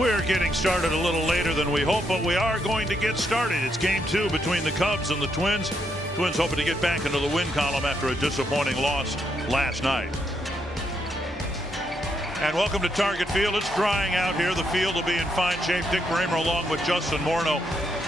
We're getting started a little later than we hoped, but we are going to get started. It's game 2 between the Cubs and the Twins. Twins hoping to get back into the win column after a disappointing loss last night. And welcome to Target Field. It's drying out here. The field will be in fine shape. Dick Bremer along with Justin Morneau.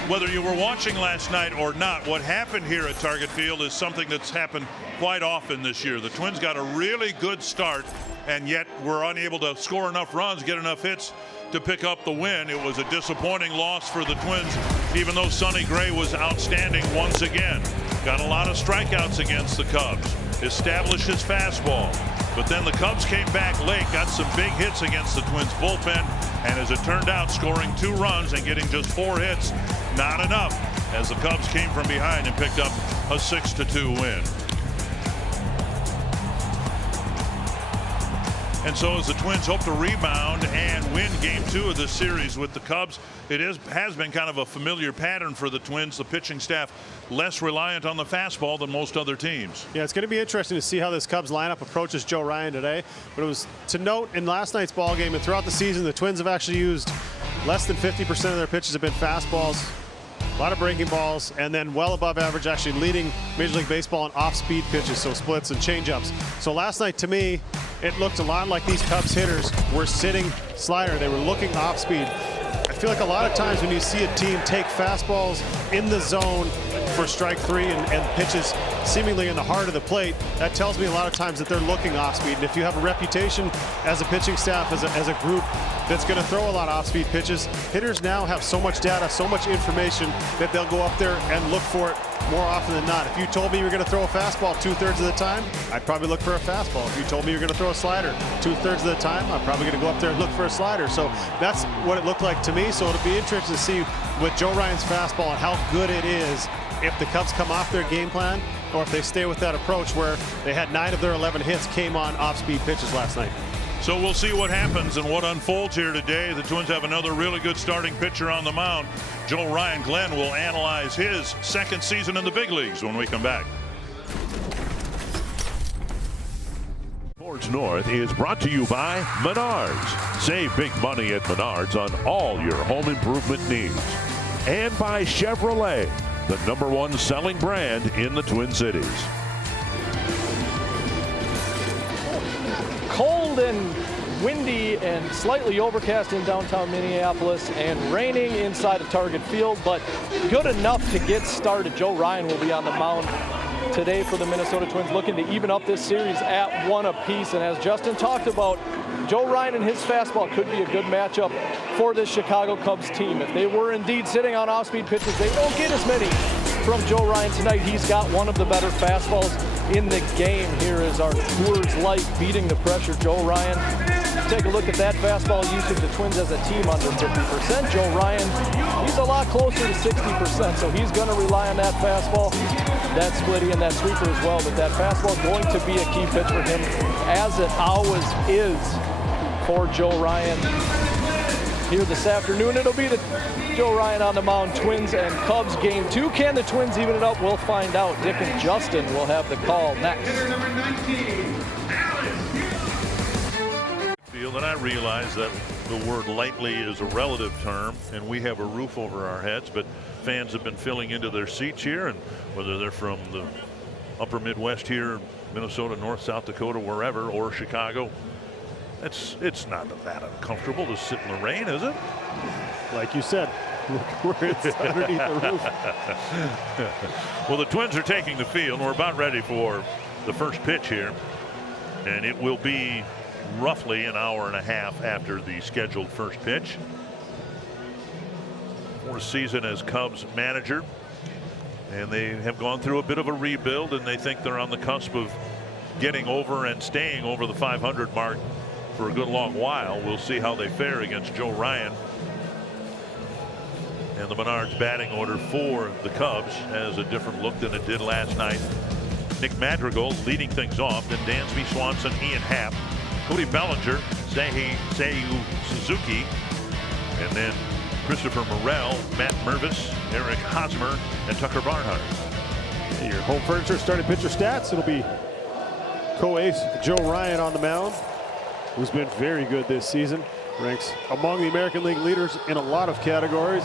Whether you were watching last night or not, what happened here at Target Field is something that's happened quite often this year. The Twins got a really good start, and yet were unable to score enough runs, get enough hits to pick up the win. It was a disappointing loss for the Twins, even though Sonny Gray was outstanding once again. Got a lot of strikeouts against the Cubs, established his fastball. But then the Cubs came back late, got some big hits against the Twins bullpen, and as it turned out, scoring 2 runs and getting just 4 hits, not enough, as the Cubs came from behind and picked up a 6-2 win. And so as the Twins hope to rebound and win game 2 of this series with the Cubs, it has been kind of a familiar pattern for the Twins. The pitching staff less reliant on the fastball than most other teams. Yeah, it's going to be interesting to see how this Cubs lineup approaches Joe Ryan today. But it was to note in last night's ball game and throughout the season, the Twins have actually used less than 50% of their pitches have been fastballs. A lot of breaking balls, and then well above average, actually leading Major League Baseball in off-speed pitches, so splits and changeups. So last night, to me, it looked a lot like these Cubs hitters were sitting slider. They were looking off-speed. I feel like a lot of times when you see a team take fastballs in the zone for strike 3 and pitches seemingly in the heart of the plate, that tells me a lot of times that they're looking off-speed. And if you have a reputation as a pitching staff, as a group that's going to throw a lot of off-speed pitches, hitters now have so much data, so much information that they'll go up there and look for it more often than not. If you told me you were going to throw a fastball 2/3 of the time, I'd probably look for a fastball. If you told me you were going to throw a slider 2/3 of the time, I'm probably going to go up there and look for a slider. So that's what it looked like to me. So it'll be interesting to see with Joe Ryan's fastball and how good it is if the Cubs come off their game plan or if they stay with that approach where they had 9 of their 11 hits came on off-speed pitches last night. So we'll see what happens and what unfolds here today. The Twins have another really good starting pitcher on the mound. Joe Ryan. Glenn will analyze his second season in the big leagues when we come back. Sports North is brought to you by Menards. Save big money at Menards on all your home improvement needs. And by Chevrolet, the #1 selling brand in the Twin Cities. Cold and windy and slightly overcast in downtown Minneapolis and raining inside of Target Field, but good enough to get started. Joe Ryan will be on the mound today for the Minnesota Twins, looking to even up this series at 1 apiece. And as Justin talked about, Joe Ryan and his fastball could be a good matchup for this Chicago Cubs team. If they were indeed sitting on off-speed pitches, they don't get as many from Joe Ryan tonight. He's got one of the better fastballs in the game. Here is our Coors Light beating the pressure. Joe Ryan, take a look at that fastball usage. The Twins as a team under 50%. Joe Ryan, he's a lot closer to 60%, so he's going to rely on that fastball, that splitty, and that sweeper as well. But that fastball going to be a key pitch for him, as it always is for Joe Ryan. Here this afternoon, it'll be the Joe Ryan on the mound, Twins and Cubs game 2. Can the Twins even it up? We'll find out. Dick and Justin will have the call next. And I realize that the word lightly is a relative term, and we have a roof over our heads, but fans have been filling into their seats here, and whether they're from the upper Midwest here, Minnesota, North, South Dakota, wherever, or Chicago, it's not that uncomfortable to sit in the rain, is it? Like you said, look where it's underneath the roof. Well, the Twins are taking the field. We're about ready for the first pitch here, and it will be roughly an hour and a half after the scheduled first pitch. 4th season as Cubs manager, and they have gone through a bit of a rebuild, and they think they're on the cusp of getting over and staying over the 500 mark for a good long while. We'll see how they fare against Joe Ryan. And the Menards batting order for the Cubs has a different look than it did last night. Nick Madrigal leading things off, then Dansby Swanson, Ian Happ, Cody Bellinger, Seiyu Suzuki, and then Christopher Morel, Matt Mervis, Eric Hosmer, and Tucker Barnhart. Your home furniture starting pitcher stats. It'll be co-ace Joe Ryan on the mound, who's been very good this season. ranks among the American League leaders in a lot of categories.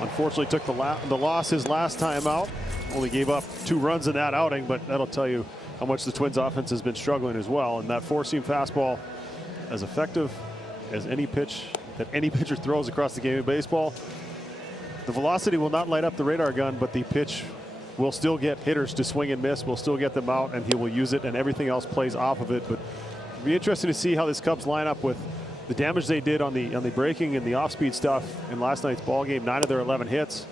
Unfortunately took the loss his last time out. Only gave up 2 runs in that outing, but that'll tell you how much the Twins offense has been struggling as well. And that 4-seam fastball, as effective as any pitch that any pitcher throws across the game of baseball, the velocity will not light up the radar gun, but the pitch will still get hitters to swing and miss, will still get them out, and he will use it, and everything else plays off of it. But it'll be interesting to see how this Cubs line up with the damage they did on the breaking and the off-speed stuff in last night's ball game. 9 of their 11 hits.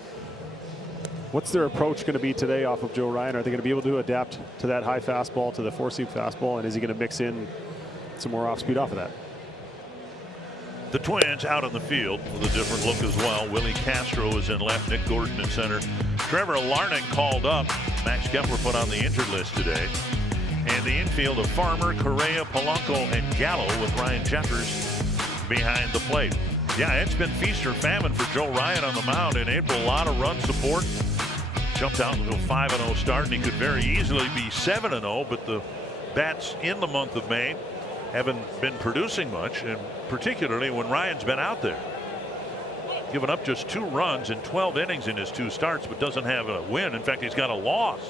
What's their approach going to be today off of Joe Ryan? Are they going to be able to adapt to that high fastball, to the 4-seam fastball, and is he going to mix in some more off-speed off of that? The Twins out on the field with a different look as well. Willie Castro is in left, Nick Gordon in center. Trevor Larnach called up. Max Kepler put on the injured list today. And the infield of Farmer, Correa, Polanco, and Gallo with Ryan Jeffers behind the plate. Yeah, it's been feast or famine for Joe Ryan on the mound in April. A lot of run support. Jumped out into a 5-0 start, and he could very easily be 7-0, but the bats in the month of May haven't been producing much, and particularly when Ryan's been out there. Given up just 2 runs in 12 innings in his 2 starts, but doesn't have a win. In fact, he's got a loss.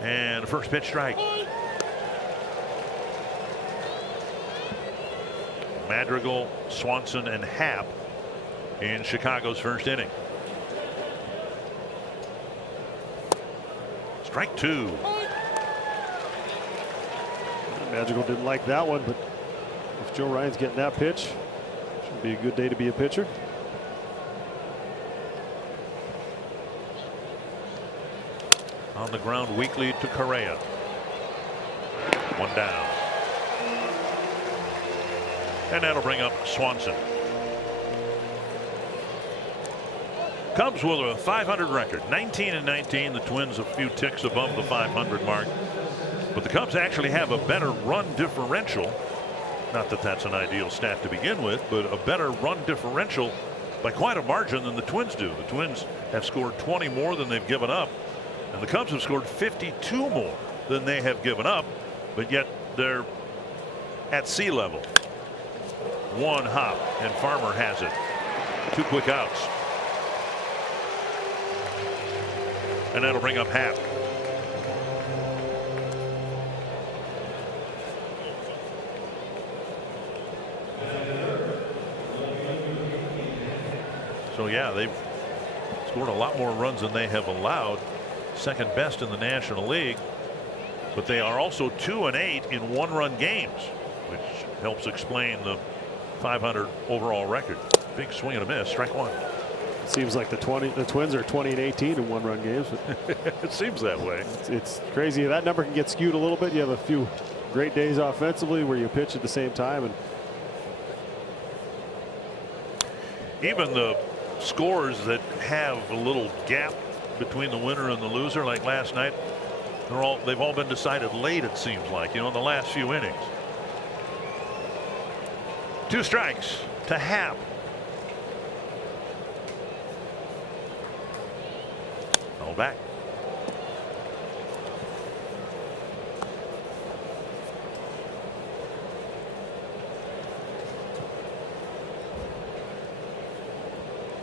And the first pitch strike. Madrigal, Swanson, and Happ in Chicago's first inning. Strike 2. Madrigal didn't like that one, but if Joe Ryan's getting that pitch, should be a good day to be a pitcher. On the ground weakly to Correa. 1 down. And that'll bring up Swanson. Cubs with a .500 record, 19-19. The Twins a few ticks above the .500 mark. But the Cubs actually have a better run differential. Not that that's an ideal stat to begin with, but a better run differential by quite a margin than the Twins do. The Twins have scored 20 more than they've given up, and the Cubs have scored 52 more than they have given up, but yet they're at sea level. 1 hop, and Farmer has it. 2 quick outs. And that'll bring up Happ. So yeah, they've scored a lot more runs than they have allowed. Second best in the National League. But they are also 2-8 in 1-run games, which helps explain the .500 overall record. Big swing and a miss. Strike 1. Seems like the Twins are 20-18 in 1-run games. It seems that way. It's crazy. That number can get skewed a little bit. You have a few great days offensively where you pitch at the same time, and even the scores that have a little gap between the winner and the loser, like last night, they've all been decided late, it seems like, in the last few innings. 2 strikes to Happ. All back.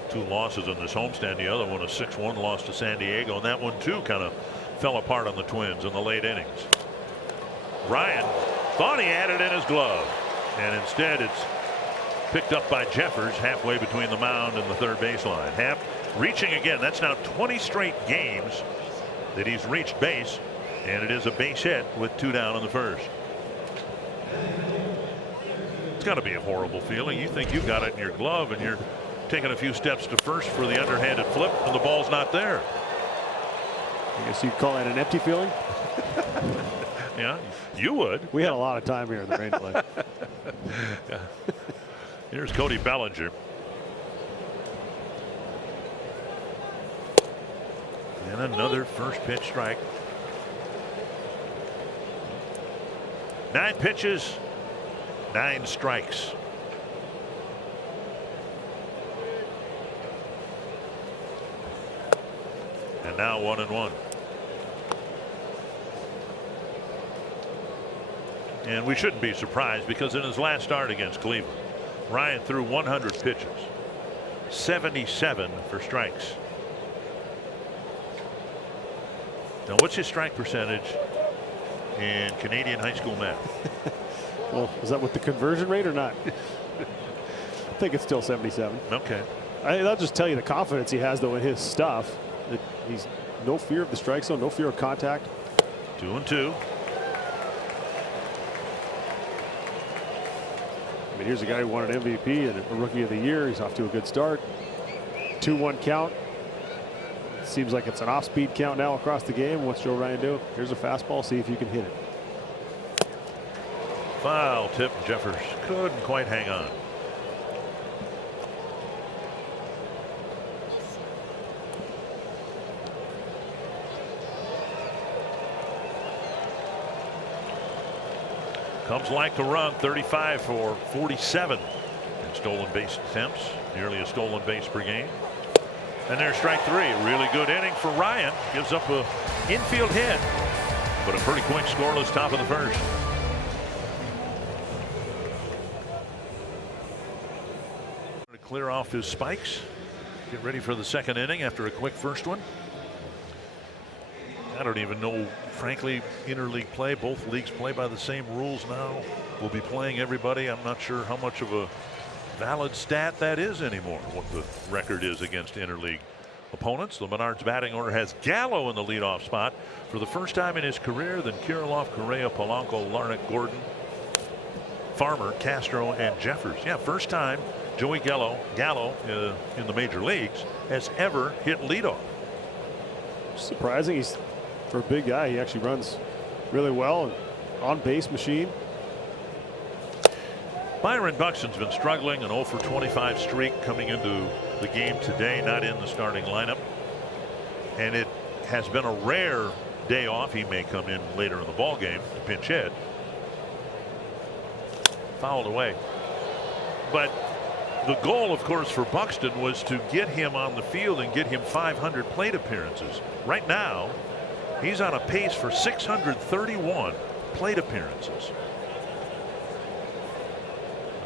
Two losses in this homestand. The other one a 6-1 loss to San Diego, and that one too kind of fell apart on the Twins in the late innings. Ryan thought he had it in his glove, and instead it's picked up by Jeffers halfway between the mound and the third baseline. Happ reaching again. That's now 20 straight games that he's reached base, and it is a base hit with 2 down in the first. It's got to be a horrible feeling. You think you've got it in your glove, and you're taking a few steps to first for the underhanded flip, and the ball's not there. I guess you'd call that an empty feeling. Yeah, you would. We had a lot of time here in the rain delay. Yeah. Here's Cody Bellinger. And another first pitch strike. 9 pitches, 9 strikes. And now 1-1. And we shouldn't be surprised, because in his last start against Cleveland, Ryan threw 100 pitches, 77 for strikes. Now, what's his strike percentage in Canadian high school math? Well, is that with the conversion rate or not? I think it's still 77. Okay. That'll just tell you the confidence he has, though, in his stuff. That he's no fear of the strike zone, no fear of contact. 2-2. I mean, here's a guy who won an MVP and a Rookie of the Year. He's off to a good start. 2-1 count. It seems like it's an off-speed count now across the game. What's Joe Ryan do? Here's a fastball. See if you can hit it. Foul tip. Jeffers couldn't quite hang on. Cubs like to run 35 for 47 in stolen base attempts, nearly a stolen base per game. And there's strike three. Really good inning for Ryan. Gives up a infield hit, but a pretty quick scoreless top of the first. To clear off his spikes, get ready for the second inning after a quick first one. I don't even know, frankly, interleague play. Both leagues play by the same rules now. We'll be playing everybody. I'm not sure how much of a valid stat that is anymore, what the record is against interleague opponents. The Menards batting order has Gallo in the leadoff spot for the first time in his career. Then Kirilloff, Correa, Polanco, Larnach, Gordon, Farmer, Castro, and Jeffers. Yeah, first time Joey Gallo in the major leagues has ever hit leadoff. Surprising. He's, for a big guy, he actually runs really well. On base machine. Byron Buxton's been struggling, an 0 for 25 streak coming into the game today, not in the starting lineup. And it has been a rare day off. He may come in later in the ball game to pinch hit. Fouled away. But the goal, of course, for Buxton was to get him on the field and get him 500 plate appearances. Right now, he's on a pace for 631 plate appearances.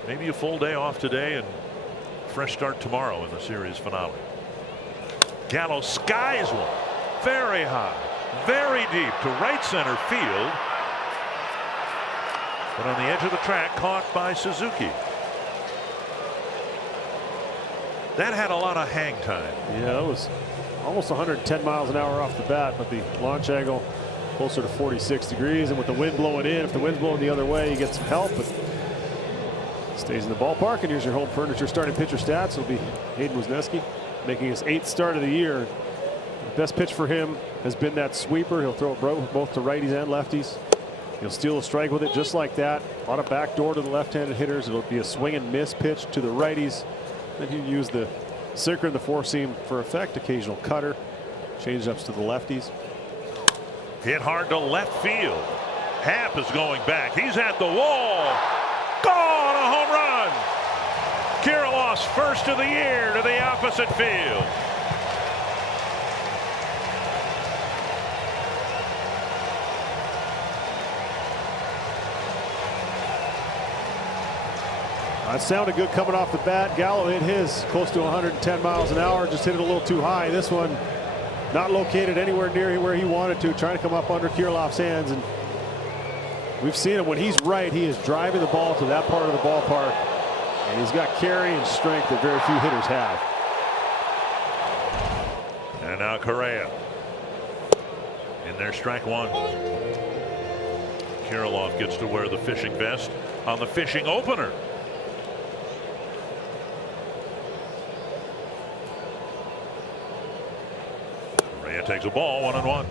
Maybe a full day off today and fresh start tomorrow in the series finale. Gallo skies one very high, very deep to right center field, but on the edge of the track, caught by Suzuki. That had a lot of hang time. Yeah, it was almost 110 miles an hour off the bat, but the launch angle closer to 46 degrees, and with the wind blowing in, if the wind's blowing the other way, you get some help, but stays in the ballpark. And here's your Home Furniture starting pitcher stats. It'll be Hayden Wesneski, making his 8th start of the year. The best pitch for him has been that sweeper. He'll throw it both to righties and lefties. He'll steal a strike with it just like that. A lot of backdoor to the left-handed hitters. It'll be a swing and miss pitch to the righties. Then he'll use the sinker and the four seam for effect. Occasional cutter. Change ups to the lefties. Hit hard to left field. Happ is going back. He's at the wall. Gone, a home run. Kirilloff's first of the year to the opposite field. That sounded good coming off the bat. Gallo hit his close to 110 miles an hour. Just hit it a little too high. This one not located anywhere near where he wanted to. Trying to come up under Kirilloff's hands. And we've seen him when he's right. He is driving the ball to that part of the ballpark. And he's got carry and strength that very few hitters have. And now Correa. In there, strike one. Kirilloff gets to wear the fishing vest on the fishing opener. Correa takes a ball, 1-1.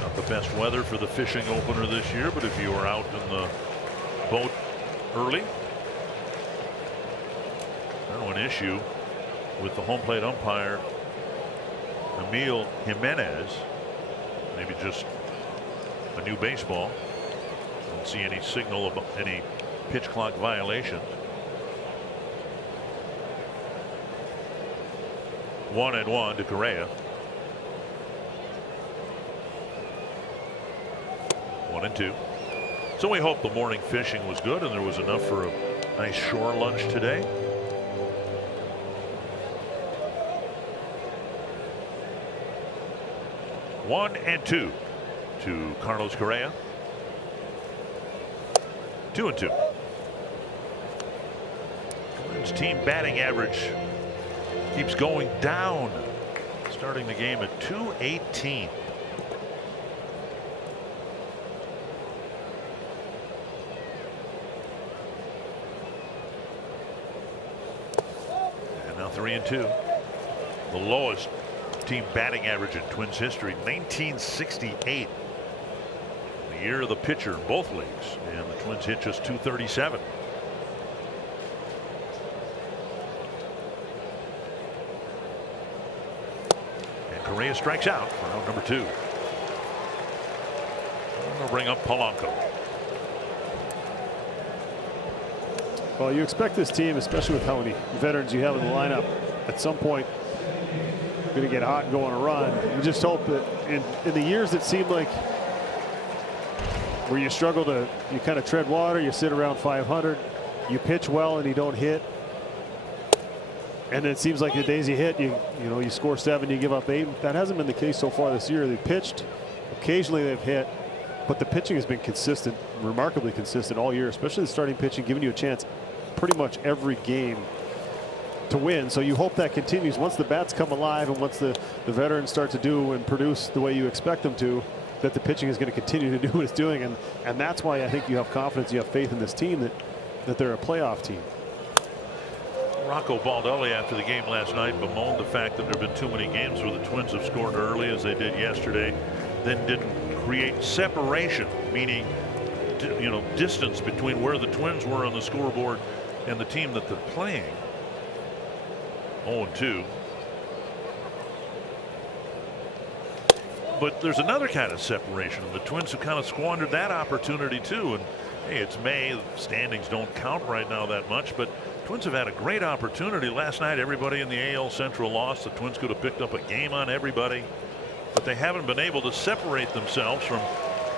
Not the best weather for the fishing opener this year, but if you were out in the boat early, an issue with the home plate umpire Emil Jimenez. Maybe just a new baseball. Don't see any signal of any pitch clock violations. 1-1 to Correa. 1-2. So we hope the morning fishing was good and there was enough for a nice shore lunch today. One and two to Carlos Correa. 2-2. His team batting average keeps going down, starting the game at .218. And now 3-2. The lowest team batting average in Twins history, 1968. The year of the pitcher in both leagues, and the Twins hit just .237. Correa strikes out for out number 2. We'll bring up Polanco. Well, you expect this team, especially with how many veterans you have in the lineup, at some point going to get hot and go on a run. You just hope that in the years that seem like where you struggle to, you kind of tread water, you sit around 500, you pitch well and you don't hit. And it seems like the days you hit, you score 7, you give up 8. That hasn't been the case so far this year. They've pitched, occasionally they've hit, but the pitching has been consistent, remarkably consistent all year, especially the starting pitching, giving you a chance pretty much every game to win. So you hope that continues once the bats come alive and once the veterans start to do and produce the way you expect them to, that the pitching is going to continue to do what it's doing. And that's why I think you have confidence, you have faith in this team that they're a playoff team. Rocco Baldelli after the game last night bemoaned the fact that there have been too many games where the Twins have scored early as they did yesterday, then didn't create separation, meaning distance between where the Twins were on the scoreboard and the team that they're playing. 0-2. But there's another kind of separation, and the Twins have kind of squandered that opportunity too. And hey, it's May, the standings don't count right now that much, but Twins have had a great opportunity last night. Everybody in the AL Central lost. The Twins could have picked up a game on everybody, but they haven't been able to separate themselves from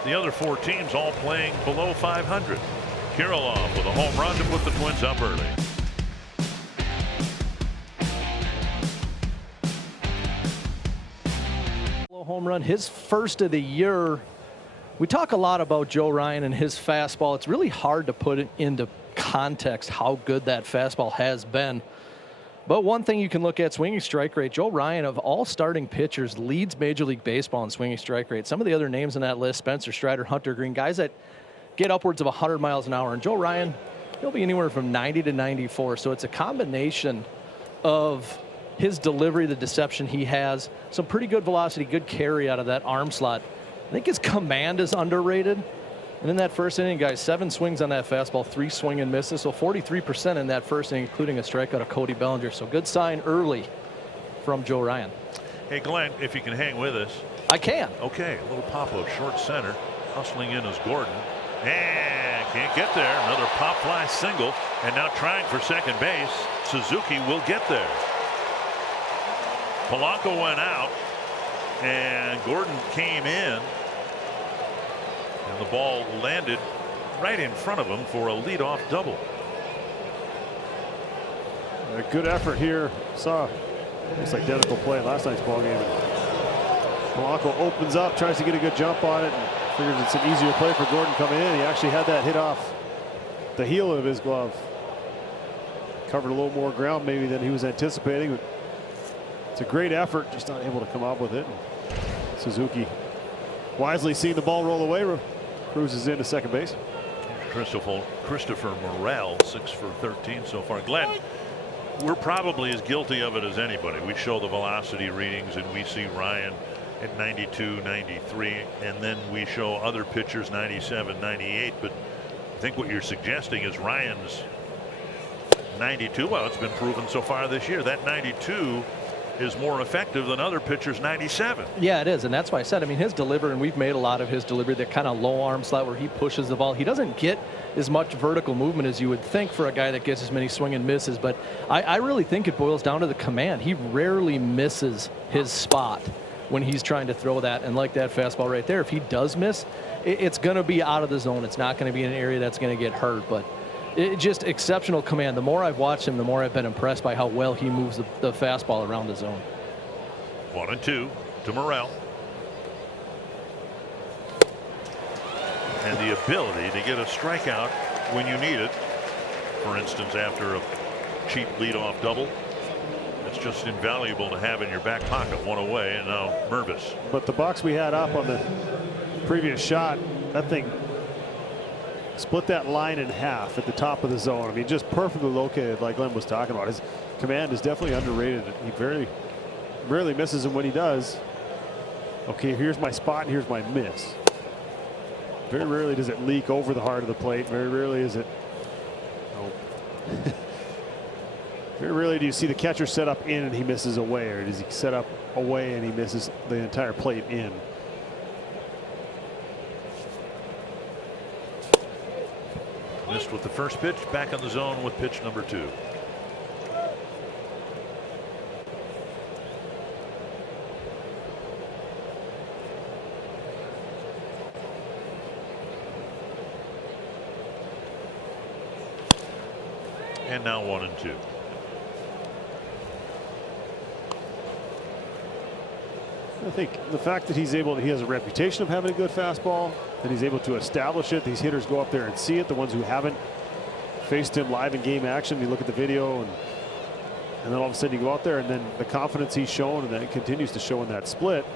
the other 4 teams all playing below 500. Kirilloff with a home run to put the Twins up early. Home run, his first of the year. We talk a lot about Joe Ryan and his fastball. It's really hard to put it into context how good that fastball has been. But one thing you can look at, swinging strike rate. Joe Ryan, of all starting pitchers, leads Major League Baseball in swinging strike rate. Some of the other names on that list, Spencer Strider, Hunter Green, guys that get upwards of 100 miles an hour. And Joe Ryan, he'll be anywhere from 90 to 94. So it's a combination of his delivery, the deception he has, some pretty good velocity, good carry out of that arm slot. I think his command is underrated. And in that first inning, guys, 7 swings on that fastball, 3 swing and misses. So 43% in that first inning, including a strikeout of Cody Bellinger. So good sign early from Joe Ryan. Hey, Glenn, if you can hang with us. I can. Okay, a little pop-up, short center. Hustling in is Gordon. And can't get there. Another pop fly single. And now trying for second base. Suzuki will get there. Polanco went out. And Gordon came in. And the ball landed right in front of him for a leadoff double. A good effort here. Saw this identical play in last night's ball game. Polanco opens up, tries to get a good jump on it, and figures it's an easier play for Gordon coming in. He actually had that hit off the heel of his glove. Covered a little more ground maybe than he was anticipating. But it's a great effort, just not able to come up with it. And Suzuki wisely seeing the ball roll away, cruises into second base. Christopher Morel, 6 for 13 so far. Glenn, we're probably as guilty of it as anybody. We show the velocity readings and we see Ryan at 92, 93, and then we show other pitchers 97, 98. But I think what you're suggesting is Ryan's 92. Well, it's been proven so far this year that 92 is more effective than other pitchers 97. Yeah, it is, and that's why I said, I mean, his delivery, and we've made a lot of his delivery, that kind of low arm slot where he pushes the ball. He doesn't get as much vertical movement as you would think for a guy that gets as many swing and misses, but I really think it boils down to the command. He rarely misses his spot when he's trying to throw that. And like that fastball right there, if he does miss, it's going to be out of the zone. It's not going to be in an area that's going to get hurt. But just exceptional command. The more I've watched him, the more I've been impressed by how well he moves the fastball around the zone. 1-2 to Morel. And the ability to get a strikeout when you need it. For instance, after a cheap leadoff double. It's just invaluable to have in your back pocket. One away, and now Mervis. But the box we had up on the previous shot, that thing split that line in half at the top of the zone. I mean, just perfectly located, like Glenn was talking about. His command is definitely underrated. He very rarely misses him when he does. Okay, here's my spot, and here's my miss. Very rarely does it leak over the heart of the plate. Very rarely is it. Oh. Very rarely do you see the catcher set up in and he misses away, or does he set up away and he misses the entire plate in. Missed with the first pitch, back in the zone with pitch number 2. And now 1-2. I think the fact that he has a reputation of having a good fastball, that he's able to establish it. These hitters go up there and see it. The ones who haven't faced him live in game action, you look at the video, and then all of a sudden you go out there, and then the confidence he's shown and that it continues to show in that split.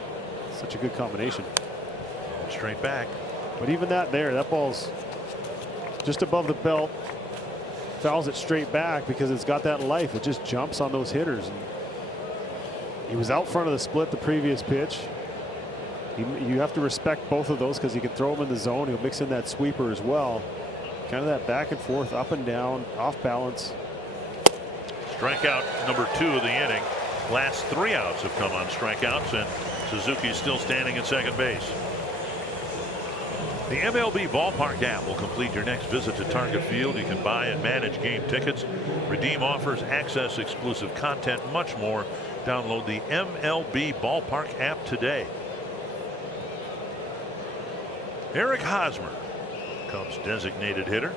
Such a good combination. Straight back. But even that ball's just above the belt. Fouls it straight back because it's got that life. It just jumps on those hitters. And he was out front of the split the previous pitch. You have to respect both of those because he can throw them in the zone. He'll mix in that sweeper as well. Kind of that back and forth, up and down, off balance. Strikeout number 2 of the inning. Last 3 outs have come on strikeouts, and Suzuki's still standing at second base. The MLB Ballpark app will complete your next visit to Target Field. You can buy and manage game tickets, redeem offers, access exclusive content, much more. Download the MLB Ballpark app today. Eric Hosmer, Cubs designated hitter.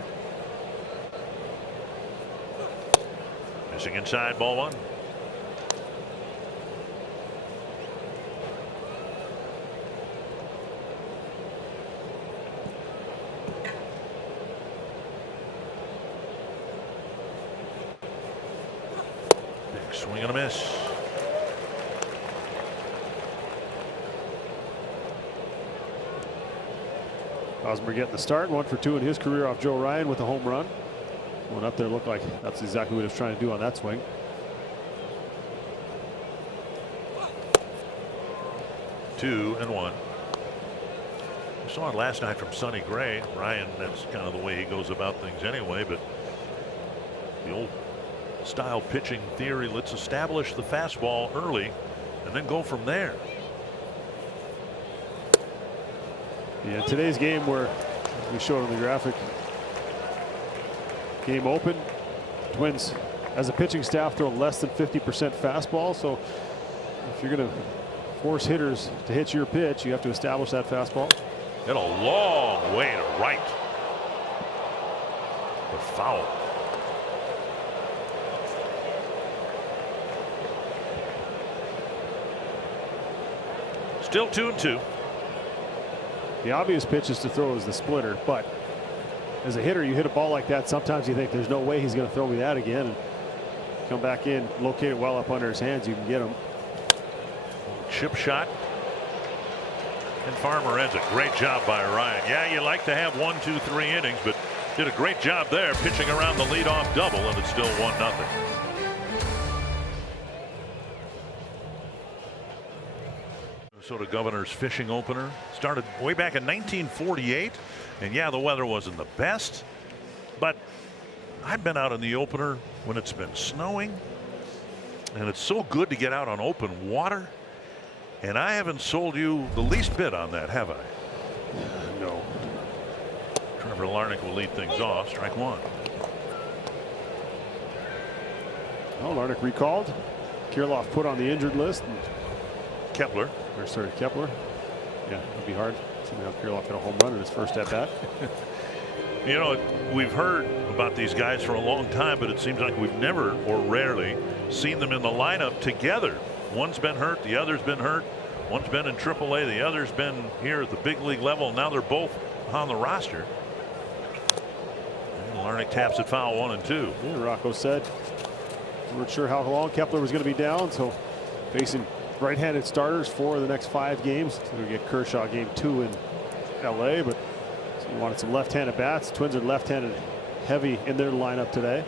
Missing inside, ball 1. Big swing and a miss. Hosmer getting the start, 1 for 2 in his career off Joe Ryan with a home run. Went up there, looked like that's exactly what he was trying to do on that swing. Two and 1. We saw it last night from Sonny Gray. Ryan, that's kind of the way he goes about things anyway, but the old style pitching theory, let's establish the fastball early and then go from there. Yeah, today's game, where we showed on the graphic, game open, Twins as a pitching staff throw less than 50% fastball. So if you're going to force hitters to hit your pitch, you have to establish that fastball. And a long way to right. The foul. Still 2-2. The obvious pitch is to throw is the splitter, but as a hitter, you hit a ball like that, sometimes you think there's no way he's going to throw me that again, and come back in, locate it well up under his hands, you can get him. Chip shot. And Farmer ends it. Great job by Ryan. Yeah, you like to have 1, 2, 3 innings, but did a great job there pitching around the leadoff double, and it's still 1-0. Minnesota Governors fishing opener started way back in 1948, and yeah, the weather wasn't the best, but I've been out in the opener when it's been snowing, and it's so good to get out on open water, and I haven't sold you the least bit on that, have I? No. Trevor Larnach will lead things off. Strike 1. Well, Larnach recalled. Kirilloff put on the injured list. Kepler Or started Kepler. Yeah, it'll be hard. Now Kirilloff got a home run in his first at bat. You know, we've heard about these guys for a long time, but it seems like we've never or rarely seen them in the lineup together. One's been hurt, the other's been hurt. One's been in AAA, the other's been here at the big league level. Now they're both on the roster. And Larnach taps it foul 1 and 2. Yeah, Rocco said we weren't sure how long Kepler was going to be down, so facing right-handed starters for the next 5 games. So we get Kershaw game 2 in LA, but he wanted some left-handed bats. Twins are left-handed heavy in their lineup today.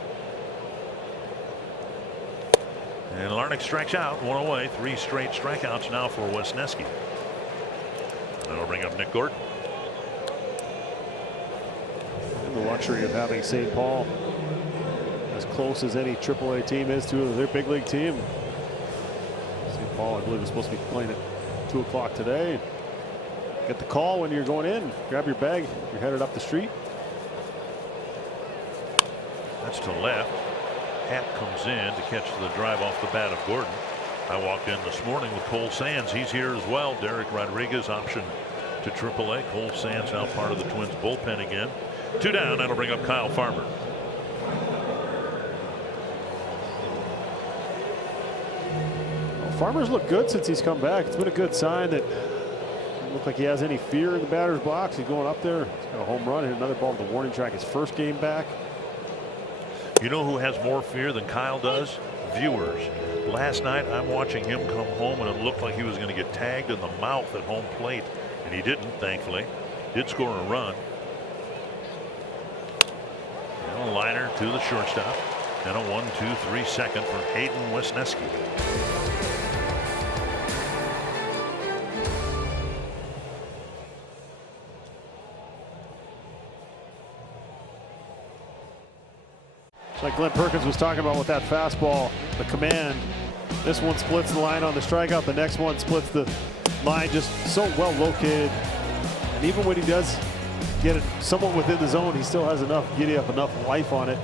And Larnach strikes out, 1 away, 3 straight strikeouts now for Wesneski. That'll bring up Nick Gordon. And the luxury of having St. Paul as close as any AAA team is to their big league team. St. Paul, I believe, is supposed to be playing at 2 o'clock today. Get the call when you're going in. Grab your bag. You're headed up the street. That's to left. Happ comes in to catch the drive off the bat of Gordon. I walked in this morning with Cole Sands. He's here as well. Derek Rodriguez option to AAA. Cole Sands now part of the Twins bullpen again. 2 down. That'll bring up Kyle Farmer. Well, Farmer's looked good since he's come back. It's been a good sign that doesn't look like he has any fear in the batter's box. He's going up there. He's got a home run, hit another ball to the warning track his first game back. You know who has more fear than Kyle does? Viewers. Last night I'm watching him come home and it looked like he was going to get tagged in the mouth at home plate, and he didn't, thankfully. Did score a run. And a liner to the shortstop. And a 1-2-3 second for Hayden Wesneski. Like Glenn Perkins was talking about with that fastball, the command. This one splits the line on the strikeout. The next one splits the line, just so well located. And even when he does get it somewhat within the zone, he still has enough giddy up, enough life on it.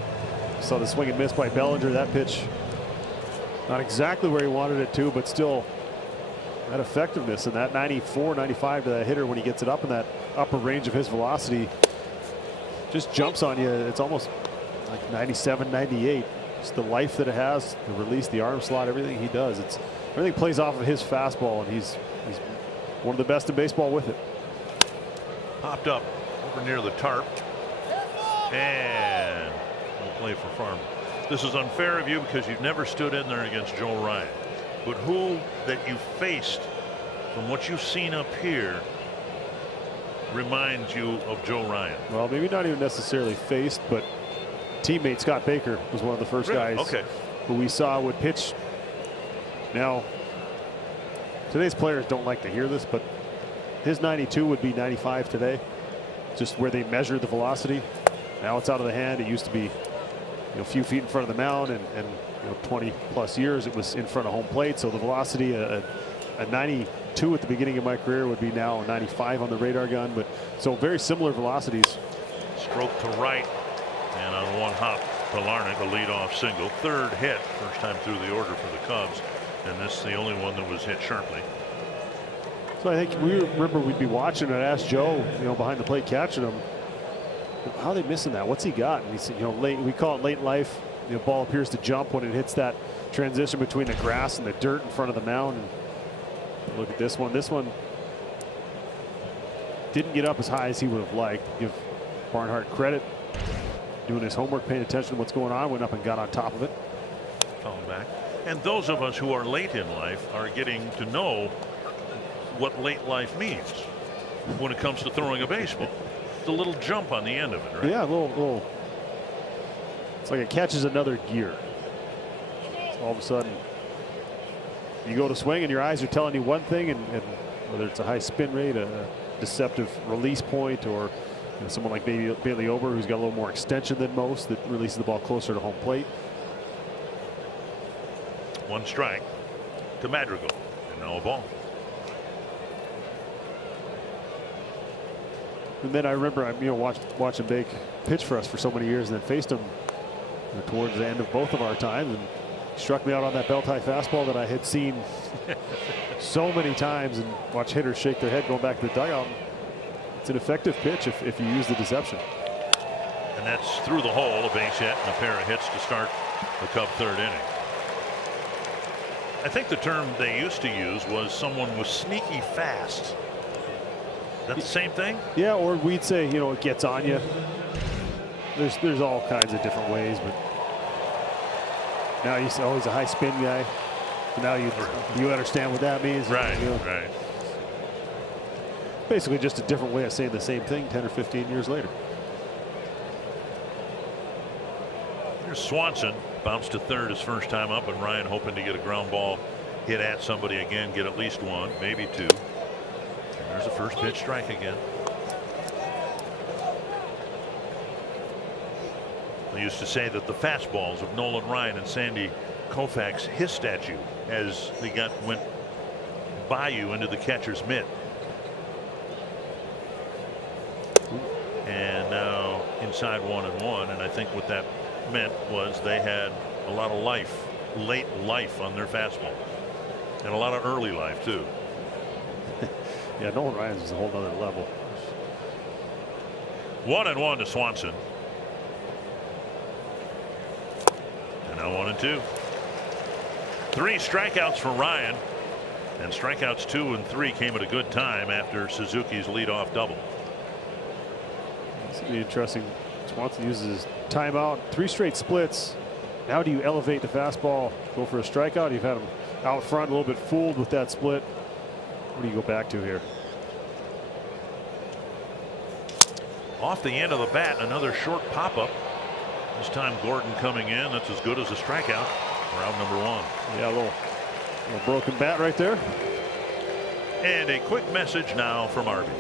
Saw the swing and miss by Bellinger. That pitch, not exactly where he wanted it to, but still that effectiveness and that 94, 95 to that hitter when he gets it up in that upper range of his velocity, just jumps on you. It's almost like 97, 98. It's the life that it has, the release, the arm slot, everything he does. Everything plays off of his fastball, and he's one of the best in baseball with it. Popped up over near the tarp. And no play for Farmer. This is unfair of you because you've never stood in there against Joe Ryan. But who that you faced, from what you've seen up here, reminds you of Joe Ryan? Well, maybe not even necessarily faced, but teammate Scott Baker was one of the first guys who we saw would pitch. Now, today's players don't like to hear this, but his 92 would be 95 today, just where they measure the velocity. Now it's out of the hand. It used to be a few feet in front of the mound, and 20 plus years it was in front of home plate. So the velocity, a 92 at the beginning of my career would be now a 95 on the radar gun. But so very similar velocities. Stroke to right. And on one hop to Larnach, a leadoff single. 3rd hit, first time through the order for the Cubs. And this is the only one that was hit sharply. So I think we remember we'd be watching and ask Joe, behind the plate catching him, how are they missing that? What's he got? And he said, late, we call it late life. The ball appears to jump when it hits that transition between the grass and the dirt in front of the mound. And look at this one. This one didn't get up as high as he would have liked. Give Barnhart credit. Doing his homework, paying attention to what's going on, went up and got on top of it. Falling back. And those of us who are late in life are getting to know what late life means when it comes to throwing a baseball. The little jump on the end of it, right? Yeah, a little. It's like it catches another gear. So all of a sudden, you go to swing and your eyes are telling you one thing, and whether it's a high spin rate, a deceptive release point, or someone like Bailey Ober, who's got a little more extension than most, that releases the ball closer to home plate. 1 strike to Madrigal, and now a ball. And then I remember watching Bake pitch for us for so many years, and then faced him towards the end of both of our times, and struck me out on that belt high fastball that I had seen so many times and watch hitters shake their head going back to the dugout. It's an effective pitch if you use the deception. And that's through the hole, a base hit and a pair of hits to start the Cub third inning. I think the term they used to use was someone was sneaky fast. Is that the same thing? Yeah, or we'd say, you know, it gets on you. There's all kinds of different ways, but now you say, oh, he's a high spin guy. Now you understand what that means. Right, you know, right. Basically just a different way of saying the same thing 10 or 15 years later. Here's Swanson, bounced to third his first time up, and Ryan hoping to get a ground ball hit at somebody again, get at least one, maybe two. And there's a first pitch strike again. They used to say that the fastballs of Nolan Ryan and Sandy Koufax hissed at you as they went by you into the catcher's mitt. And now inside 1-1, and I think what that meant was they had a lot of life, late life on their fastball, and a lot of early life too. Yeah, Nolan Ryan's is a whole other level. 1-1 to Swanson. And now 1-2. 3 strikeouts for Ryan, and strikeouts 2 and 3 came at a good time after Suzuki's leadoff double. It's going to be interesting. Swanson uses his timeout, 3 straight splits. Now do you elevate the fastball, go for a strikeout? You've had him out front, a little bit fooled with that split. What do you go back to here? Off the end of the bat, another short pop-up. This time Gordon coming in. That's as good as a strikeout for out number 1. Yeah, a little broken bat right there. And a quick message now from Arby's.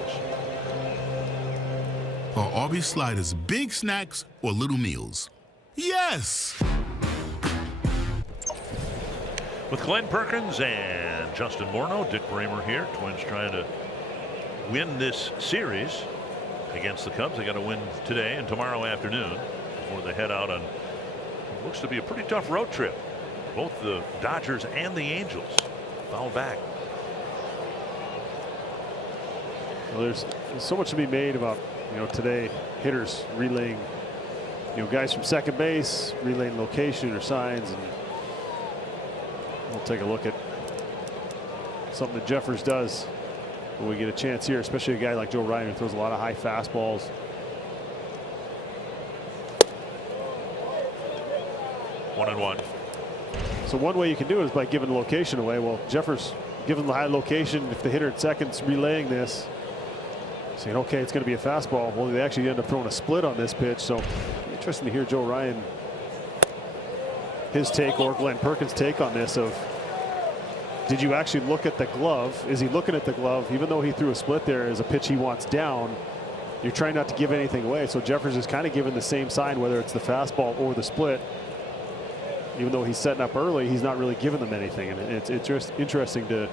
Are Arby's sliders big snacks or little meals? Yes! With Glenn Perkins and Justin Morneau, Dick Bremer here. Twins trying to win this series against the Cubs. They got to win today and tomorrow afternoon before they head out on what looks to be a pretty tough road trip. Both the Dodgers and the Angels foul back. Well, there's so much to be made about, you know, today hitters relaying, you know, guys from second base relaying location or signs, and we'll take a look at something that Jeffers does when we get a chance here, especially a guy like Joe Ryan who throws a lot of high fastballs. One and one. So one way you can do it is by giving the location away. Well, Jeffers giving the high location. If the hitter at second's relaying this, saying, okay, it's going to be a fastball. Well, they actually end up throwing a split on this pitch. So interesting to hear Joe Ryan, his take, or Glenn Perkins' take on this of, did you actually look at the glove? Is he looking at the glove? Even though he threw a split there as a pitch he wants down, you're trying not to give anything away. So Jeffers is kind of giving the same sign, whether it's the fastball or the split. Even though he's setting up early, he's not really giving them anything. And it's just interesting to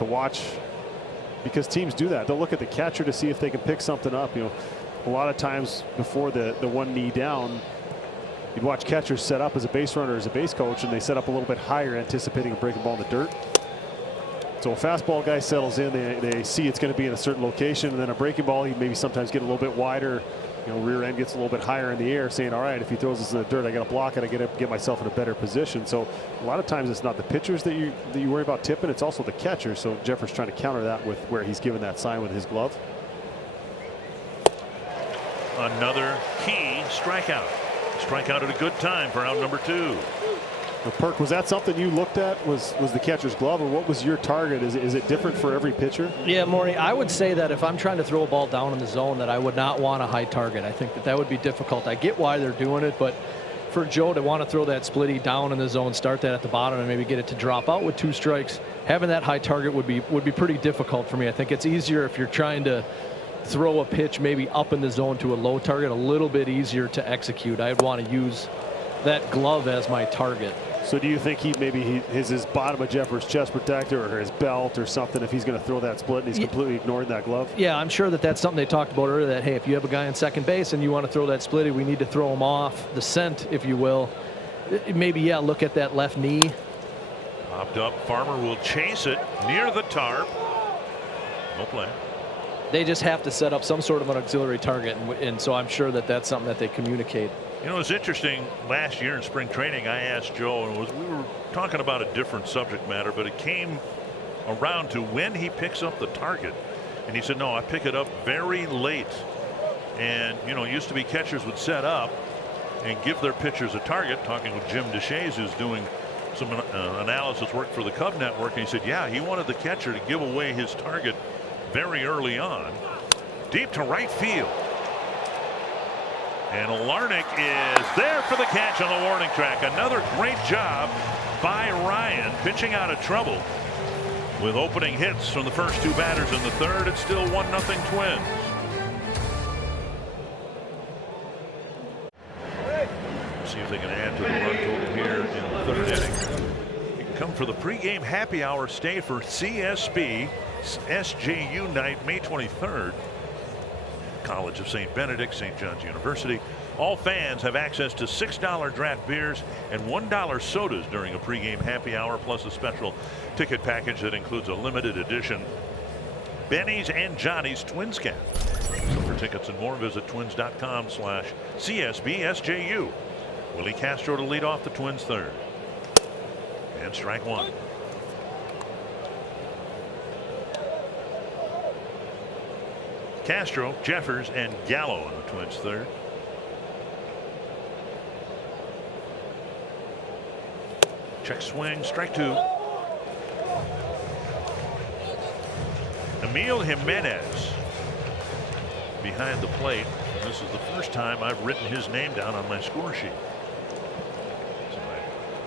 watch, because teams do that. They'll look at the catcher to see if they can pick something up. You know, a lot of times before the one knee down, you'd watch catchers set up as a base runner, as a base coach, and they set up a little bit higher, anticipating a breaking ball in the dirt. So a fastball guy settles in, they see it's going to be in a certain location, and then a breaking ball, he maybe sometimes get a little bit wider. You know, rear end gets a little bit higher in the air, saying, all right, if he throws this in the dirt, I got to block it. I got to get myself in a better position. So a lot of times it's not the pitchers that you worry about tipping, it's also the catcher. So Jeffers trying to counter that with where he's given that sign with his glove. Another key strikeout. Strikeout at a good time for out number 2. Now, Perk, was that something you looked at? Was the catcher's glove, or what was your target? Is it different for every pitcher? Yeah, Maury, I would say that if I'm trying to throw a ball down in the zone, that I would not want a high target. I think that would be difficult. I get why they're doing it, but for Joe to want to throw that splitty down in the zone, start that at the bottom, and maybe get it to drop out with 2 strikes, having that high target would be pretty difficult for me. I think it's easier if you're trying to throw a pitch maybe up in the zone to a low target, a little bit easier to execute. I'd want to use that glove as my target. So do you think his bottom of Jeffers' chest protector or his belt or something, if he's going to throw that split and he's completely ignoring that glove? Yeah, I'm sure that's something they talked about earlier, that, hey, if you have a guy on second base and you want to throw that splitty, we need to throw him off the scent, if you will. maybe, yeah, look at that left knee. Popped up. Farmer will chase it near the tarp. No play. They just have to set up some sort of an auxiliary target, and so I'm sure that that's something that they communicate. You know, it's interesting. Last year in spring training, I asked Joe, and we were talking about a different subject matter, but it came around to when he picks up the target. And he said, no, I pick it up very late. And, you know, it used to be catchers would set up and give their pitchers a target. Talking with Jim Deshaies, who's doing some analysis work for the Cub Network, and he said, yeah, he wanted the catcher to give away his target very early on. Deep to right field. And Larnach is there for the catch on the warning track. Another great job by Ryan, pitching out of trouble with opening hits from the first two batters in the third. It's still 1-0 Twins. See if they can add to the run total here in the third inning. You can come for the pregame happy hour. Stay for CSB SJU night, May 23rd. College of St. Benedict, St. John's University. All fans have access to $6 draft beers and $1 sodas during a pregame happy hour, plus a special ticket package that includes a limited edition Benny's and Johnny's Twins cap. So for tickets and more, visit twins.com/CSBSJU. Willie Castro to lead off the Twins third. And strike one. Castro, Jeffers, and Gallo in the Twins third. Check swing, strike two. Emil Jimenez behind the plate. And this is the first time I've written his name down on my score sheet. So I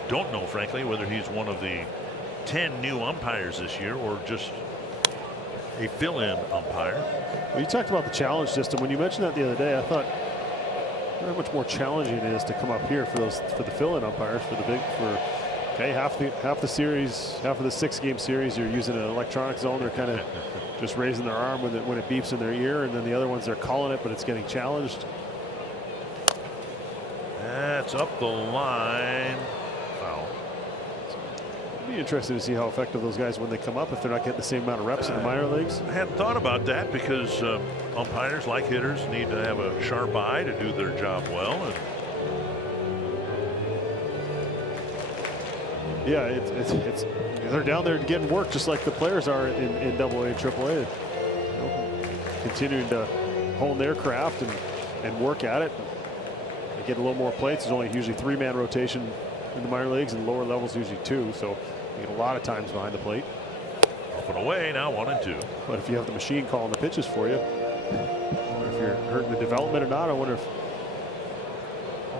don't know, frankly, whether he's one of the 10 new umpires this year or just a fill-in umpire. Well, you talked about the challenge system. When you mentioned that the other day, I thought how much more challenging it is to come up here for the fill-in umpires okay, half the series, half of the 6-game series, you're using an electronic zone. They're kind of just raising their arm when it beeps in their ear, and then the other ones they're calling it, but it's getting challenged. That's up the line. Foul. It'd be interesting to see how effective those guys when they come up if they're not getting the same amount of reps in the minor leagues. I hadn't thought about that because umpires, like hitters, need to have a sharp eye to do their job well. And yeah, it's they're down there getting work just like the players are in AA and AAA. You know, continuing to hone their craft and work at it. They get a little more plates. There's only usually 3-man rotation in the minor leagues, and lower levels usually 2. So you get a lot of times behind the plate. Up and away now, 1-2. But if you have the machine calling the pitches for you, I wonder if you're hurting the development or not. I wonder if.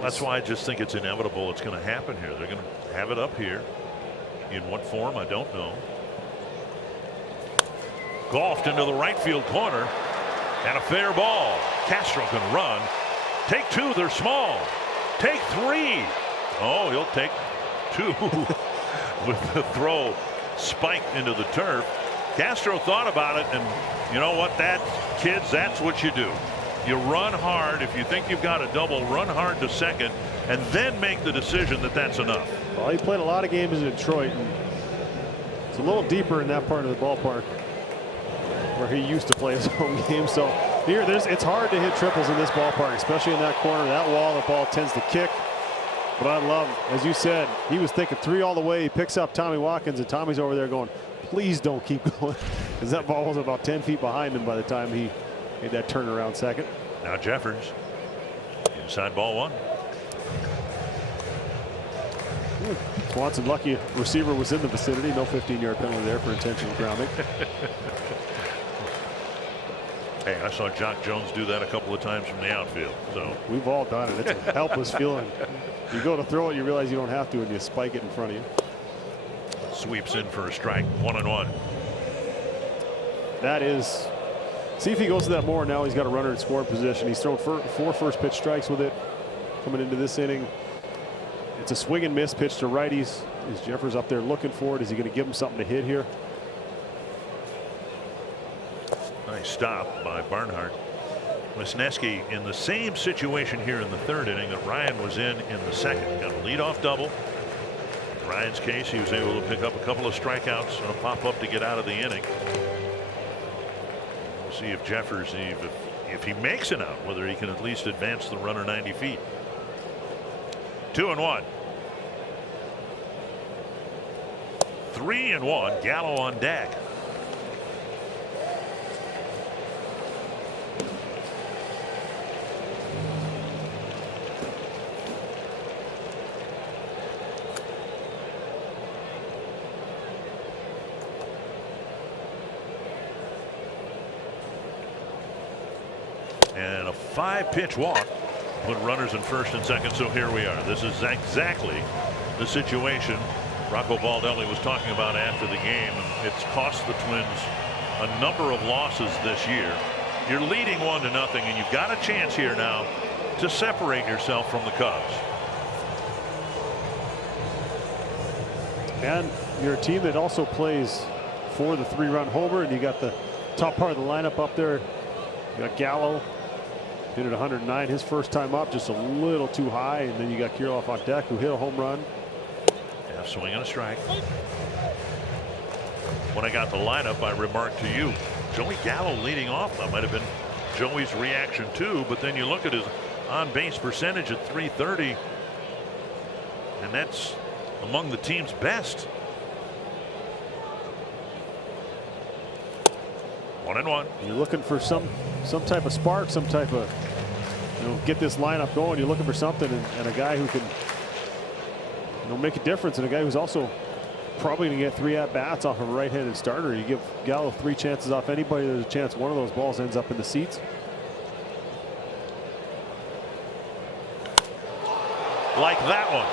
That's why I just think it's inevitable. It's going to happen here. They're going to have it up here. In what form, I don't know. Golfed into the right field corner, and a fair ball. Castro can run. Take two. They're small. Take three. Oh, he'll take two with the throw spiked into the turf. Castro thought about it, and you know what, kids, that's what you do. You run hard. If you think you've got a double, run hard to second, and then make the decision that that's enough. Well, he played a lot of games in Detroit, and it's a little deeper in that part of the ballpark where he used to play his home game. So here, it's hard to hit triples in this ballpark, especially in that corner. That wall, the ball tends to kick. But I love, as you said, he was thinking 3 all the way. He picks up Tommy Watkins, and Tommy's over there going, please don't keep going, because that ball was about 10 feet behind him by the time he made that turnaround second. Now Jeffers, inside ball 1. Swanson lucky receiver was in the vicinity. No 15-yard penalty there for intentional grounding. Hey, I saw Jock Jones do that a couple of times from the outfield. So we've all done it. It's a helpless feeling. You go to throw it, you realize you don't have to, and you spike it in front of you. Sweeps in for a strike. 1-1. That is. See if he goes to that more. Now he's got a runner in scoring position. He's thrown 4 first pitch strikes with it coming into this inning. It's a swing and miss pitch to righties. Is Jeffers up there looking for it? Is he going to give him something to hit here? Nice stop by Barnhart. Wisniewski in the same situation here in the third inning that Ryan was in the second. Got a leadoff double. In Ryan's case, he was able to pick up a couple of strikeouts and a pop-up to get out of the inning. We'll see if Jeffers, if he makes it out, whether he can at least advance the runner 90 feet. 2-1. 3-1. Gallo on deck. And a 5-pitch walk put runners in first and second. So here we are. This is exactly the situation Rocco Baldelli was talking about after the game, and it's cost the Twins a number of losses this year. You're leading 1-0, and you've got a chance here now to separate yourself from the Cubs. And you're a team that also plays for the 3-run homer, and you got the top part of the lineup up there. You got Gallo. Hit at 109 his first time up, just a little too high, and then you got Kirilloff on deck, who hit a home run. Half swing and a strike. When I got the lineup, I remarked to you, Joey Gallo leading off. That might have been Joey's reaction too, but then you look at his on-base percentage at .330, and that's among the team's best. 1-1. You're looking for some type of spark, some type of, get this lineup going. You're looking for something, and a guy who can, make a difference, and a guy who's also probably going to get 3 at-bats off of a right-handed starter. You give Gallo 3 chances off anybody, there's a chance one of those balls ends up in the seats. Like that one.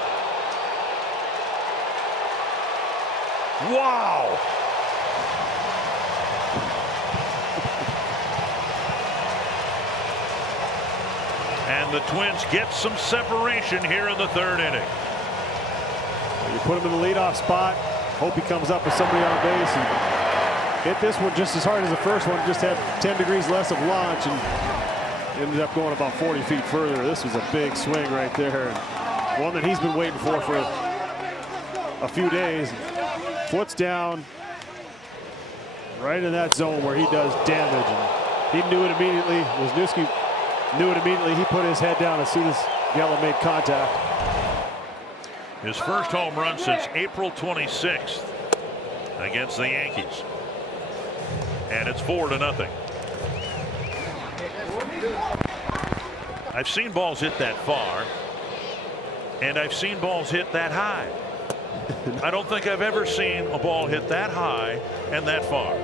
Wow. And the Twins get some separation here in the third inning. You put him in the leadoff spot, hope he comes up with somebody on base, and hit this one just as hard as the first one. Just had 10 degrees less of launch and ended up going about 40 feet further. This was a big swing right there, and one that he's been waiting for a few days. Foot's down right in that zone where he does damage, and he knew it immediately. Wisniewski knew it immediately. He put his head down as soon as Gallo made contact. His first home run since April 26th against the Yankees. And it's 4-0. I've seen balls hit that far, and I've seen balls hit that high. I don't think I've ever seen a ball hit that high and that far.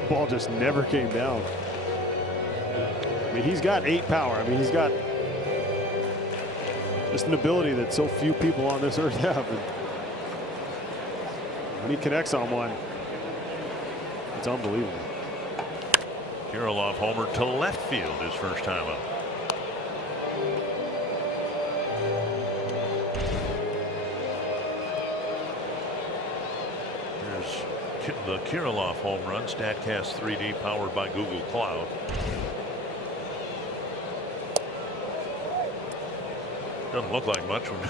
The ball just never came down. I mean, he's got 8 power. I mean, he's got just an ability that so few people on this earth have. And when he connects on one, it's unbelievable. Kirilloff homer to left field his first time up. Here's the Kirilloff home run, StatCast 3D powered by Google Cloud. Doesn't look like much when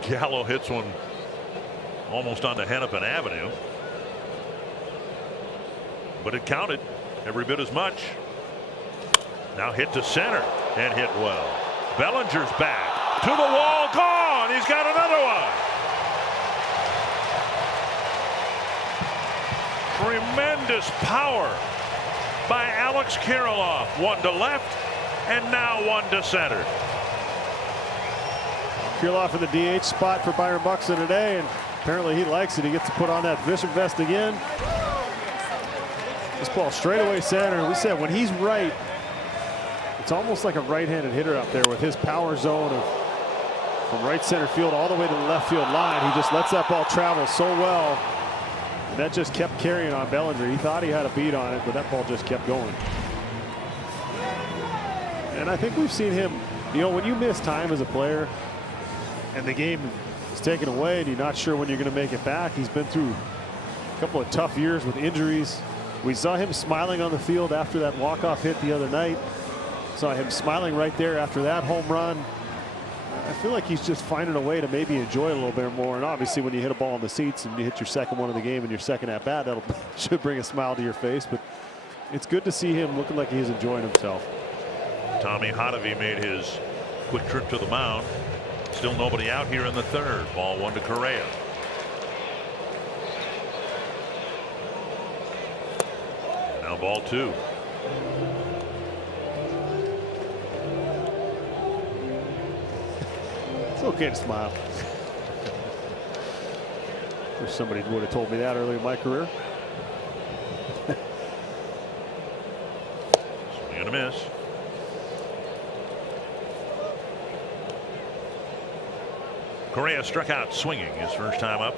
Gallo hits one almost onto Hennepin Avenue. But it counted every bit as much. Now hit to center and hit well. Bellinger's back to the wall, gone. He's got another one. Tremendous power by Alex Kirilloff. One to left and now one to center. Kirilloff in the DH spot for Byron Buxton today, and apparently he likes it. He gets to put on that vision vest again. This ball straightaway center. We said when he's right, it's almost like a right-handed hitter up there with his power zone of from right center field all the way to the left field line. He just lets that ball travel so well, and that just kept carrying on Bellinger. He thought he had a beat on it, but that ball just kept going. And I think we've seen him, when you miss time as a player and the game is taken away and you're not sure when you're going to make it back. He's been through a couple of tough years with injuries. We saw him smiling on the field after that walk-off hit the other night. Saw him smiling right there after that home run. I feel like he's just finding a way to maybe enjoy it a little bit more. And obviously when you hit a ball in the seats and you hit your second one of the game and your second at bat, that should bring a smile to your face. But it's good to see him looking like he's enjoying himself. Tommy Hotovy made his quick trip to the mound. Still nobody out here in the third. Ball 1 to Correa. Now ball 2. It's okay to smile. Wish somebody would have told me that early in my career. Swing and a miss. Correa struck out swinging his first time up.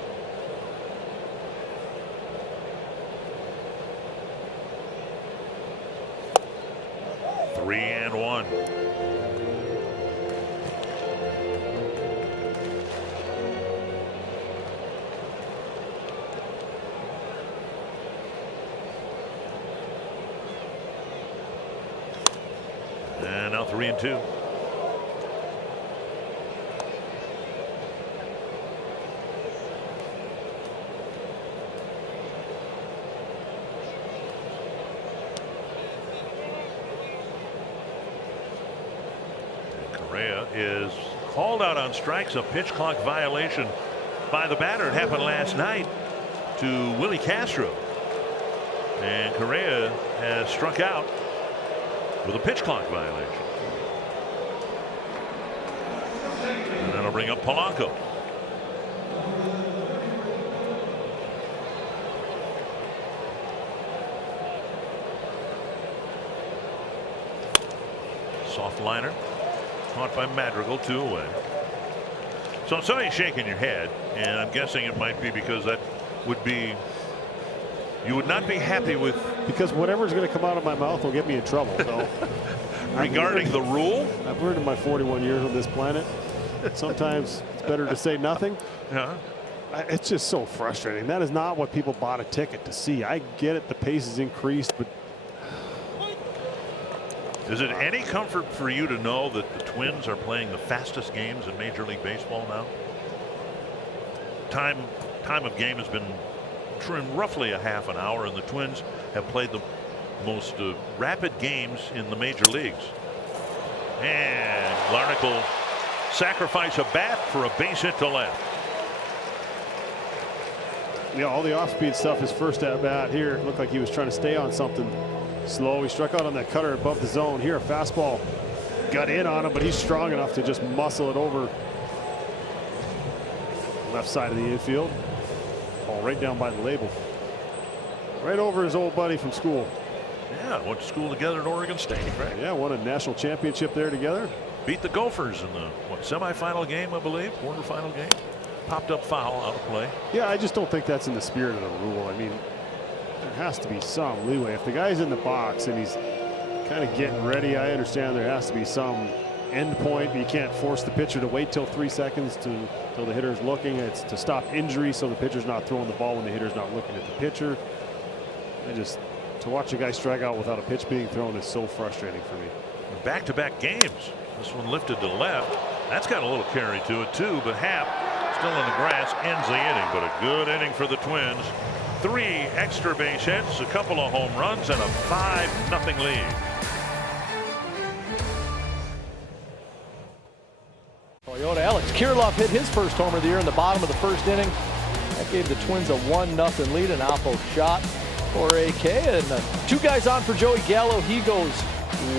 Three and one. And now 3-2. Correa is called out on strikes, a pitch clock violation by the batter. It happened last night to Willie Castro. And Correa has struck out with a pitch clock violation. And that'll bring up Polanco. Soft liner. Caught by Madrigal, 2 away. So somebody's shaking your head, and I'm guessing it might be because that would be, you would not be happy with. Because whatever's going to come out of my mouth will get me in trouble. So regarding the rule? I've learned in my 41 years on this planet, sometimes it's better to say nothing. Yeah. It's just so frustrating. That is not what people bought a ticket to see. I get it, the pace is increased, but is it any comfort for you to know that the Twins are playing the fastest games in Major League Baseball now? Time of game has been roughly a half an hour, and the Twins have played the most rapid games in the major leagues. And Larnach will sacrifice a bat for a base hit to left. Yeah, all the off-speed stuff, his first at bat here, looked like he was trying to stay on something slow. He struck out on that cutter above the zone. Here a fastball got in on him, but he's strong enough to just muscle it over left side of the infield. Ball right down by the label. Right over his old buddy from school. Yeah, went to school together at Oregon State, right? Yeah, won a national championship there together. Beat the Gophers in the semifinal game, I believe, quarterfinal game. Popped up foul out of play. Yeah, I just don't think that's in the spirit of the rule. I mean, there has to be some leeway. If the guy's in the box and he's kind of getting ready, I understand there has to be some end point. You can't force the pitcher to wait till 3 seconds till the hitter's looking. It's to stop injury so the pitcher's not throwing the ball when the hitter's not looking at the pitcher. To watch a guy strike out without a pitch being thrown is so frustrating for me. Back-to-back games. This one lifted to left. That's got a little carry to it too, but Happ still in the grass ends the inning. But a good inning for the Twins. 3 extra base hits, a couple of home runs, and a 5-0 lead. Toyota. Alex Kirilloff hit his first homer of the year in the bottom of the first inning. That gave the Twins a 1-0 lead. An Oppo shot for AK, and 2 guys on for Joey Gallo. He goes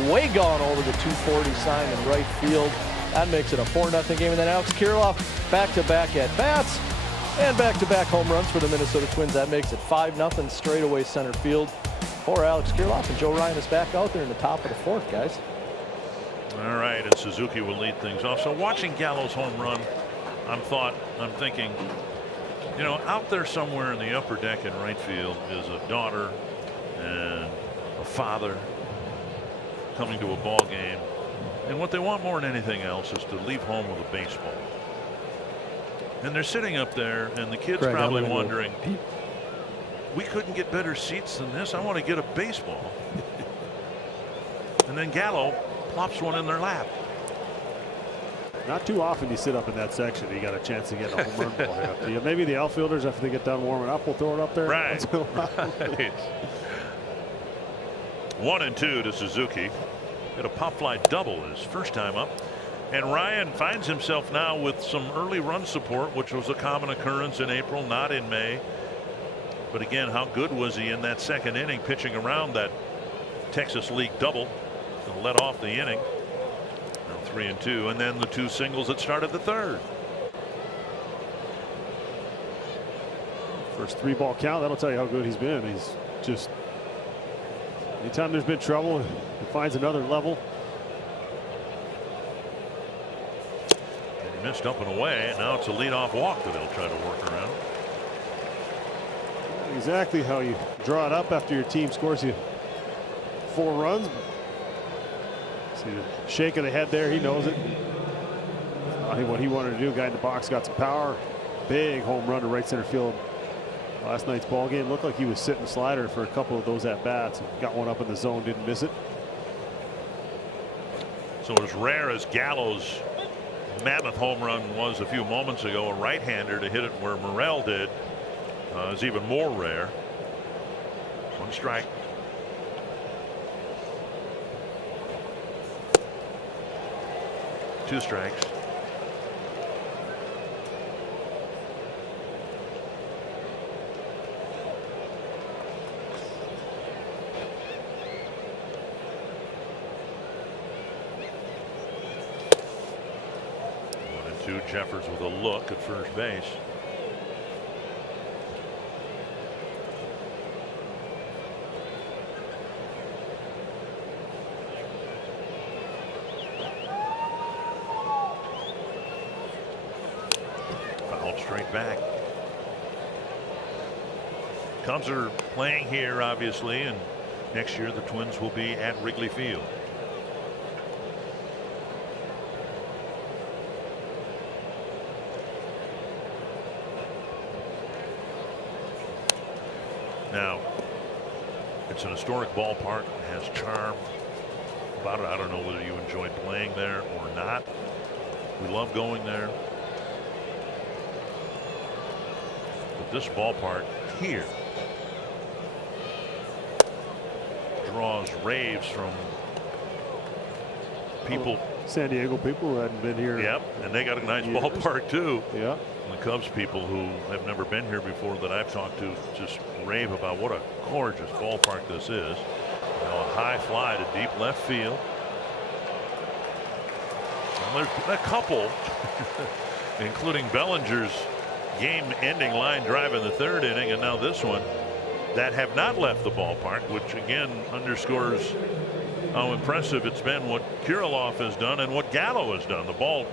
way gone over the 240 sign in right field. That makes it a 4-0 game. And then Alex Kirilloff back-to-back at bats and back-to-back home runs for the Minnesota Twins. That makes it 5-0 straightaway center field for Alex Kirilloff. And Joe Ryan is back out there in the top of the 4th, guys. All right, and Suzuki will lead things off. So watching Gallo's home run, I'm thinking, you know, out there somewhere in the upper deck in right field is a daughter and a father coming to a ball game, and what they want more than anything else is to leave home with a baseball. And they're sitting up there, and the kid's probably wondering, we couldn't get better seats than this. I want to get a baseball. And then Gallo plops one in their lap. Not too often you sit up in that section. You got a chance to get a home run ball here. Maybe the outfielders, after they get done warming up, will throw it up there. Right. Right. 1-2 to Suzuki. Got a pop fly double his first time up. And Ryan finds himself now with some early run support, which was a common occurrence in April, not in May. But again, how good was he in that second inning, pitching around that Texas League double and led off the inning. Now 3-2, and then the 2 singles that started the third. First 3-ball count, that'll tell you how good he's been. He's just, anytime there's been trouble, he finds another level. And he missed up and away, and now it's a leadoff walk that he'll try to work around. Not exactly how you draw it up after your team scores you 4 runs. See the shake of the head there, he knows it. What he wanted to do, guy in the box got some power. Big home run to right center field. Last night's ball game looked like he was sitting slider for a couple of those at bats. Got one up in the zone, didn't miss it. So as rare as Gallo's mammoth home run was a few moments ago, a right-hander to hit it where Morel did is even more rare. 1 strike. Two strikes. Jeffers with a look at first base. Fouled straight back. Cubs are playing here, obviously, and next year the Twins will be at Wrigley Field. Now, it's an historic ballpark. It has charm about it. I don't know whether you enjoyed playing there or not. We love going there. But this ballpark here draws raves from people. San Diego people who hadn't been here. Yep, and they got a nice ballpark too. Yeah. The Cubs people who have never been here before that I've talked to just rave about what a gorgeous ballpark this is. Now a high fly to deep left field. Well, there's a couple, including Bellinger's game-ending line drive in the third inning, and now this one, that have not left the ballpark, which again underscores how impressive it's been what Kirilloff has done and what Gallo has done. The ball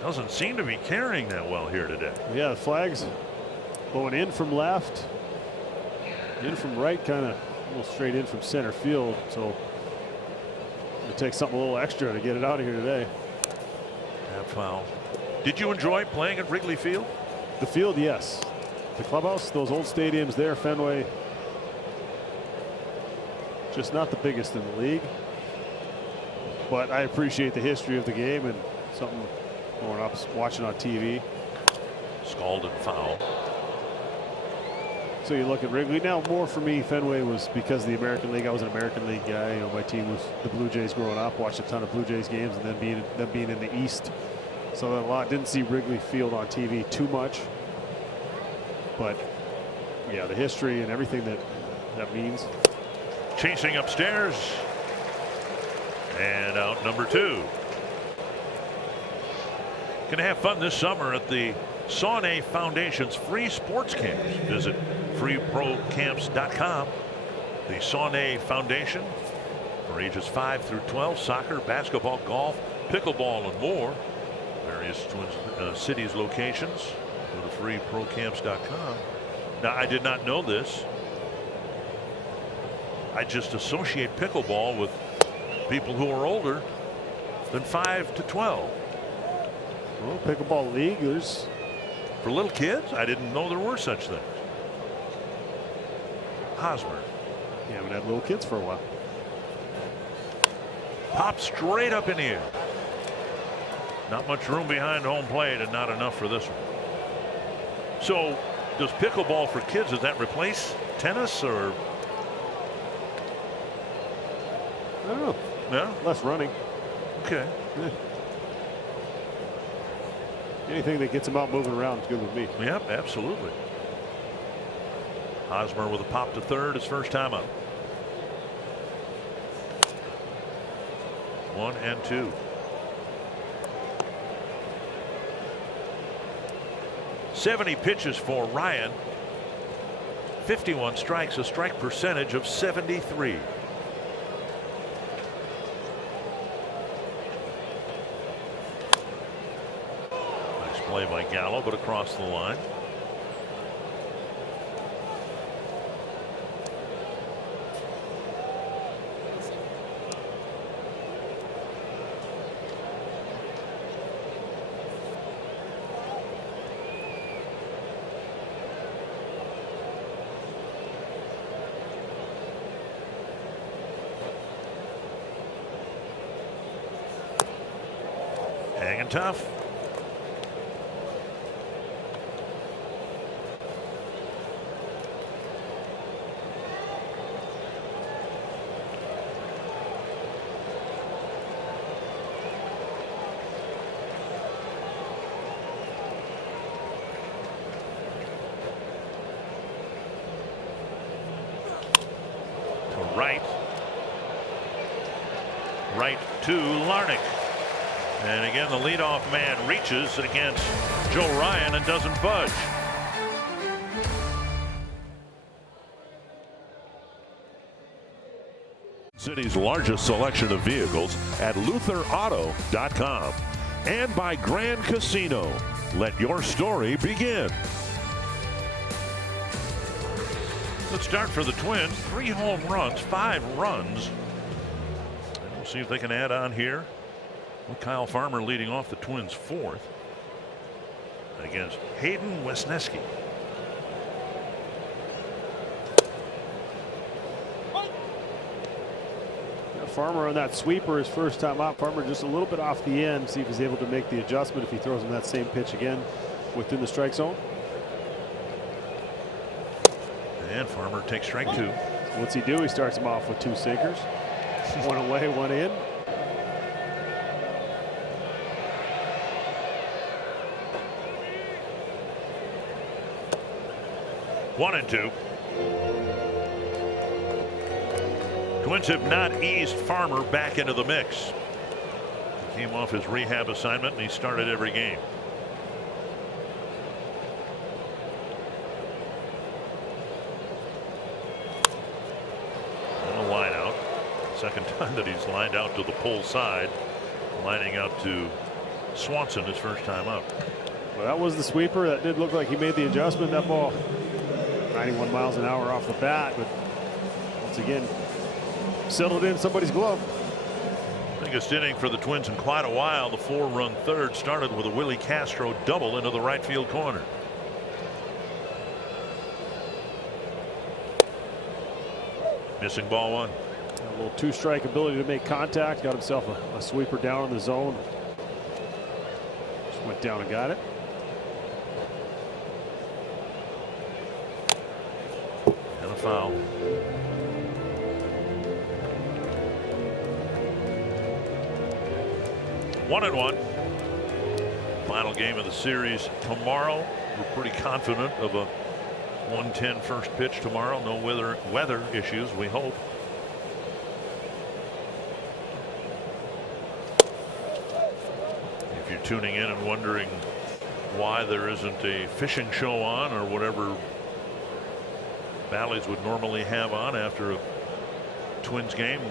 doesn't seem to be carrying that well here today. Yeah, the flag's going in from left, in from right, kind of almost straight in from center field. So it takes something a little extra to get it out of here today. That foul. Did you enjoy playing at Wrigley Field? The field, yes. The clubhouse, those old stadiums there, Fenway, just not the biggest in the league. But I appreciate the history of the game and something going up, watching on TV. Scalded foul. So you look at Wrigley now. More for me, Fenway was because of the American League. I was an American League guy. You know, my team was the Blue Jays growing up. Watched a ton of Blue Jays games, and then being in the East, so that a lot. Didn't see Wrigley Field on TV too much, but yeah, the history and everything that means. Chasing upstairs, and out number 2. Going to have fun this summer at the Sawney Foundation's free sports camps. Visit freeprocamps.com. The Sawney Foundation for ages 5 through 12, soccer, basketball, golf, pickleball, and more. Various Twin Cities locations. Go to freeprocamps.com. Now, I did not know this. I just associate pickleball with people who are older than 5 to 12. Well, pickleball league, there's For little kids, I didn't know there were such things. Hosmer. Yeah, haven't had little kids for a while. Pop straight up in the air. Not much room behind home plate and not enough for this one. So does pickleball for kids, does that replace tennis or? I don't know. Yeah. Less running. Okay. Yeah. Anything that gets them out moving around is good with me. Yep, absolutely. Hosmer with a pop to third, his first time up. 1-2. "70 pitches for Ryan. 51 strikes, a strike percentage of 73. Nice play by Gallo, but across the line. Hanging tough. To right. Right to Larnach. And again, the leadoff man reaches against Joe Ryan and doesn't budge. City's largest selection of vehicles at LutherAuto.com. And by Grand Casino. Let your story begin. Let's start for the Twins. 3 home runs, 5 runs. And we'll see if they can add on here. With Kyle Farmer leading off the Twins' 4th against Hayden Wesneski. Farmer on that sweeper his first time out. Farmer just a little bit off the end. See if he's able to make the adjustment if he throws him that same pitch again within the strike zone. And Farmer takes strike 2. What's he do? He starts him off with 2 sinkers. 1 away, 1 in. One and 2. Twins have not eased Farmer back into the mix. He came off his rehab assignment and he started every game. And a line out. Second time that he's lined out to the pull side. Lining out to Swanson his first time up. Well, that was the sweeper. That did look like he made the adjustment. That ball 91 miles an hour off the bat, but once again settled in somebody's glove. Biggest inning for the Twins in quite a while. The 4-run third started with a Willie Castro double into the right field corner. Missing ball 1. A little 2-strike ability to make contact. Got himself a sweeper down in the zone. Just went down and got it. And a foul. One and 1. Final game of the series tomorrow. We're pretty confident of a 110 first pitch tomorrow. No weather issues, we hope. If you're tuning in and wondering why there isn't a fishing show on or whatever Bally's would normally have on after a Twins game,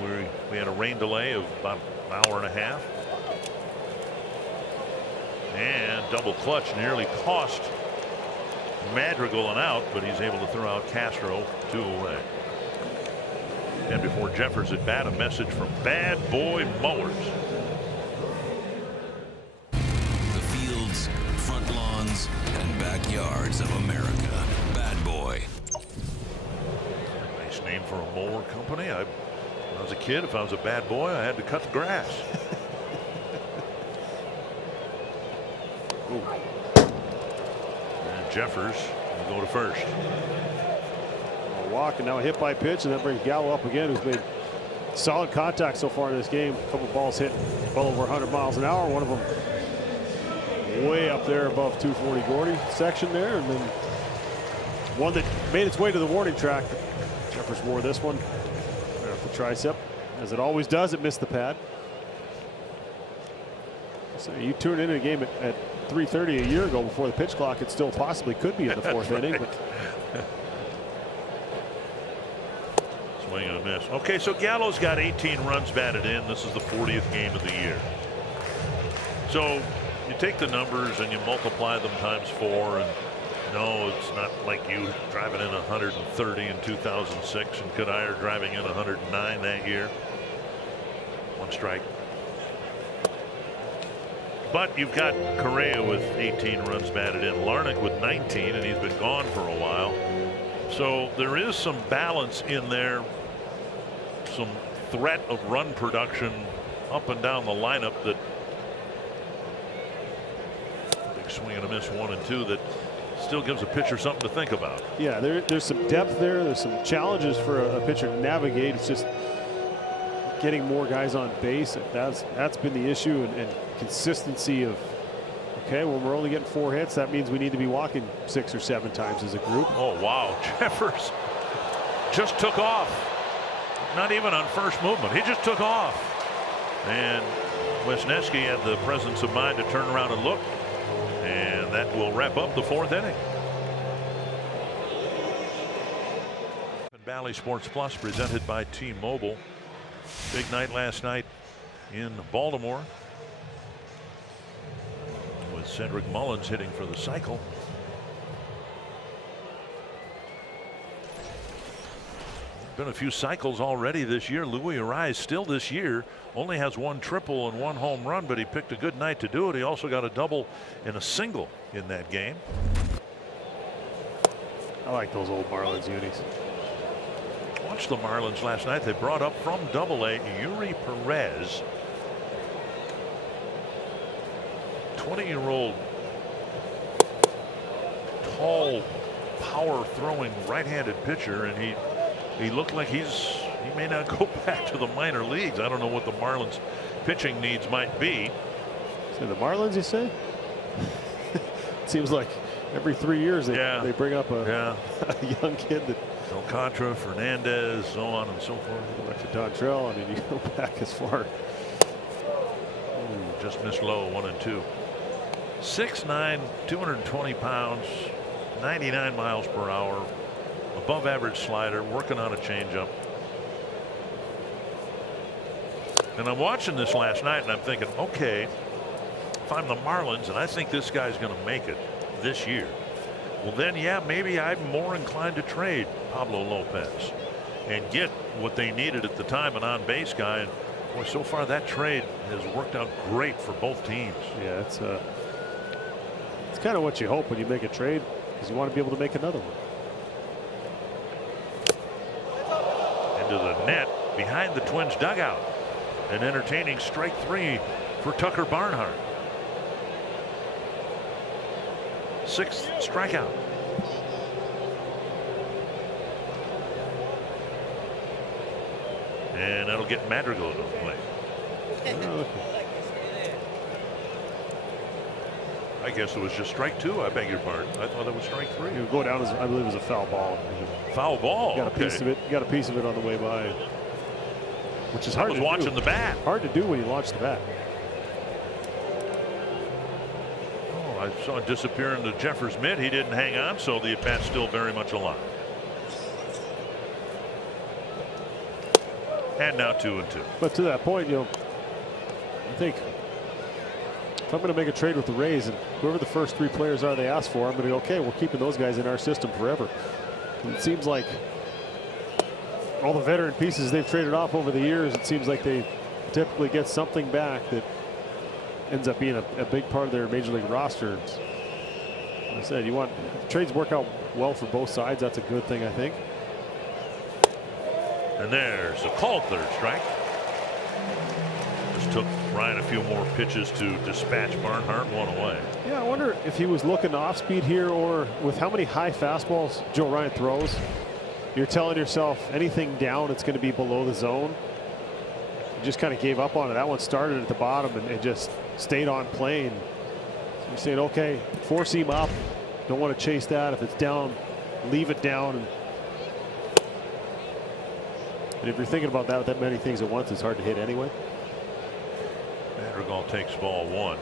we had a rain delay of about an hour and a half. And double clutch nearly cost Madrigal an out, but he's able to throw out Castro 2 away. And before Jeffers at bat, a message from Bad Boy Mowers. The fields, front lawns, and backyards of America. Bad Boy. for a mower company. When I was a kid, if I was a bad boy, I had to cut the grass. And Jeffers will go to first. A walk and now a hit by pitch, and that brings Gallo up again, who's made solid contact so far in this game. A couple balls hit well over 100 miles an hour. One of them way up there above 240 Gordy section there, and then one that made its way to the warning track. Jeffers wore this one right off the tricep, as it always does. It missed the pad. So you tune in a game at 3:30 a year ago before the pitch clock, it still possibly could be in the fourth inning. But Swing and a miss. Okay, so Gallo's got 18 runs batted in. This is the 40th game of the year. So you take the numbers and you multiply them times 4, and no, it's not like you driving in 130 in 2006 and Kadire driving in 109 that year. One strike. But you've got Correa with 18 runs batted in, Larnach with 19, and he's been gone for a while. So there is some balance in there, some threat of run production up and down the lineup. That big swing and a miss 1 and 2 that still gives a pitcher something to think about. yeah, there's some depth there. There's some challenges for a pitcher to navigate. It's just getting more guys on base. That's been the issue, and consistency of, okay, well, we're only getting 4 hits. That means we need to be walking 6 or 7 times as a group. Oh, wow. Jeffers just took off. Not even on first movement. He just took off. And Wisniewski had the presence of mind to turn around and look. And that will wrap up the 4th inning. Bally Sports Plus presented by T-Mobile. Big night last night in Baltimore, with Cedric Mullins hitting for the cycle. Been a few cycles already this year. Louis Arise still this year only has 1 triple and 1 home run, but he picked a good night to do it. He also got a double and a single in that game. I like those old Marlins unis. Watched the Marlins last night. They brought up from Double-A Yuri Perez, 20-year-old tall, power throwing right-handed pitcher, and he looked like he may not go back to the minor leagues. I don't know what the Marlins pitching needs might be. So the Marlins, you say? Seems like every 3 years they bring up a young kid that. Alcantara, Fernandez, so on and so forth. Like to Dontrell. I mean, you go back as far. Just missed low, 1 and 2. 6'9", 220 pounds, 99 miles per hour, above average slider, working on a changeup. And I'm watching this last night and I'm thinking, okay, if I'm the Marlins and I think this guy's going to make it this year, well then, yeah, maybe I'm more inclined to trade Pablo Lopez and get what they needed at the time, an on-base guy. And boy, so far that trade has worked out great for both teams. Yeah, it's kind of what you hope when you make a trade, because you want to be able to make another one. Into the net behind the Twins dugout. An entertaining strike 3 for Tucker Barnhart. 6th strikeout. And that'll get Madrigal to play. I guess it was just strike 2. I beg your pardon. I thought it was strike 3. It would go down as, I believe, it was a foul ball. Foul ball. Got a piece of it. Got a piece of it on the way by, which is hard to do. Watching the bat. Hard to do when you launch the bat. Oh, I saw it disappear into Jeffers' mitt. He didn't hang on, so the at-bat's still very much alive. And now 2 and 2. But to that point, I think if I'm going to make a trade with the Rays, and whoever the first 3 players are they ask for, I'm going to go, okay, we're keeping those guys in our system forever. And it seems like all the veteran pieces they've traded off over the years, it seems like they typically get something back that ends up being a big part of their major league roster. Like I said, if trades work out well for both sides, that's a good thing, I think. And there's a called third strike. Just took Ryan a few more pitches to dispatch Barnhart, one away. Yeah, I wonder if he was looking off speed here, or with how many high fastballs Joe Ryan throws, you're telling yourself anything down, it's going to be below the zone. You just kind of gave up on it. That one started at the bottom and just stayed on plane. So you're saying, okay, four seam up. Don't want to chase that. If it's down, leave it down. And if you're thinking about that many things at once, it's hard to hit anyway. Madrigal takes ball one.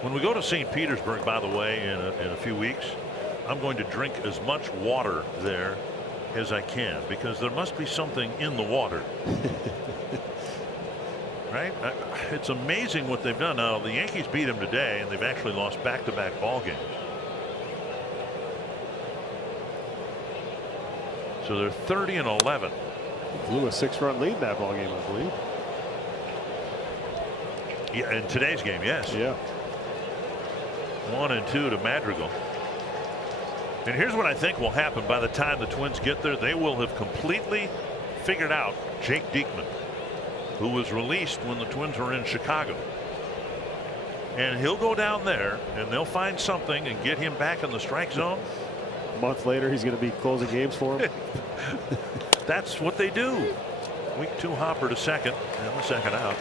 When we go to St. Petersburg, by the way, in a few weeks, I'm going to drink as much water there as I can, because there must be something in the water. Right? It's amazing what they've done. Now, the Yankees beat them today, and they've actually lost back-to-back ball games. So they're 30-11. Blew a 6-run lead in that ball game, I believe. Yeah, in today's game, yes. Yeah. 1-2 to Madrigal. And here's what I think will happen by the time the Twins get there. They will have completely figured out Jake Diekman, who was released when the Twins were in Chicago. And he'll go down there and they'll find something and get him back in the strike zone. A month later, he's going to be closing games for him. That's what they do. Week 2 hopper to second, and the second out.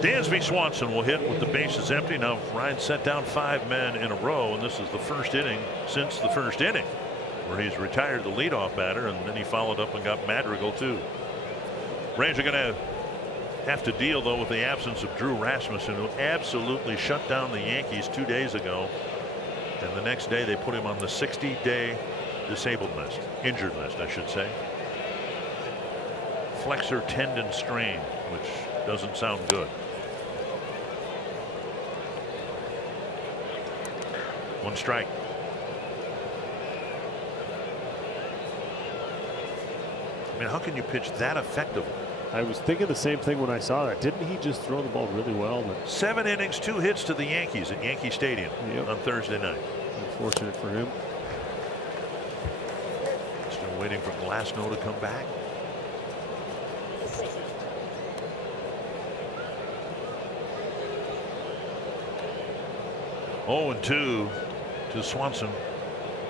Dansby Swanson will hit with the bases empty. Now Ryan set down 5 men in a row, and this is the first inning since the first inning where he's retired the leadoff batter, and then he followed up and got Madrigal too. Rays are going to have to deal though with the absence of Drew Rasmussen, who absolutely shut down the Yankees 2 days ago, and the next day they put him on the 60-day disabled list, injured list I should say. Flexor tendon strain, which doesn't sound good. One strike. I mean, how can you pitch that effectively? I was thinking the same thing when I saw that. Didn't he just throw the ball really well? But 7 innings, 2 hits to the Yankees at Yankee Stadium on Thursday night. Unfortunate for him. Still waiting for Glasnow to come back. Oh, 2 to Swanson.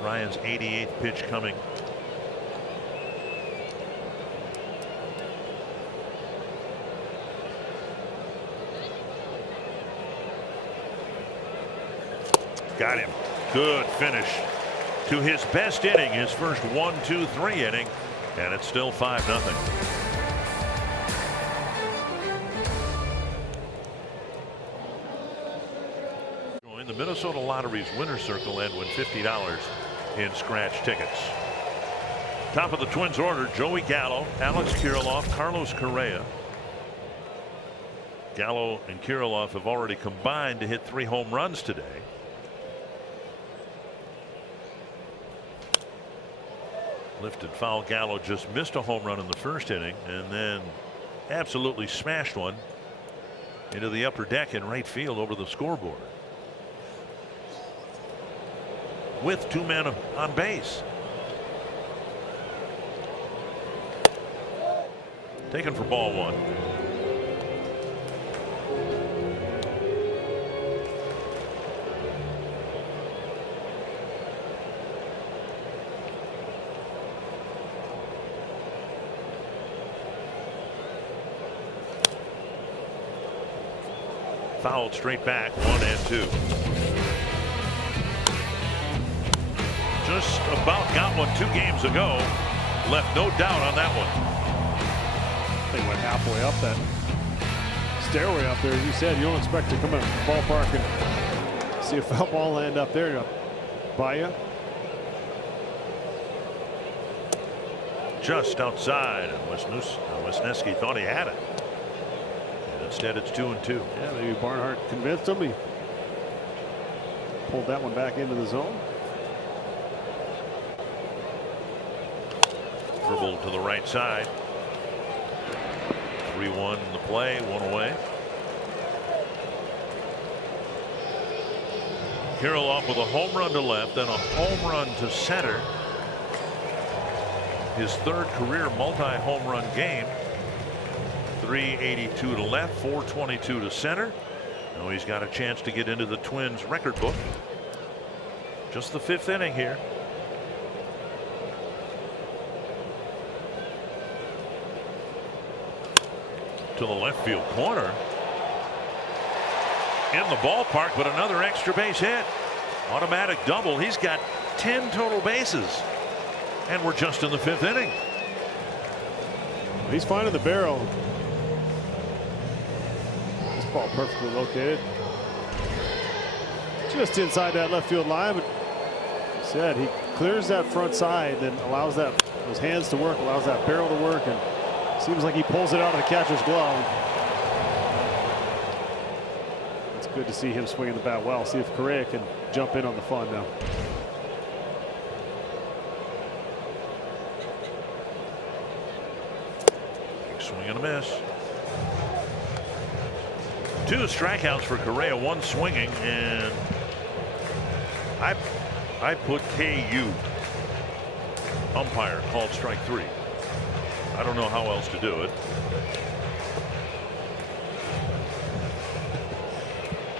Ryan's 88th pitch coming. Got him. Good finish to his best inning, his first 1-2-3 inning, and it's still 5-0. The Minnesota Lottery's winner's circle and win $50 in scratch tickets. Top of the Twins order: Joey Gallo, Alex Kirilloff, Carlos Correa. Gallo and Kirilloff have already combined to hit 3 home runs today. Lifted foul. Gallo just missed a home run in the first inning and then absolutely smashed one into the upper deck in right field over the scoreboard, with 2 men on base. Taken for ball 1. Fouled straight back, 1-2. Just about got one 2 games ago. Left no doubt on that one. They went halfway up that stairway up there. As you said, you don't expect to come in the ballpark and see a foul ball land up there by you. Just outside, and Wisniewski thought he had it. And instead it's 2-2. Yeah, maybe Barnhart convinced him. He pulled that one back into the zone. Dribbled to the right side. 3-1 in the play, 1 away. Kirilloff with a home run to left and a home run to center. His third career multi-home run game. 382 to left, 422 to center. Now he's got a chance to get into the Twins record book. Just the 5th inning here. To the left field corner. In the ballpark, but another extra base hit. Automatic double. He's got 10 total bases. And we're just in the 5th inning. He's finding the barrel. This ball perfectly located. Just inside that left field line, but said he clears that front side, then allows those hands to work, allows that barrel to work, and seems like he pulls it out of the catcher's glove. It's good to see him swinging the bat well. See if Correa can jump in on the fun now. Swing and a miss. 2 strikeouts for Correa, 1 swinging, and I put KU. Umpire called strike 3. I don't know how else to do it.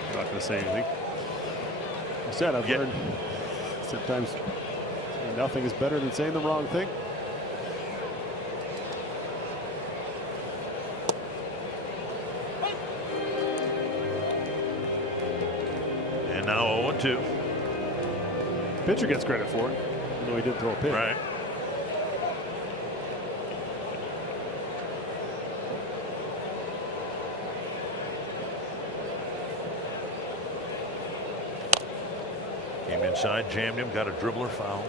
I'm not going to say anything. I said I've learned sometimes nothing is better than saying the wrong thing. And now 0-2. Pitcher gets credit for it, even though he didn't throw a pitch. Right. Came inside, jammed him, got a dribbler foul.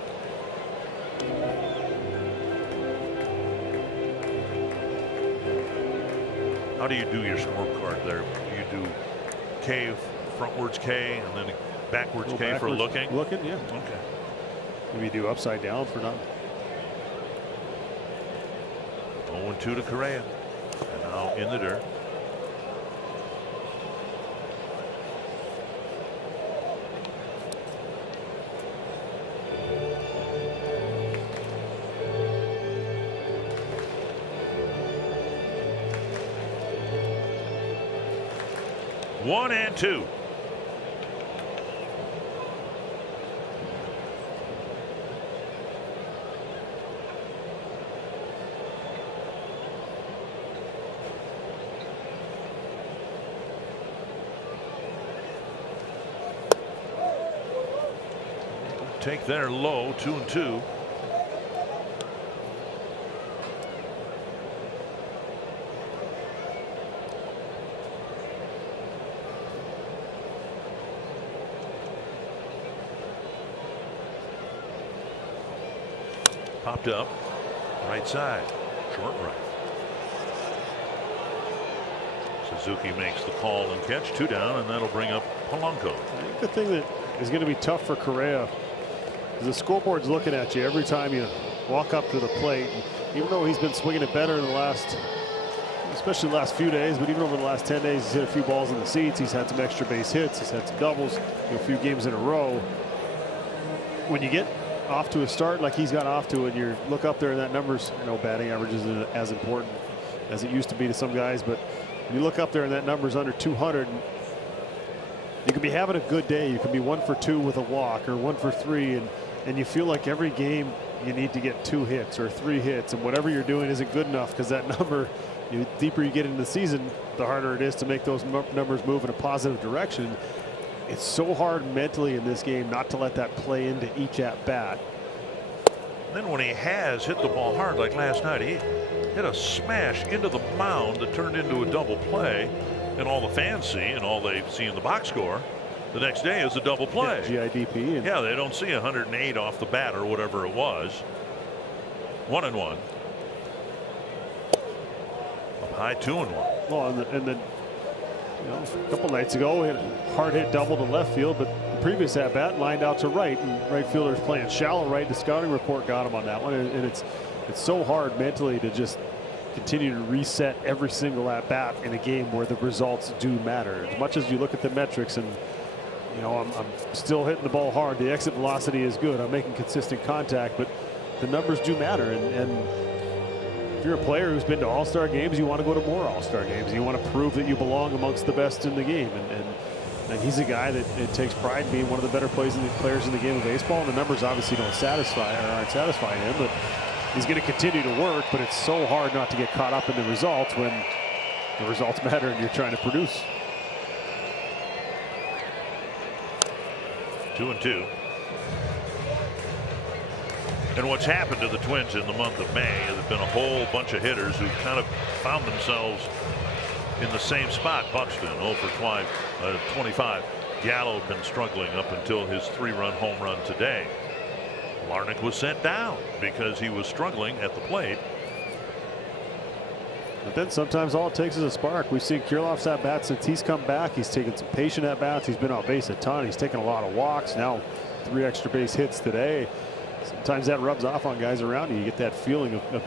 How do you do your scorecard there? Do you do K, frontwards K, and then backwards K for looking? Looking, yeah. Okay. Maybe do upside down for nothing. 0-2 to Correa. And now in the dirt. One and 2. Take there low, 2-2. Popped up, right side, short right. Suzuki makes the call and catch, 2 down, and that'll bring up Polanco. I think the thing that is going to be tough for Correa is the scoreboard's looking at you every time you walk up to the plate. Even though he's been swinging it better in the last, especially the last few days, but even over the last 10 days, he's hit a few balls in the seats. He's had some extra base hits. He's had some doubles, a few games in a row. When you get off to a start like he's got off to, and you look up there and that number's, batting average isn't as important as it used to be to some guys, but when you look up there and that number's under 200, you could be having a good day. You could be 1 for 2 with a walk or 1 for 3, and you feel like every game you need to get 2 hits or 3 hits, and whatever you're doing isn't good enough, because that number, the deeper you get into the season, the harder it is to make those numbers move in a positive direction. It's so hard mentally in this game not to let that play into each at bat. Then when he has hit the ball hard like last night, he hit a smash into the mound that turned into a double play, and all the fans see and all they see in the box score the next day is a double play. GIDP. And yeah, they don't see 108 off the bat or whatever it was. 1-1. Up high, 2-1. Well, and then a couple nights ago, we had a hard hit double to left field, but the previous at bat lined out to right, and right fielder's playing shallow right. The scouting report got him on that one, and it's so hard mentally to just continue to reset every single at bat in a game where the results do matter. As much as you look at the metrics and you know, I'm still hitting the ball hard. The exit velocity is good. I'm making consistent contact, but the numbers do matter. And if you're a player who's been to all-star games, you want to go to more all-star games. You want to prove that you belong amongst the best in the game. And he's a guy that it takes pride in being one of the better players in the game of baseball. And the numbers obviously aren't satisfying him, but he's going to continue to work. But it's so hard not to get caught up in the results when the results matter and you're trying to produce. 2-2. And what's happened to the Twins in the month of May, there's been a whole bunch of hitters who kind of found themselves in the same spot. Buxton 0 for 25. Gallo been struggling up until his 3-run home run today. Larnach was sent down because he was struggling at the plate. But then sometimes all it takes is a spark. We've seen Kirilloff's at bats since he's come back. He's taken some patient at bats. He's been on base a ton. He's taken a lot of walks. Now 3 extra base hits today. Sometimes that rubs off on guys around you. You get that feeling of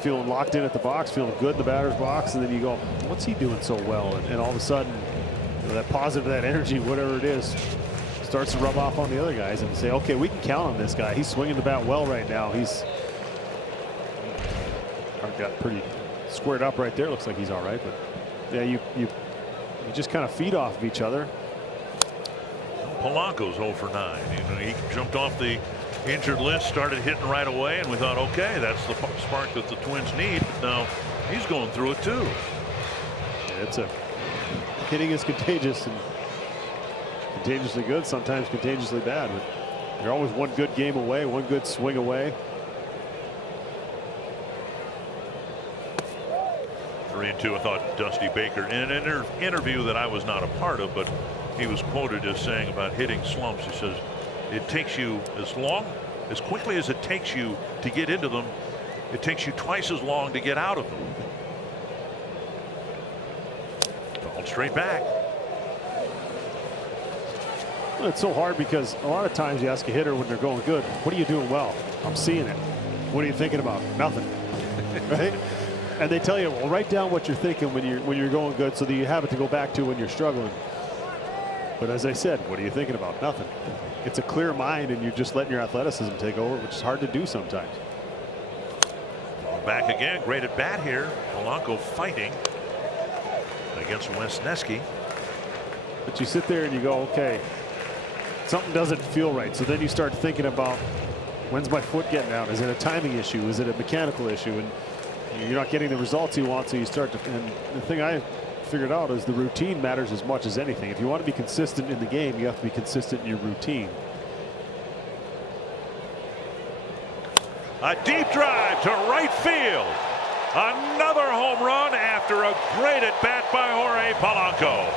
feeling locked in at the box, feeling good in the batter's box, and then you go, what's he doing so well? And all of a sudden, you know, that positive, that energy, whatever it is, starts to rub off on the other guys, and you say, okay, we can count on this guy. He's swinging the bat well right now. He's got pretty squared up right there. Looks like he's all right, but yeah, you just kind of feed off of each other. Polanco's 0 for 9. You know, he jumped off the injured list, started hitting right away, and we thought, okay, that's the spark that the Twins need. But now he's going through it too. Yeah, hitting is contagious, and contagiously good, sometimes contagiously bad. But you're always one good game away, one good swing away. 3-2. I thought Dusty Baker in an interview that I was not a part of, but he was quoted as saying about hitting slumps. He says it takes you as quickly as it takes you to get into them, it takes you twice as long to get out of them. Called straight back. Well, it's so hard because a lot of times you ask a hitter when they're going good, what are you doing well? I'm seeing it. What are you thinking about? Nothing. Right? And they tell you, well, write down what you're thinking when you're going good so that you have it to go back to when you're struggling. But as I said, what are you thinking about? Nothing. It's a clear mind, and you're just letting your athleticism take over, which is hard to do sometimes. Back again. Great at bat here. Polanco fighting against Wesneski. But you sit there and you go, okay, something doesn't feel right. So then you start thinking about, when's my foot getting out? Is it a timing issue? Is it a mechanical issue? And you're not getting the results you want, so you start to. And the thing I figured out is the routine matters as much as anything. If you want to be consistent in the game, you have to be consistent in your routine. A deep drive to right field. Another home run after a great at bat by Jorge Polanco.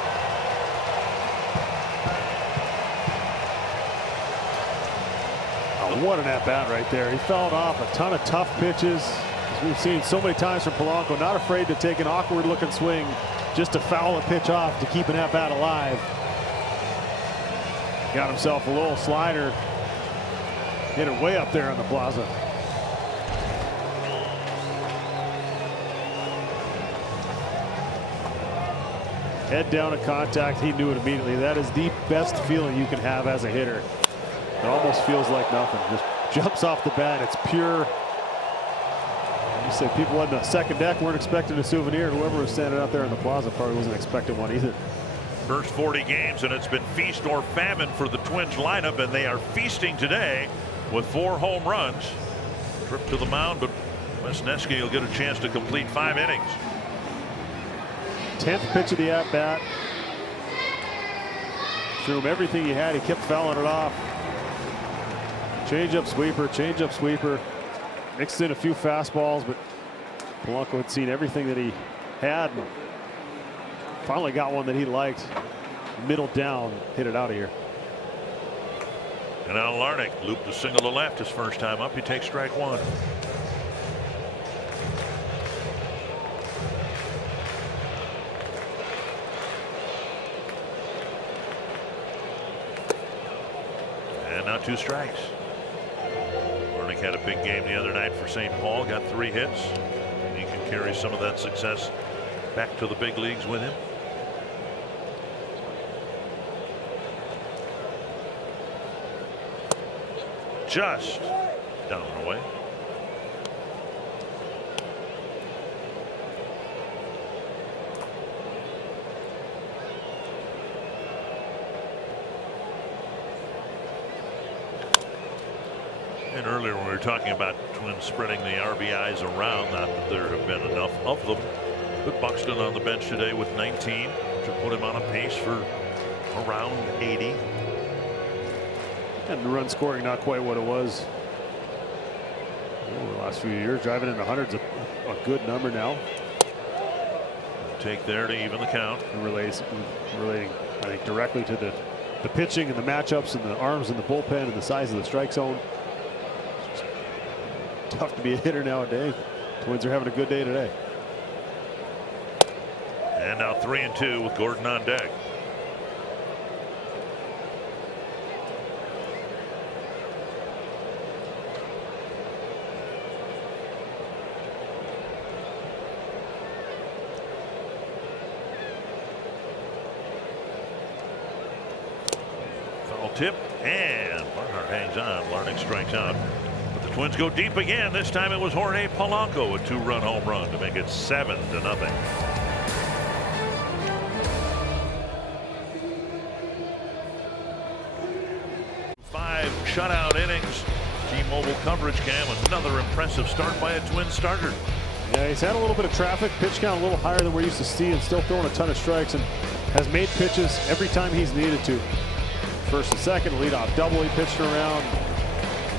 Oh, what an at bat right there. He fouled off a ton of tough pitches. As we've seen so many times from Polanco, not afraid to take an awkward looking swing just to foul a pitch off to keep an at bat alive. Got himself a little slider. Hit it way up there on the plaza. Head down to contact. He knew it immediately. That is the best feeling you can have as a hitter. It almost feels like nothing. Just jumps off the bat. It's pure. You say people on the second deck weren't expecting a souvenir. Whoever was standing out there in the plaza probably wasn't expecting one either. First 40 games, and it's been feast or famine for the Twins lineup, and they are feasting today with 4 home runs. Trip to the mound, but Wesneski will get a chance to complete 5 innings. 10th pitch of the at bat. Threw him everything he had. He kept fouling it off. Change up sweeper, change up sweeper. Mixed in a few fastballs, but Polanco had seen everything that he had. And finally got one that he liked. Middle down, hit it out of here. And now Larnach looped a single to left his first time up. He takes strike 1. And now 2 strikes. Larnach had a big game the other night for St. Paul, got 3 hits. And he can carry some of that success back to the big leagues with him. just down and away. And earlier when we were talking about Twins spreading the RBIs around, not that there have been enough of them, but Buxton on the bench today with 19 to put him on a pace for around 80. And the run scoring not quite what it was over the last few years. Driving into hundreds, a good number now. Take there to even the count. And relating, I think, directly to the pitching and the matchups and the arms and the bullpen and the size of the strike zone. Tough to be a hitter nowadays. Twins are having a good day today. And now 3-2 with Gordon on deck. Foul tip, and Barnhart hangs on. Larnach strikes out. But the Twins go deep again. This time it was Jorge Polanco, a 2-run home run to make it 7-0. 5 shutout innings. T-Mobile coverage cam. Another impressive start by a Twin starter. Yeah, he's had a little bit of traffic. Pitch count a little higher than we're used to see, and still throwing a ton of strikes, and has made pitches every time he's needed to. First and second, leadoff double he pitched around.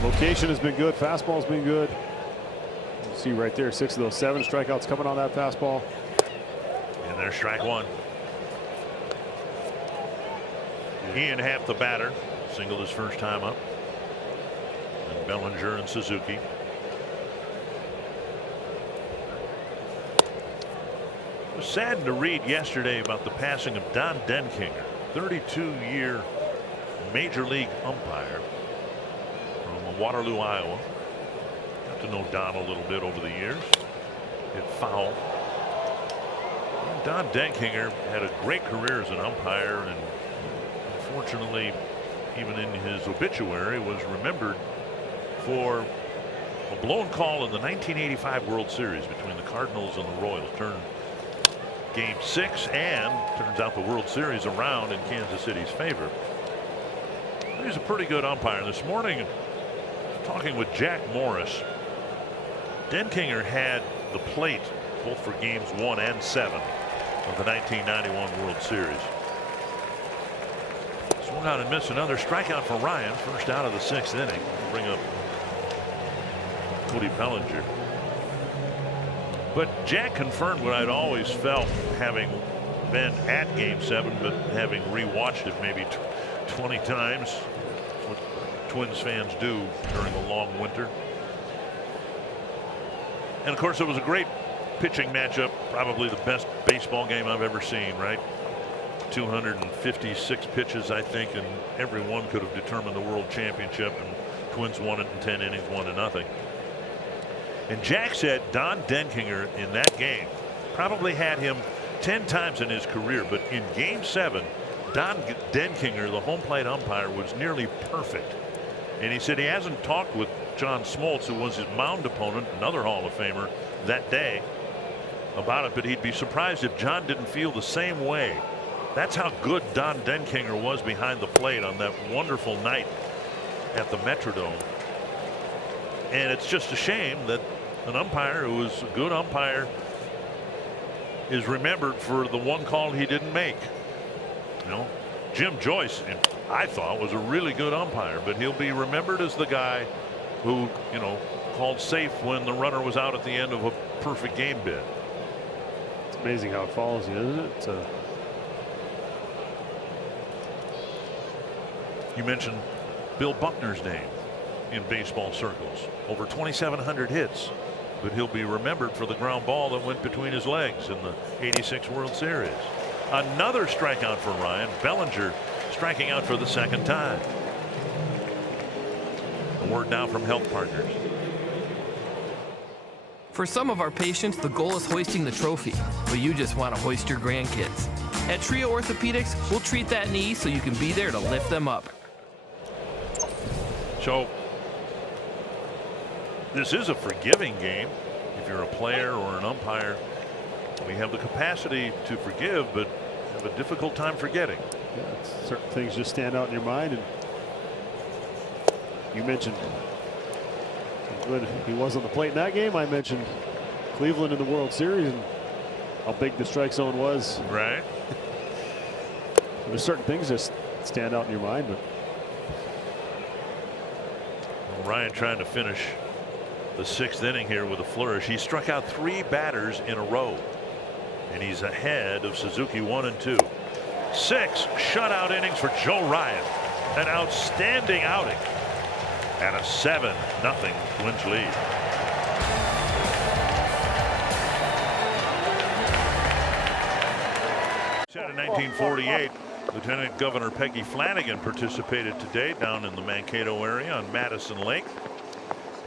Location has been good. Fastball's been good. You see right there, 6 of those 7 strikeouts coming on that fastball. And there's strike 1. Ian Happ, the batter, singled his first time up. And Bellinger and Suzuki. It was saddened to read yesterday about the passing of Don Denkinger, 32-year major league umpire from Waterloo, Iowa. Got to know Don a little bit over the years. Hit foul. Don Denkinger had a great career as an umpire, and unfortunately, even in his obituary, was remembered for a blown call in the 1985 World Series between the Cardinals and the Royals. Turned Game 6 and turns out the World Series around in Kansas City's favor. He's a pretty good umpire. This morning, talking with Jack Morris, Denkinger had the plate both for games 1 and 7 of the 1991 World Series. Swung out and missed. Another strikeout for Ryan. First out of the 6th inning. Bring up Cody Bellinger. But Jack confirmed what I'd always felt, having been at Game 7, but having rewatched it maybe 20 times. What Twins fans do during a long winter. And of course, it was a great pitching matchup. Probably the best baseball game I've ever seen, right? 256 pitches, I think, and every one could have determined the world championship, and Twins won it in 10 innings, 1-0. And Jack said Don Denkinger in that game probably had him 10 times in his career, but in Game 7, Don Denkinger, the home plate umpire, was nearly perfect. And he said he hasn't talked with John Smoltz, who was his mound opponent, another Hall of Famer, that day about it, but he'd be surprised if John didn't feel the same way. That's how good Don Denkinger was behind the plate on that wonderful night at the Metrodome. And it's just a shame that an umpire who was a good umpire is remembered for the one call he didn't make. You know, Jim Joyce, I thought, was a really good umpire, but he'll be remembered as the guy who, you know, called safe when the runner was out at the end of a perfect game bid. It's amazing how it follows you, isn't it? You mentioned Bill Buckner's name in baseball circles. Over 2,700 hits, but he'll be remembered for the ground ball that went between his legs in the '86 World Series. Another strikeout for Ryan. Bellinger striking out for the 2nd time. A word now from Health Partners. For some of our patients, the goal is hoisting the trophy, but you just want to hoist your grandkids. At Trio Orthopedics, we'll treat that knee so you can be there to lift them up. So this is a forgiving game. If you're a player or an umpire, we have the capacity to forgive, but have a difficult time forgetting. Yeah, certain things just stand out in your mind. And you mentioned how good he was on the plate in that game. I mentioned Cleveland in the World Series and how big the strike zone was. Right. There's certain things just stand out in your mind. But well, Ryan trying to finish the 6th inning here with a flourish. He struck out 3 batters in a row, and he's ahead of Suzuki 1 and 2. 6 shutout innings for Joe Ryan. An outstanding outing and a 7-0 Twins lead. In 1948, Lieutenant Governor Peggy Flanagan participated today down in the Mankato area on Madison Lake.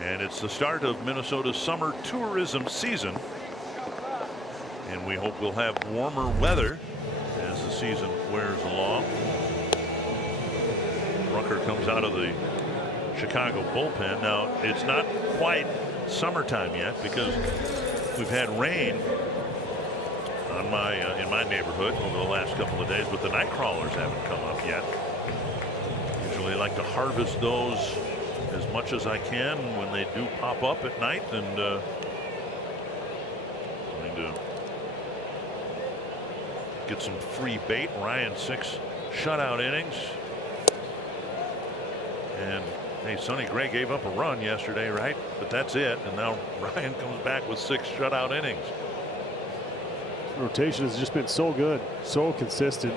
And it's the start of Minnesota's summer tourism season. And we hope we'll have warmer weather as the season wears along. Rucker comes out of the Chicago bullpen. Now, it's not quite summertime yet because we've had rain on in my neighborhood over the last couple of days, but the night crawlers haven't come up yet. Usually I like to harvest those as much as I can when they do pop up at night, and going to get some free bait. Ryan 6 shutout innings, and hey, Sonny Gray gave up a run yesterday, right? But that's it, and now Ryan comes back with 6 shutout innings. rotation has just been so good, so consistent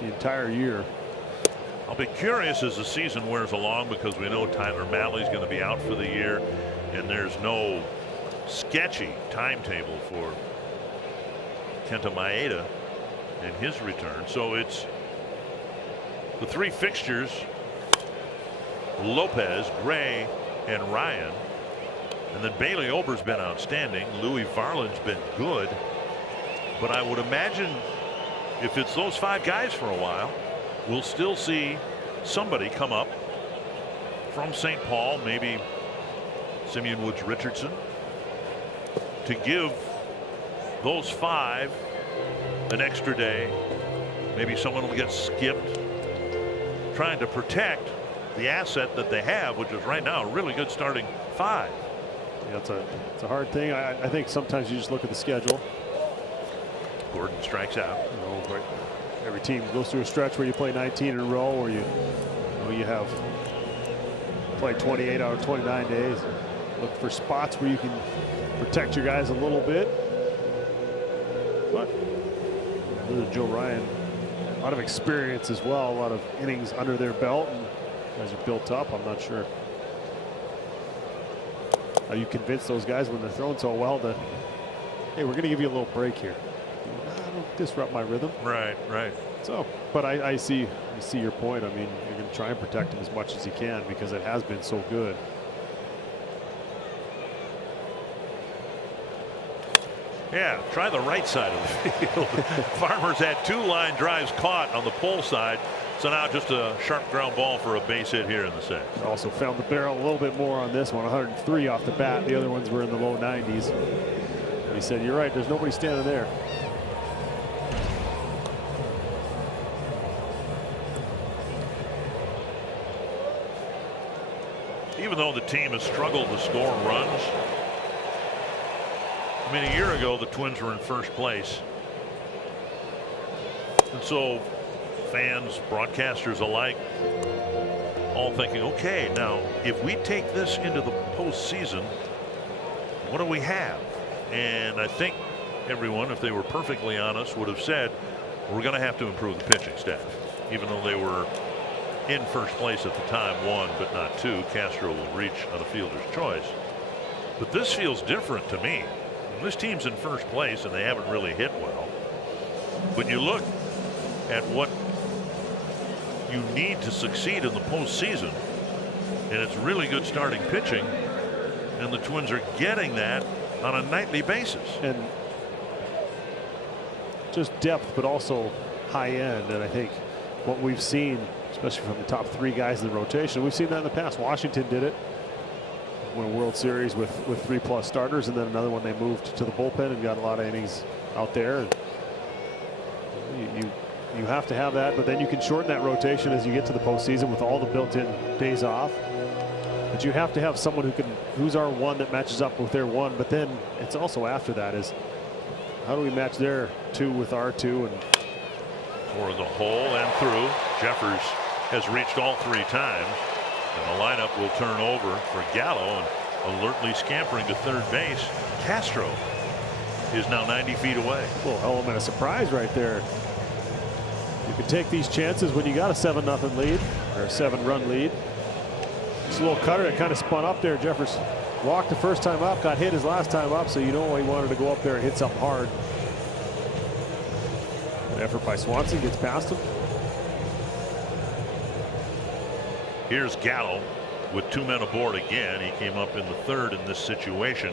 the entire year. I'll be curious as the season wears along, because we know Tyler Mahle's going to be out for the year, and there's no sketchy timetable for Kenta Maeda and his return. So it's the 3 fixtures: Lopez, Gray, and Ryan. And then Bailey Ober's been outstanding. Louis Varland's been good. But I would imagine if it's those 5 guys for a while, we'll still see somebody come up from St. Paul, maybe Simeon Woods Richardson, to give those 5 an extra day. Maybe someone will get skipped, trying to protect the asset that they have, which is right now a really good starting 5. Yeah, it's a hard thing. I think sometimes you just look at the schedule. Gordon strikes out. You know, every team goes through a stretch where you play 19 in a row, or you have played 28 out of 29 days. Look for spots where you can protect your guys a little bit. But Joe Ryan, a lot of experience as well, a lot of innings under their belt, and guys are built up. I'm not sure how you convince those guys when they're throwing so well that, hey, we're going to give you a little break here. Don't disrupt my rhythm. Right. So, but I see your point. I mean, you're going to try and protect him as much as you can, because it has been so good. Yeah, try the right side of the field. Farmers had 2 line drives caught on the pole side, so now just a sharp ground ball for a base hit here in the 6th. Also found the barrel a little bit more on this one, 103 off the bat. The other ones were in the low 90s. And he said, "You're right. There's nobody standing there." Even though the team has struggled to score runs, I mean, a year ago the Twins were in first place, and so fans, broadcasters alike, all thinking, okay, now if we take this into the postseason, what do we have? And I think everyone, if they were perfectly honest, would have said, we're going to have to improve the pitching staff. Even though they were in first place at the time, 1 but not 2, Castro will reach on a fielder's choice. But this feels different to me. This team's in first place and they haven't really hit well. But you look at what you need to succeed in the postseason, and it's really good starting pitching, and the Twins are getting that on a nightly basis. And just depth, but also high end. And I think what we've seen, especially from the top 3 guys in the rotation, we've seen that in the past. Washington did it. won a World Series with 3+ starters, and then another one they moved to the bullpen and got a lot of innings out there. And you have to have that, but then you can shorten that rotation as you get to the postseason with all the built-in days off. But you have to have someone who's our one that matches up with their one. But then it's also after that is how do we match their 2 with our 2? And for the hole and through. Jeffers has reached all 3 times, and the lineup will turn over for Gallo, and alertly scampering to third base. Castro is now 90 feet away. a little element of surprise right there. You can take these chances when you got a 7-0 lead or a 7-run lead. Just a little cutter that kind of spun up there. Jeffers walked the first time up, got hit his last time up, so you know he wanted to go up there and hit something hard. An effort by Swanson gets past him. Here's Gallo with 2 men aboard again. He came up in the 3rd in this situation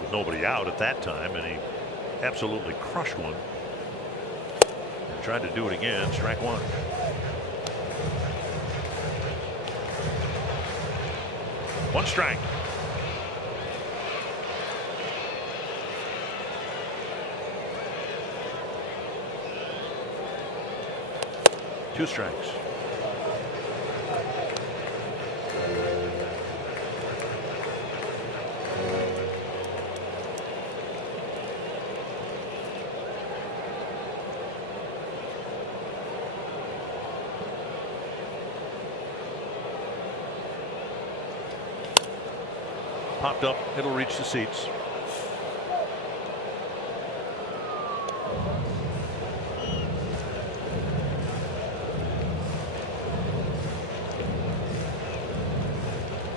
with nobody out at that time, and he absolutely crushed one. And tried to do it again. Strike 1. One strike. Two strikes. Popped up, it'll reach the seats.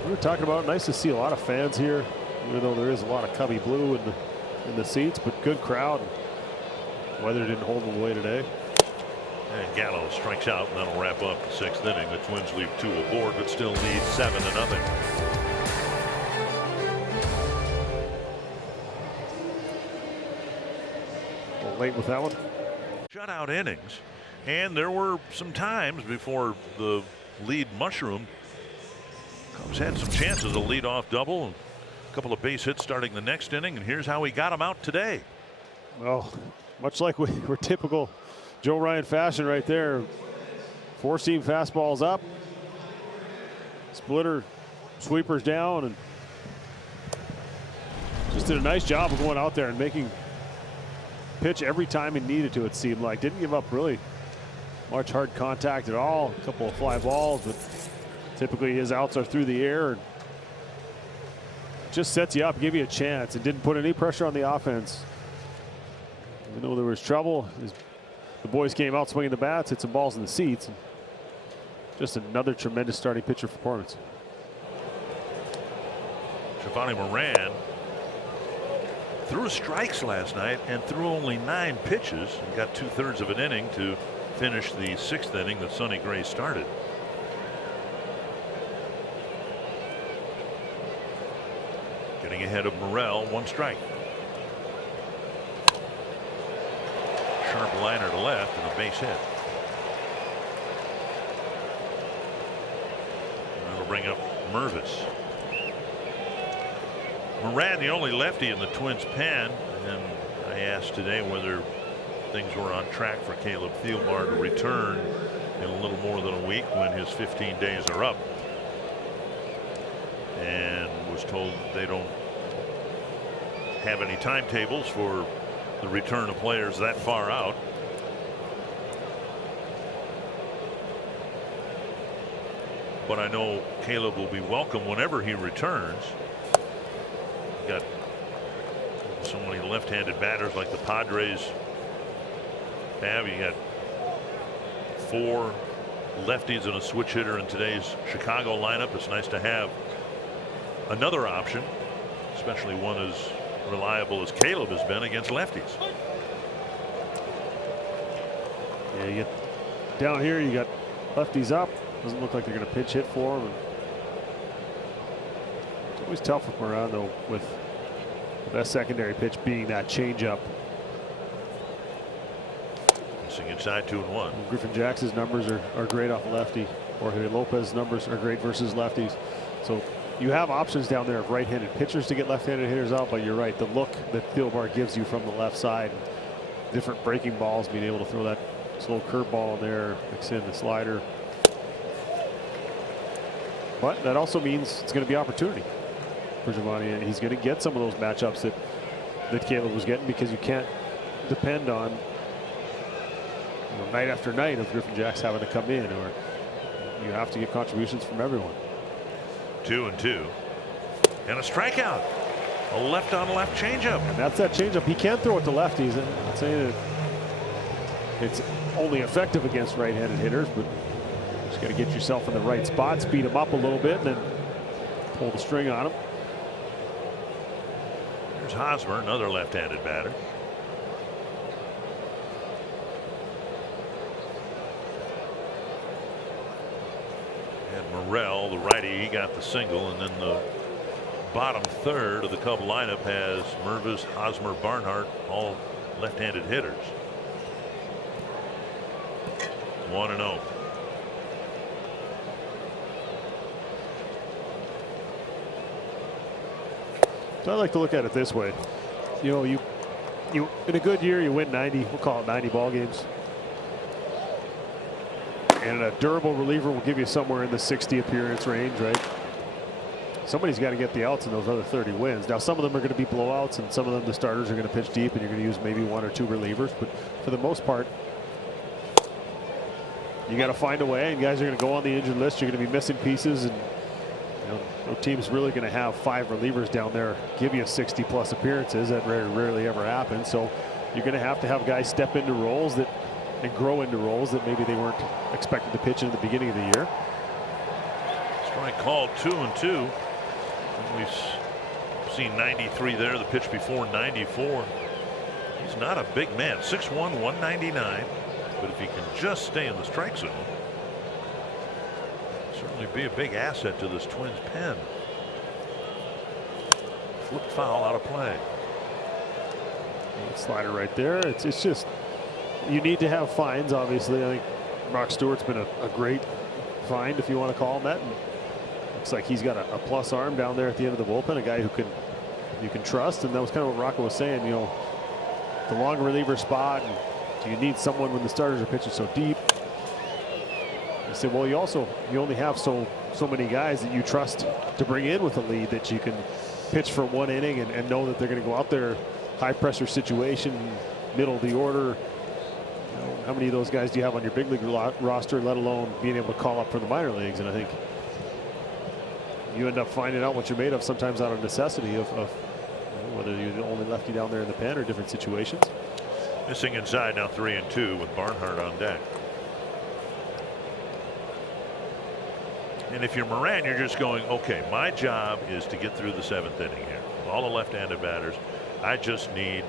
We were talking about nice to see a lot of fans here, even though there is a lot of Cubby blue in the seats, but good crowd. Weather didn't hold them away today. And Gallo strikes out, and that'll wrap up the 6th inning. The Twins leave 2 aboard, but still lead 7-0. Late with that one. Shutout innings, and there were some times before the lead mushroomed. Cubs had some chances, a leadoff double, and a couple of base hits starting the next inning, and here's how he got them out today. Well, much like we're typical Joe Ryan fashion right there. 4-seam fastballs up, splitter sweepers down, and just did a nice job of going out there and making pitch every time he needed to, it seemed like. Didn't give up really much hard contact at all. A couple of fly balls, but typically his outs are through the air. And just sets you up, give you a chance, and didn't put any pressure on the offense. Even though there was trouble, the boys came out swinging the bats, hit some balls in the seats. And just another tremendous starting pitcher performance. Giovanni Moran threw strikes last night and threw only 9 pitches and got 2/3 of an inning to finish the 6th inning that Sonny Gray started. Getting ahead of Morel, 1 strike. Sharp liner to left and a base hit. And that'll bring up Mervis. Moran, the only lefty in the Twins' pen, and I asked today whether things were on track for Caleb Thielbar to return in a little more than a week when his 15 days are up, and was told they don't have any timetables for the return of players that far out. But I know Caleb will be welcome whenever he returns. Got so many left-handed batters like the Padres have. You got 4 lefties and a switch hitter in today's Chicago lineup. It's nice to have another option, especially one as reliable as Caleb has been against lefties. Yeah, you get down here, you got lefties up. Doesn't look like they're going to pitch hit for him. It's always tough with Moran, though, with the best secondary pitch being that changeup. Missing inside 2-1. Griffin Jackson's numbers are great off a lefty. Jorge Lopez's numbers are great versus lefties. So you have options down there of right-handed pitchers to get left-handed hitters out, but you're right, the look that Thielbar gives you from the left side, different breaking balls, being able to throw that slow curveball in there, mix in the slider. But that also means it's going to be opportunity for Giovanni, and he's going to get some of those matchups that Caleb was getting, because you can't depend on night after night of Griffin Jacks having to come in, or you have to get contributions from everyone. 2-2 and a strikeout. A left on left changeup. And that's that changeup. He can throw it to lefties. I'm not saying that it's only effective against right-handed hitters, but just got to get yourself in the right spot, speed him up a little bit, and then pull the string on him. There's Hosmer, another left-handed batter. And Morel, the righty, he got the single, and then the bottom third of the Cub lineup has Mervis, Hosmer, Barnhart, all left-handed hitters. 1-0. So I like to look at it this way. You know, you in a good year you win 90. We'll call it 90 ball games. And a durable reliever will give you somewhere in the 60 appearance range, right? Somebody's got to get the outs in those other 30 wins. Now, some of them are going to be blowouts, and some of them the starters are going to pitch deep, and you're going to use maybe 1 or 2 relievers. But for the most part, you got to find a way, and guys are going to go on the injured list. You're going to be missing pieces, and no team's really going to have 5 relievers down there give you 60+ appearances. That very rarely ever happens. So you're going to have guys step into roles and grow into roles that maybe they weren't expected to pitch in the beginning of the year. Strike called, 2-2. We've seen 93 there, the pitch before 94. He's not a big man, 6'1", 199. But if he can just stay in the strike zone, certainly be a big asset to this Twins pen. Flipped foul, out of play. Slider right there. It's just, you need to have finds, obviously. I think Brock Stewart's been a great find, if you want to call him that. And looks like he's got a plus arm down there at the end of the bullpen, a guy who you can trust. And that was kind of what Rocco was saying, you know, the long reliever spot. And do you need someone when the starters are pitching so deep? He said, well, you only have so many guys that you trust to bring in with a lead, that you can pitch for 1 inning and know that they're going to go out there, high pressure situation, middle of the order. You know, how many of those guys do you have on your big league roster, let alone being able to call up for the minor leagues? And I think you end up finding out what you're made of sometimes out of necessity of whether you're the only lefty down there in the pen or different situations. Missing inside now, 3-2 with Barnhart on deck. And if you're Moran, you're just going, okay, my job is to get through the 7th inning here. With all the left-handed batters, I just need,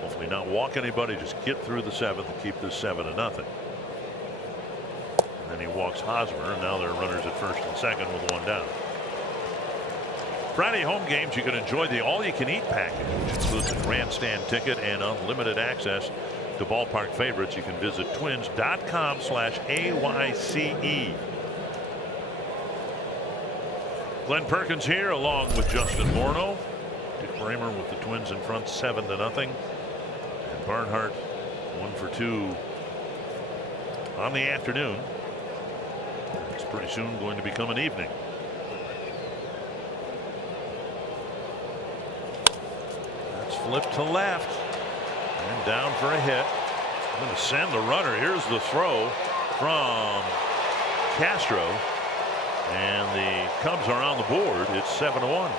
hopefully not walk anybody, just get through the 7th and keep this 7-0. And then he walks Hosmer, and now there are runners at first and second with 1 down. Friday home games, you can enjoy the all-you-can-eat package, which includes a grandstand ticket and unlimited access to ballpark favorites. You can visit twins.com/AYCE. Glenn Perkins here along with Justin Morneau. Dick Bremer with the Twins in front 7-0. And Barnhart 1 for 2 on the afternoon. It's pretty soon going to become an evening. That's flipped to left and down for a hit. I'm going to send the runner. Here's the throw from Castro, and the Cubs are on the board. It's 7-1,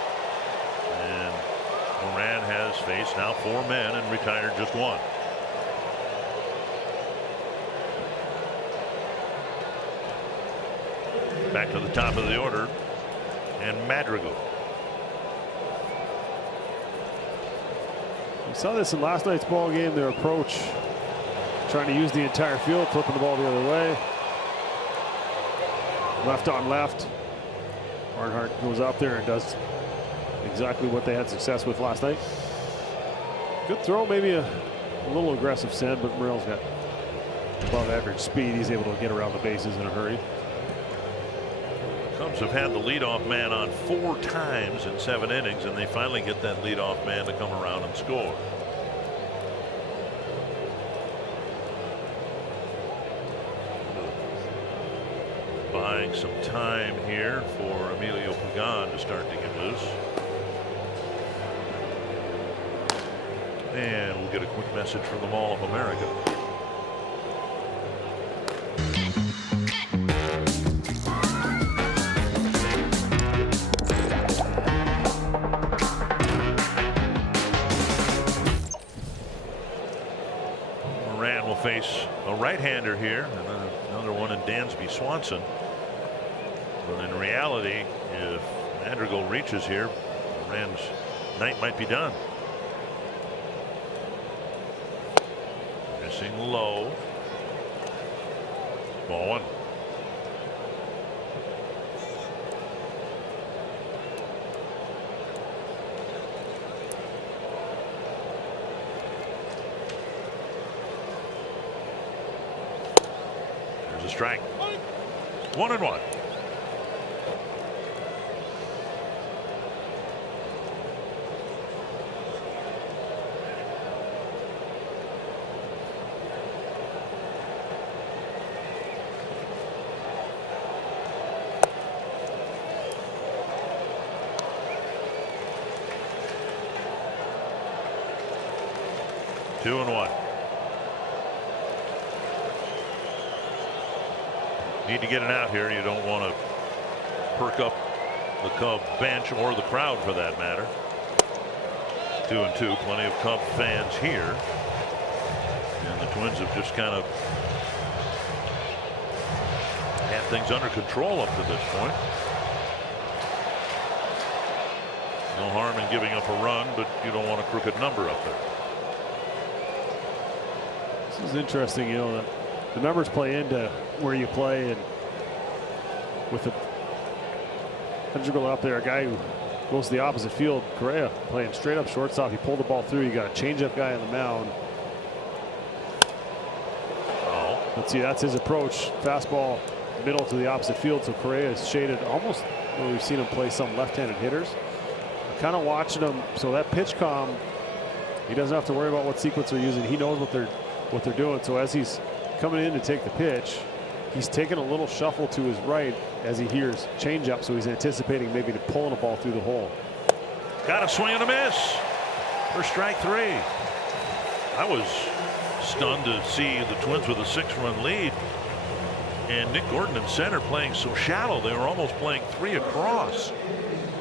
and Moran has faced now 4 men and retired just 1. Back to the top of the order, and Madrigal. We saw this in last night's ball game, their approach, trying to use the entire field, flipping the ball the other way. Left on left. Barnhart goes out there and does exactly what they had success with last night. Good throw, maybe a little aggressive send, but Morel's got above average speed. He's able to get around the bases in a hurry. Cubs have had the leadoff man on 4 times in 7 innings, and they finally get that leadoff man to come around and score. Buying some time here for Emilio Pagan to start to get loose. And we'll get a quick message from the Mall of America. Moran will face a right-hander here, and then another one in Dansby Swanson. But in reality, if Madrigal reaches here, Moran's night might be done. Missing low. Ball 1. There's a strike. 1-1. Two and 1. Need to get it out here. You don't want to perk up the Cub bench or the crowd for that matter. 2-2. Plenty of Cub fans here. And the Twins have just kind of had things under control up to this point. No harm in giving up a run, but you don't want a crooked number up there. This is interesting, you know, the numbers play into where you play, and with the Madrigal up there, a guy who goes to the opposite field, Correa playing straight up shortstop. He pulled the ball through. You got a changeup guy on the mound. Oh, let's see, that's his approach. Fastball middle to the opposite field. So Correa is shaded almost. Well, we've seen him play some left-handed hitters. Kind of watching him. So that pitch comm, he doesn't have to worry about what sequence they're using. He knows what they're doing. So as he's coming in to take the pitch, he's taking a little shuffle to his right as he hears changeup. So he's anticipating maybe to pulling a ball through the hole. Got a swing and a miss for strike 3. I was stunned to see the Twins with a 6-run lead, and Nick Gordon in center playing so shallow. They were almost playing 3 across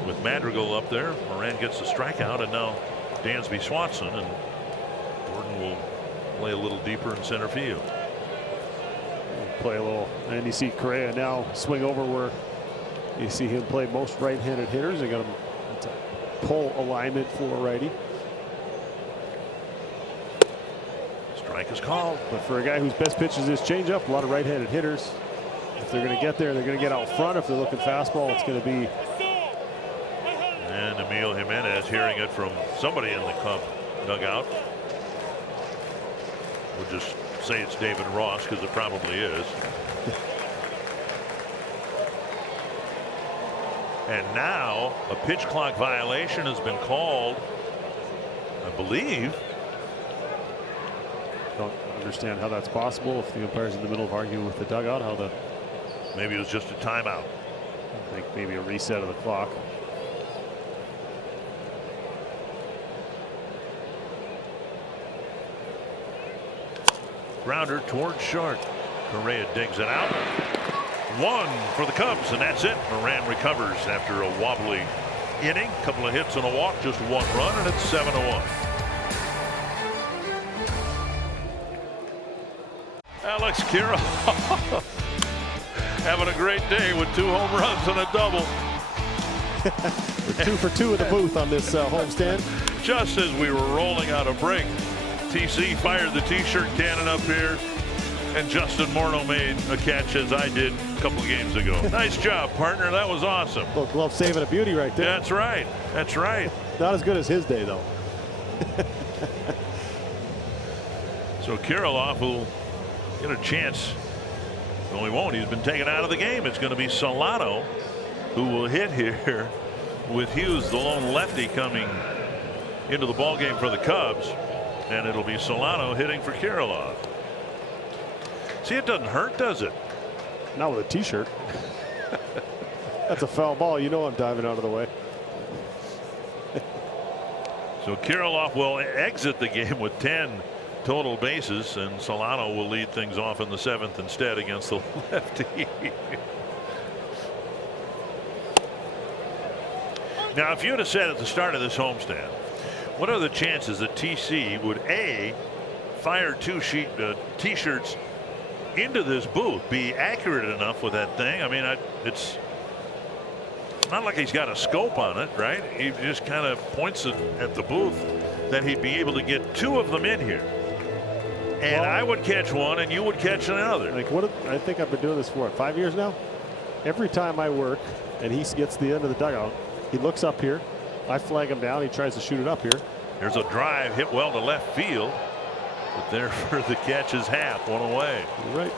with Madrigal up there. Moran gets the strikeout, and now Dansby Swanson, and Gordon will play a little deeper in center field. Play a little, and you see Correa now swing over where you see him play most right-handed hitters. They got him to pull alignment for a righty. Strike is called. But for a guy whose best pitch is his changeup, a lot of right-handed hitters, if they're going to get there, they're going to get out front. If they're looking fastball, it's going to be. And Emil Jimenez hearing it from somebody in the Cub dugout. We'll just say it's David Ross, because it probably is. And now a pitch clock violation has been called, I believe. Don't understand how that's possible. If the umpire's in the middle of arguing with the dugout, how the. Maybe it was just a timeout. I think maybe a reset of the clock. Grounder towards short. Correa digs it out. 1 for the Cubs, and that's it. Moran recovers after a wobbly inning. Couple of hits and a walk, just 1 run, and it's 7-1. Alex Kirilloff having a great day with 2 home runs and a double. We're 2 for 2 in the booth on this homestand. Just as we were rolling out of break, TC fired the t-shirt cannon up here, and Justin Morneau made a catch as I did a couple of games ago. Nice job, partner. That was awesome. Little glove saving a beauty right there. That's right. That's right. Not as good as his day, though. So Kirilloff will get a chance. No, he won't. He's been taken out of the game. It's going to be Solano who will hit here with Hughes, the lone lefty, coming into the ball game for the Cubs, and it'll be Solano hitting for Kirilloff. See, it doesn't hurt, does it? Not with a t-shirt. That's a foul ball. You know I'm diving out of the way. So Kirilloff will exit the game with 10 total bases, and Solano will lead things off in the 7th instead against the lefty. Now, if you'd have said at the start of this homestand, what are the chances that TC would A, fire 2 t-shirts into this booth, be accurate enough with that thing? I mean, it's not like he's got a scope on it, right? He just kind of points it at the booth that he'd be able to get 2 of them in here. And I would catch one and you would catch another. Like I think I've been doing this for what, 5 years now? Every time I work and he gets to the end of the dugout, he looks up here. I flag him down. He tries to shoot it up here. There's a drive hit well to left field. But there for the catch is half, one away. Right.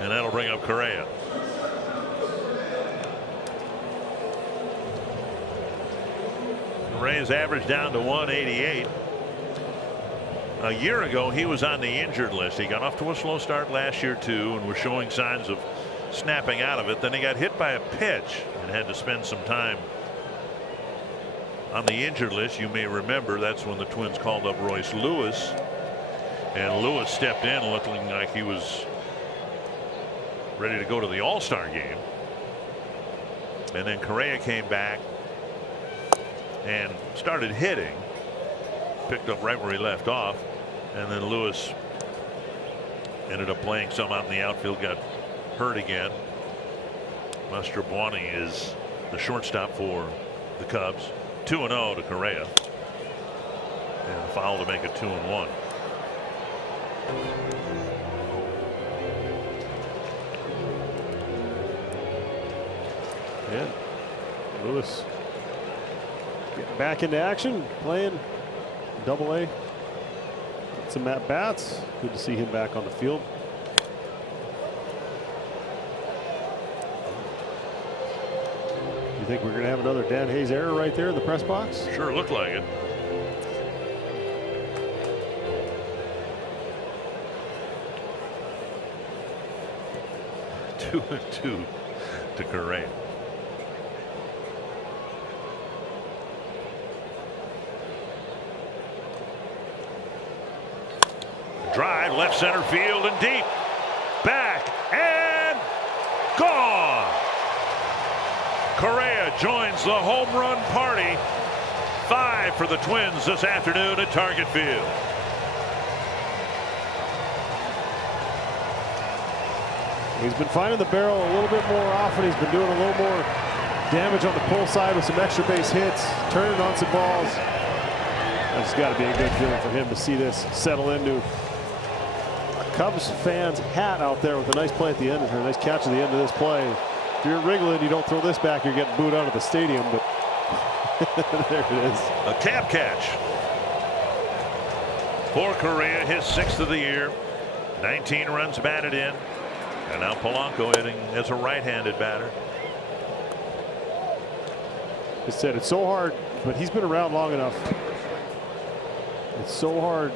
And that'll bring up Correa. Correa's average down to 188. A year ago, he was on the injured list. He got off to a slow start last year, too, and was showing signs of snapping out of it. Then he got hit by a pitch and had to spend some time on the injured list. You may remember that's when the Twins called up Royce Lewis, and Lewis stepped in looking like he was ready to go to the All-Star game. And then Correa came back and started hitting, picked up right where he left off, and then Lewis ended up playing some out in the outfield, got hurt again. Mastrobuoni is the shortstop for the Cubs. 2-0 to Correa, and a foul to make it 2-1. Yeah, Lewis getting back into action, playing Double-A. Some at bats. Good to see him back on the field. You think we're going to have another Dan Hayes error right there in the press box? Sure looked like it. Two and 2 to Correa. Drive left center field and deep. Back and gone. Correa joins the home run party. 5 for the Twins this afternoon at Target Field. He's been finding the barrel a little bit more often. He's been doing a little more damage on the pull side with some extra base hits, turning on some balls. It's got to be a good feeling for him to see this settle into a Cubs fan's hat out there with a nice play at the end of her. Nice catch at the end of this play. If you're wriggling, you don't throw this back, you're getting booed out of the stadium. But there it is. A tap catch for Correa, his 6th of the year. 19 runs batted in. And now Polanco hitting as a right-handed batter. I said it's so hard, but he's been around long enough. It's so hard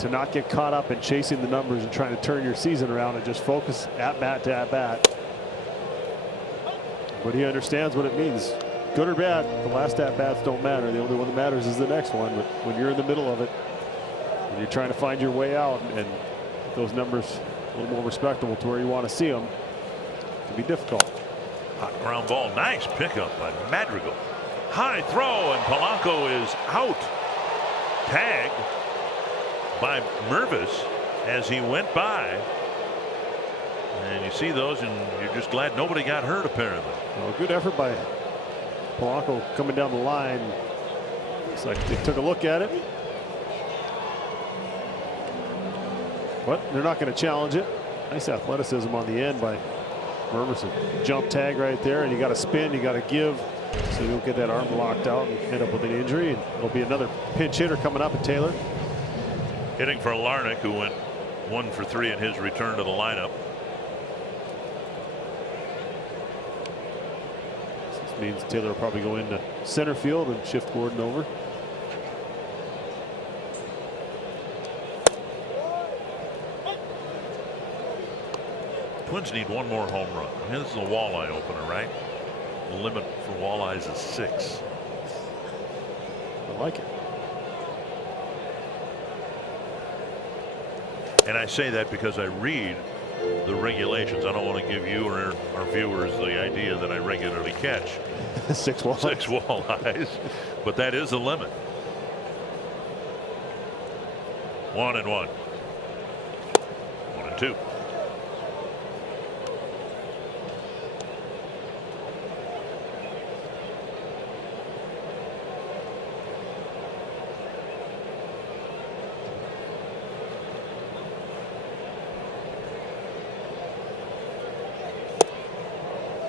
to not get caught up in chasing the numbers and trying to turn your season around and just focus at bat to at bat. But he understands what it means. Good or bad, the last at bats don't matter. The only one that matters is the next one. But when you're in the middle of it, and you're trying to find your way out, and those numbers a little more respectable to where you want to see them, it can be difficult. Hot ground ball. Nice pickup by Madrigal. High throw, and Polanco is out. Tagged by Mervis as he went by. And you see those, and you're just glad nobody got hurt, apparently. Well, good effort by Polanco coming down the line. Looks like they took a look at it. But they're not going to challenge it. Nice athleticism on the end by Mervis. A jump tag right there, and you got to spin, you got to give, so you don't get that arm locked out and end up with an injury. And it'll be another pinch hitter coming up at Taylor. Hitting for Larnach, who went 1 for 3 in his return to the lineup. means Taylor will probably go into center field and shift Gordon over. Twins need one more home run. I mean, this is a walleye opener, right? The limit for walleyes is 6. I like it. And I say that because I read the regulations. I don't want to give you or our viewers the idea that I regularly catch 6 walleyes. 6 walleyes, but that is the limit. 1-1. 1-2.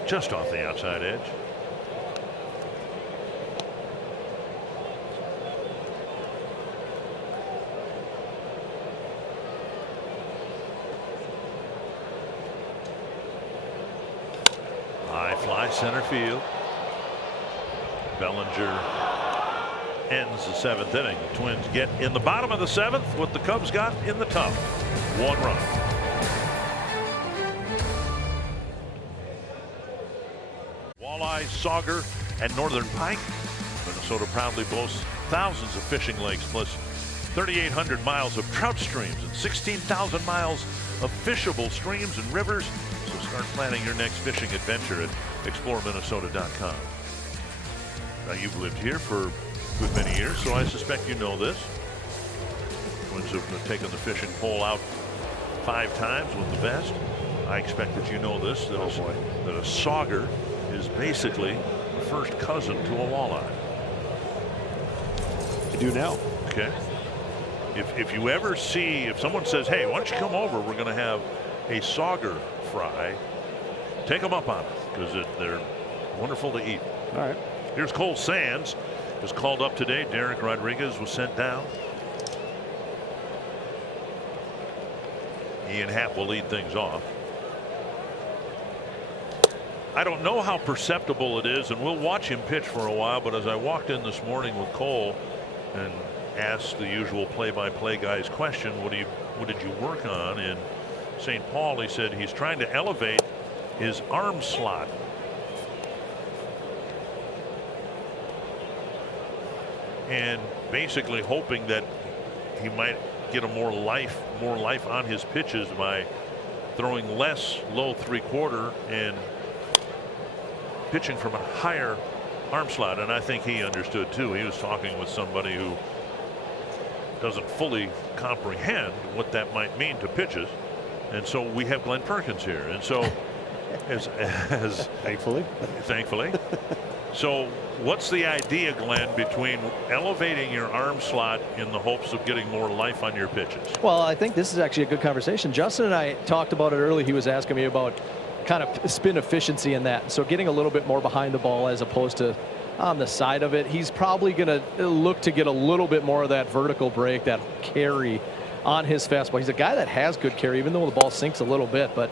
Just off the outside edge. High fly center field. Bellinger ends the 7th inning. The Twins get in the bottom of the 7th what the Cubs got in the top. 1 run. Walleye, sauger, and northern pike. Minnesota proudly boasts thousands of fishing lakes plus 3,800 miles of trout streams and 16,000 miles of fishable streams and rivers. So start planning your next fishing adventure at exploreminnesota.com. Now, you've lived here for a good many years, so I suspect you know this. Twins have taken the fishing pole out 5 times with the best. I expect that you know this, that a sauger is basically the first cousin to a walleye. I do now. Okay. If you ever see, if someone says, hey, why don't you come over, we're going to have a sauger fry, take them up on it because they're wonderful to eat. All right. Here's Cole Sands, was called up today. Derek Rodriguez was sent down. Ian Happ will lead things off. I don't know how perceptible it is, and we'll watch him pitch for a while, but as I walked in this morning with Cole and asked the usual play-by-play guy's question, what did you work on in St. Paul, he said he's trying to elevate his arm slot. And basically hoping that he might get more life on his pitches by throwing less low 3/4 and pitching from a higher arm slot. And I think he understood too. He was talking with somebody who doesn't fully comprehend what that might mean to pitches. And so we have Glenn Perkins here. And so as thankfully. So what's the idea, Glenn, between elevating your arm slot in the hopes of getting more life on your pitches? Well, I think this is actually a good conversation. Justin and I talked about it early. He was asking me about kind of spin efficiency in that. So getting a little bit more behind the ball as opposed to on the side of it. He's probably going to look to get a little bit more of that vertical break, that carry on his fastball. He's a guy that has good carry, even though the ball sinks a little bit. But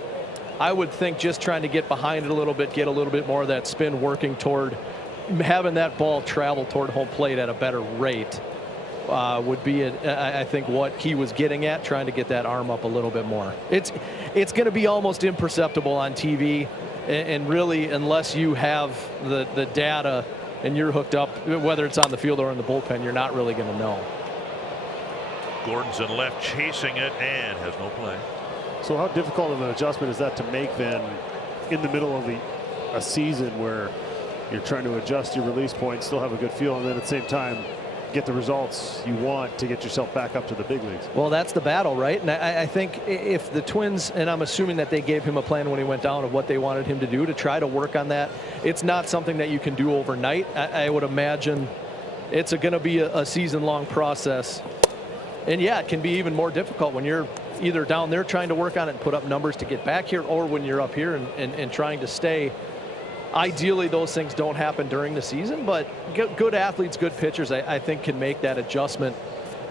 I would think just trying to get behind it a little bit, get a little bit more of that spin, working toward having that ball travel toward home plate at a better rate would be, I think, what he was getting at, trying to get that arm up a little bit more. It's going to be almost imperceptible on TV, and really, unless you have the data and you're hooked up, whether it's on the field or in the bullpen, you're not really going to know. Gordon's in left, chasing it, and has no play. So how difficult of an adjustment is that to make then in the middle of a season where you're trying to adjust your release point, still have a good feel, and then at the same time get the results you want to get yourself back up to the big leagues? Well, that's the battle, right? And I think if the Twins, and I'm assuming that they gave him a plan when he went down of what they wanted him to do to try to work on that. It's not something that you can do overnight. I would imagine it's going to be a season-long process. And yeah, it can be even more difficult when you're either down there trying to work on it and put up numbers to get back here, or when you're up here and trying to stay. Ideally, those things don't happen during the season, but good athletes, good pitchers, I think, can make that adjustment,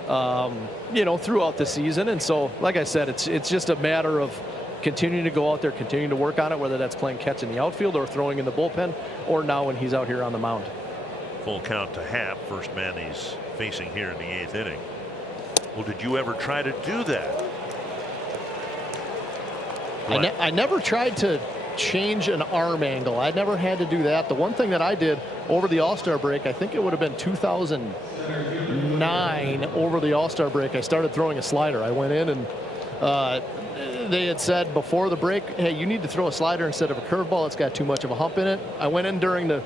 throughout the season. And so, like I said, it's just a matter of continuing to go out there, continuing to work on it, whether that's playing catch in the outfield or throwing in the bullpen, or now when he's out here on the mound. Full count to Happ, first man he's facing here in the 8th inning. Well, did you ever try to do that? I never tried to change an arm angle. I never had to do that. The one thing that I did over the All-Star break, I think it would have been 2009 over the All-Star break, I started throwing a slider. I went in and they had said before the break, hey, you need to throw a slider instead of a curveball. It's got too much of a hump in it. I went in during the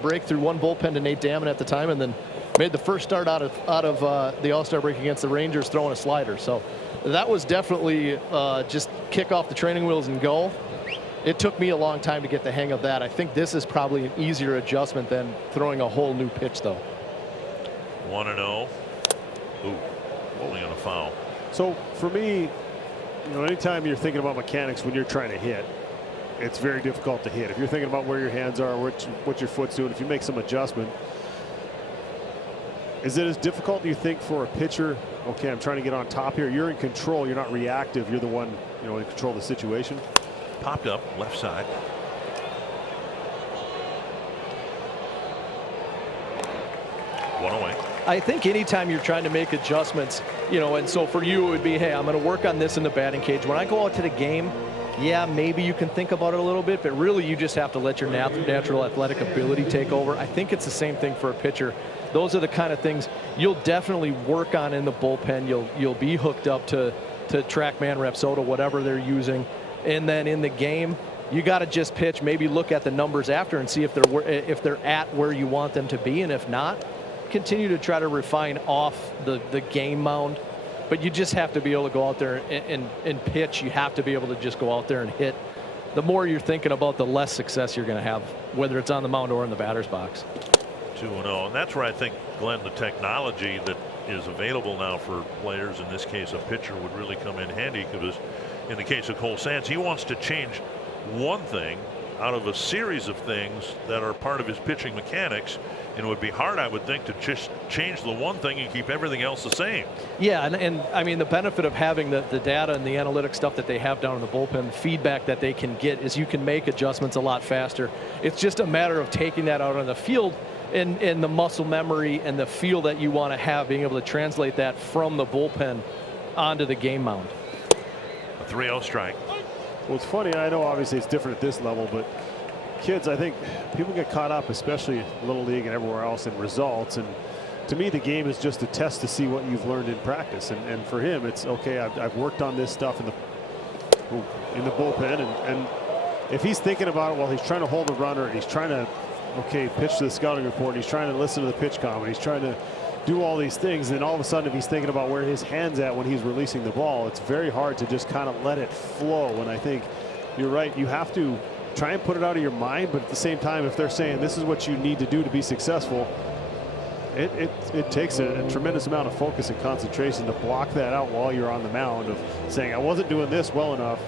break, threw one bullpen to Nate Damon at the time, and then made the first start out of the All-Star break against the Rangers throwing a slider. So that was definitely just kick off the training wheels and go. It took me a long time to get the hang of that. I think this is probably an easier adjustment than throwing a whole new pitch, though. 1-0. Ooh, rolling on a foul. So for me, anytime you're thinking about mechanics when you're trying to hit, it's very difficult to hit. If you're thinking about where your hands are, what your foot's doing, if you make some adjustment, is it as difficult, do you think, for a pitcher? Okay, I'm trying to get on top here. You're in control. You're not reactive. You're the one, in control of the situation. Popped up left side. One away. I think anytime you're trying to make adjustments, and so for you it would be, hey, I'm going to work on this in the batting cage. When I go out to the game, yeah, maybe you can think about it a little bit, but really you just have to let your natural athletic ability take over. I think it's the same thing for a pitcher. Those are the kind of things you'll definitely work on in the bullpen. You'll be hooked up to TrackMan, Rapsodo, whatever they're using. And then in the game, you got to just pitch, maybe look at the numbers after and see if they're at where you want them to be. And if not, continue to try to refine off the game mound. But you just have to be able to go out there and pitch. You have to be able to just go out there and hit. The more you're thinking about, the less success you're going to have, whether it's on the mound or in the batter's box. 2-0. And that's where I think, Glenn, the technology that is available now for players, in this case a pitcher, would really come in handy, because in the case of Cole Sands, he wants to change one thing out of a series of things that are part of his pitching mechanics, and it would be hard, I would think, to just change the one thing and keep everything else the same. Yeah, and I mean, the benefit of having the data and the analytic stuff that they have down in the bullpen, the feedback that they can get, is you can make adjustments a lot faster. It's just a matter of taking that out on the field and the muscle memory and the feel that you want to have, being able to translate that from the bullpen onto the game mound. A 3-0 strike. Well, it's funny. I know obviously it's different at this level, but kids, I think people get caught up, especially Little League and everywhere else, in results. And to me, the game is just a test to see what you've learned in practice. And for him, it's okay. I've worked on this stuff in the bullpen, and if he's thinking about it while he's trying to hold a runner, and he's trying to pitch to the scouting report, and he's trying to listen to the pitch count, and he's trying to do all these things, and all of a sudden, if he's thinking about where his hand's at when he's releasing the ball, it's very hard to just kind of let it flow. And I think you're right. You have to try and put it out of your mind, but at the same time, if they're saying this is what you need to do to be successful, it takes a tremendous amount of focus and concentration to block that out while you're on the mound, of saying, I wasn't doing this well enough.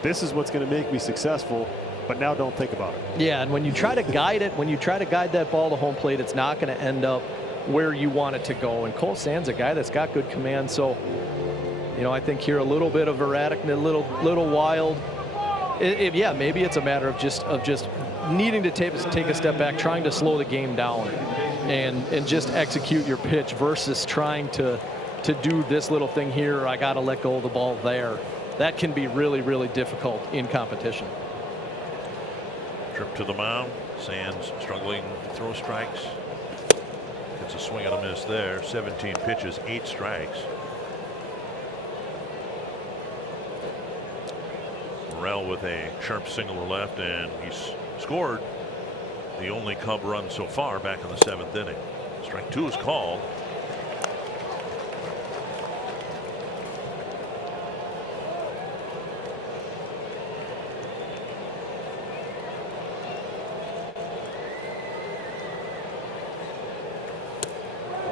This is what's going to make me successful, but now don't think about it. Yeah, and when you try to guide it, when you try to guide that ball to home plate, it's not going to end up where you want it to go. And Cole Sands, a guy that's got good command, so I think here a little bit of erratic and a little wild. Yeah, maybe it's a matter of just needing to take a step back, trying to slow the game down, and just execute your pitch versus trying to do this little thing here. I got to let go of the ball there. That can be really, really difficult in competition. Trip to the mound. Sands struggling to throw strikes. It's a swing and a miss there. 17 pitches, 8 strikes. Morel with a sharp single to left, and he's scored the only Cub run so far back in the 7th inning. Strike 2 is called.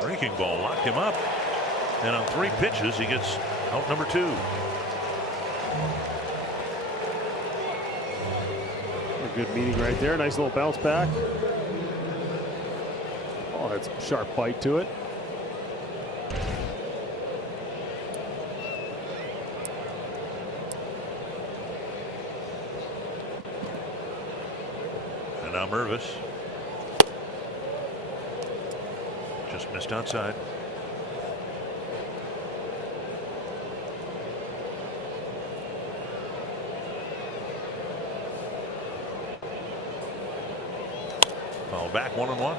Breaking ball locked him up, and on 3 pitches he gets out number 2. A good meeting right there. Nice little bounce back. Oh, that's a sharp bite to it. now Mervis. Just missed outside. Foul back 1-1.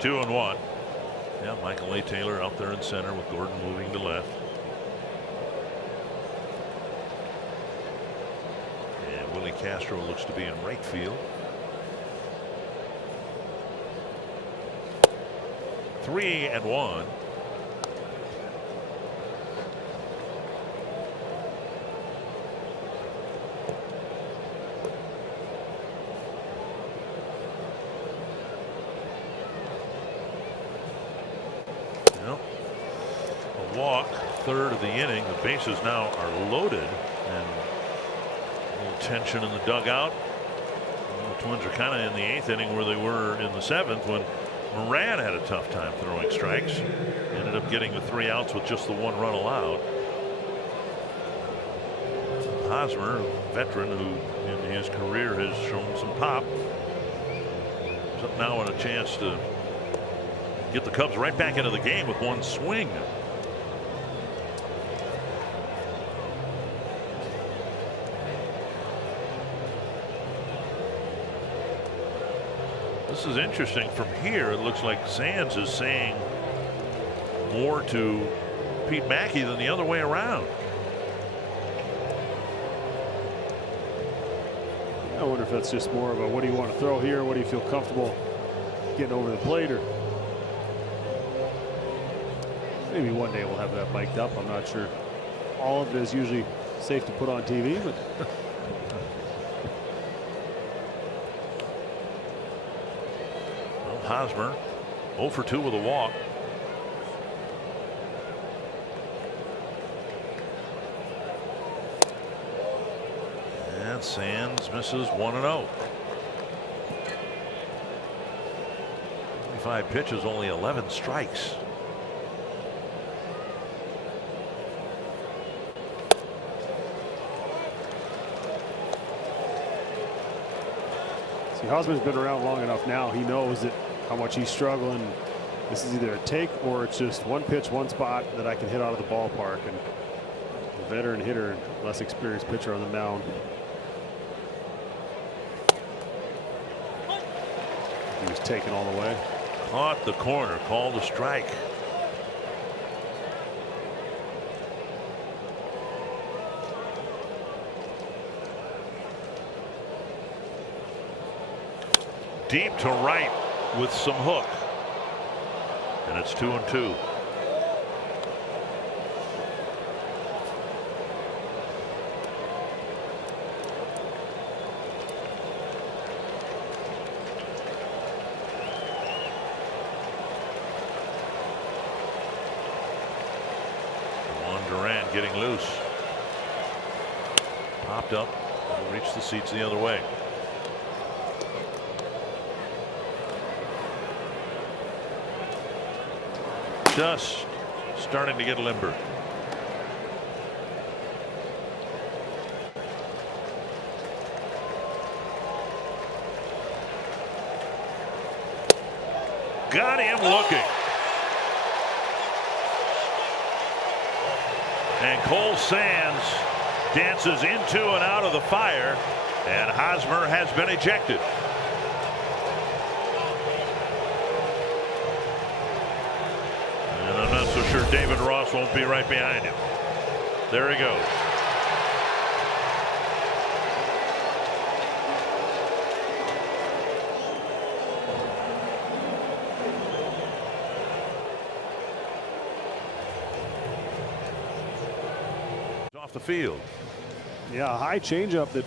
Two and one. Yeah, Michael A. Taylor out there in center with Gordon moving to left. And Willie Castro looks to be in right field. 3-1. Walk, third of the inning. The bases now are loaded, and a little tension in the dugout. The Twins are kind of in the 8th inning where they were in the 7th when Moran had a tough time throwing strikes. Ended up getting the 3 outs with just the 1 run allowed. Hosmer, veteran who in his career has shown some pop, is up now with a chance to get the Cubs right back into the game with 1 swing. This is interesting. From here, it looks like Sands is saying more to Pete Mackey than the other way around. I wonder if that's just more of a what do you want to throw here? What do you feel comfortable getting over the plate? Or maybe one day we'll have that mic'd up. I'm not sure. All of it is usually safe to put on TV, but. Hosmer 0 for 2 with a walk. And Sands misses 1-0. 25 pitches, only 11 strikes. See, Hosmer's been around long enough now. He knows that how much he's struggling. This is either a take or it's just one pitch, one spot that I can hit out of the ballpark. And the veteran hitter, less experienced pitcher on the mound. He was taken all the way. Caught the corner, called a strike. Deep to right with some hook, and it's 2-2. Juan Duran getting loose. Popped up, reached the seats the other way. Just starting to get limber. Got him looking. And Cole Sands dances into and out of the fire, and Hosmer has been ejected. Sure, David Ross won't be right behind him. There he goes. Off the field. Yeah, a high changeup that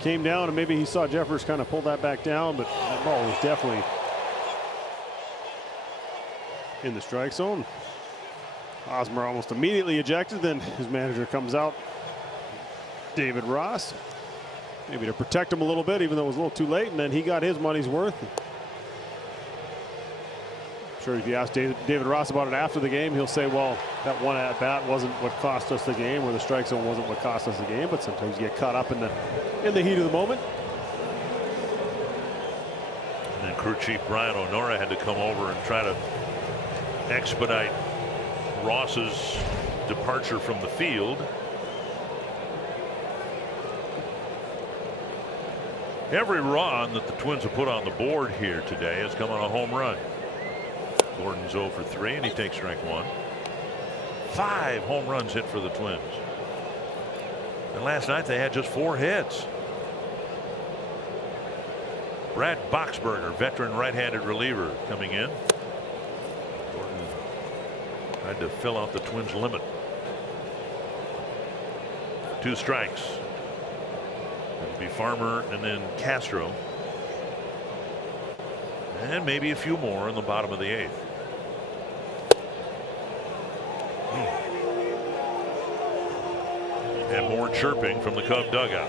came down, and maybe he saw Jeffers kind of pull that back down, but that ball was definitely in the strike zone. Hosmer almost immediately ejected. Then his manager comes out, David Ross, maybe to protect him a little bit, even though it was a little too late, and then he got his money's worth. I'm sure if you ask David Ross about it after the game, he'll say, well, that one at bat wasn't what cost us the game, or the strike zone wasn't what cost us the game, but sometimes you get caught up in the heat of the moment. And then crew chief Brian O'Nora had to come over and try to expedite Ross's departure from the field. Every run that the Twins have put on the board here today has come on a home run. Gordon's 0 for 3, and he takes strike 1. 5 home runs hit for the Twins. And last night they had just 4 hits. Brad Boxberger, veteran right-handed reliever, coming in. Gordon tried to fill out the Twins' limit. 2 strikes. It'll be Farmer and then Castro. And maybe a few more in the bottom of the 8th. And more chirping from the Cub dugout.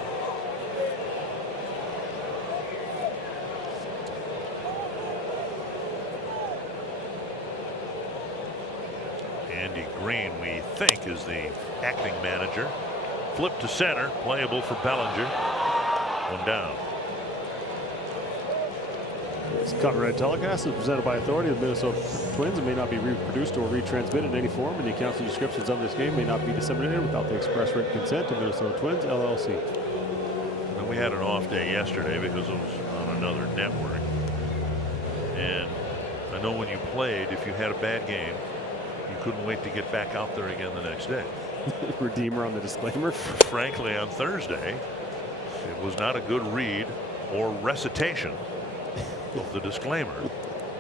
Andy Green, we think, is the acting manager. Flip to center, playable for Bellinger. 1 down. This Copyright telecast is presented by authority of the Minnesota Twins and may not be reproduced or retransmitted in any form, and the accounts and descriptions of this game may not be disseminated without the express written consent of Minnesota Twins, LLC. And we had an off day yesterday because it was on another network. And I know when you played, if you had a bad game, you couldn't wait to get back out there again the next day. Redeemer on the disclaimer. Frankly, on Thursday, it was not a good read or recitation of the disclaimer,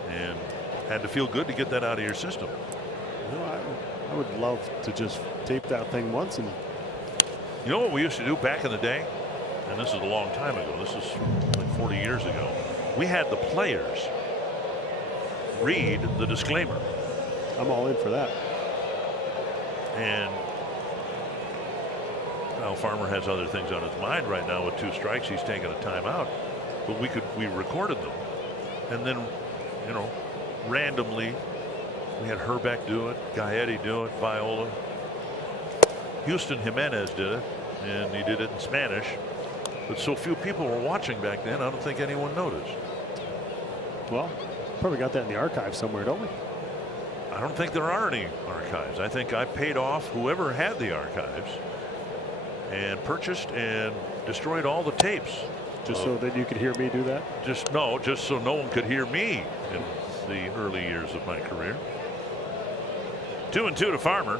and had to feel good to get that out of your system. You know, I would love to just tape that thing once. And you know what we used to do back in the day, and this is a long time ago, this is like 40 years ago, we had the players read the disclaimer. I'm all in for that. And well, Farmer has other things on his mind right now. With 2 strikes, he's taking a timeout, but we recorded them. And then, you know, randomly, we had Herbeck do it, Gaetti do it, Viola. Houston Jimenez did it, and he did it in Spanish. But so few people were watching back then, I don't think anyone noticed. Well, probably got that in the archive somewhere, don't we? I don't think there are any archives. I think I paid off whoever had the archives and purchased and destroyed all the tapes. Just so that you could hear me do that? Just so no one could hear me in the early years of my career. 2-2 to Farmer.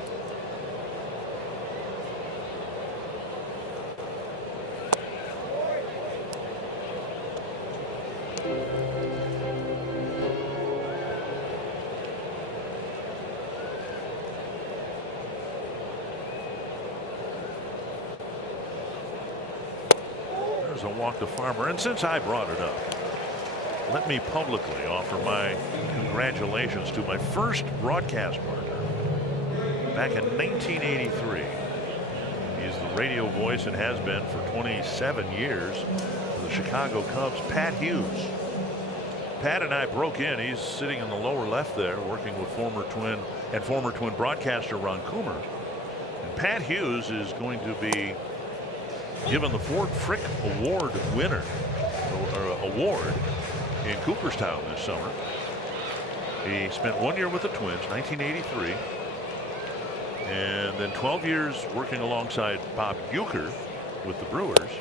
A walk to Farmer, and since I brought it up, let me publicly offer my congratulations to my first broadcast partner back in 1983. He's the radio voice and has been for 27 years for the Chicago Cubs, Pat Hughes. Pat and I broke in. He's sitting in the lower left there, working with former Twin broadcaster Ron Coomer. And Pat Hughes is going to be given the Ford Frick Award winner award in Cooperstown this summer. He spent 1 year with the Twins, 1983, and then 12 years working alongside Bob Uecker with the Brewers,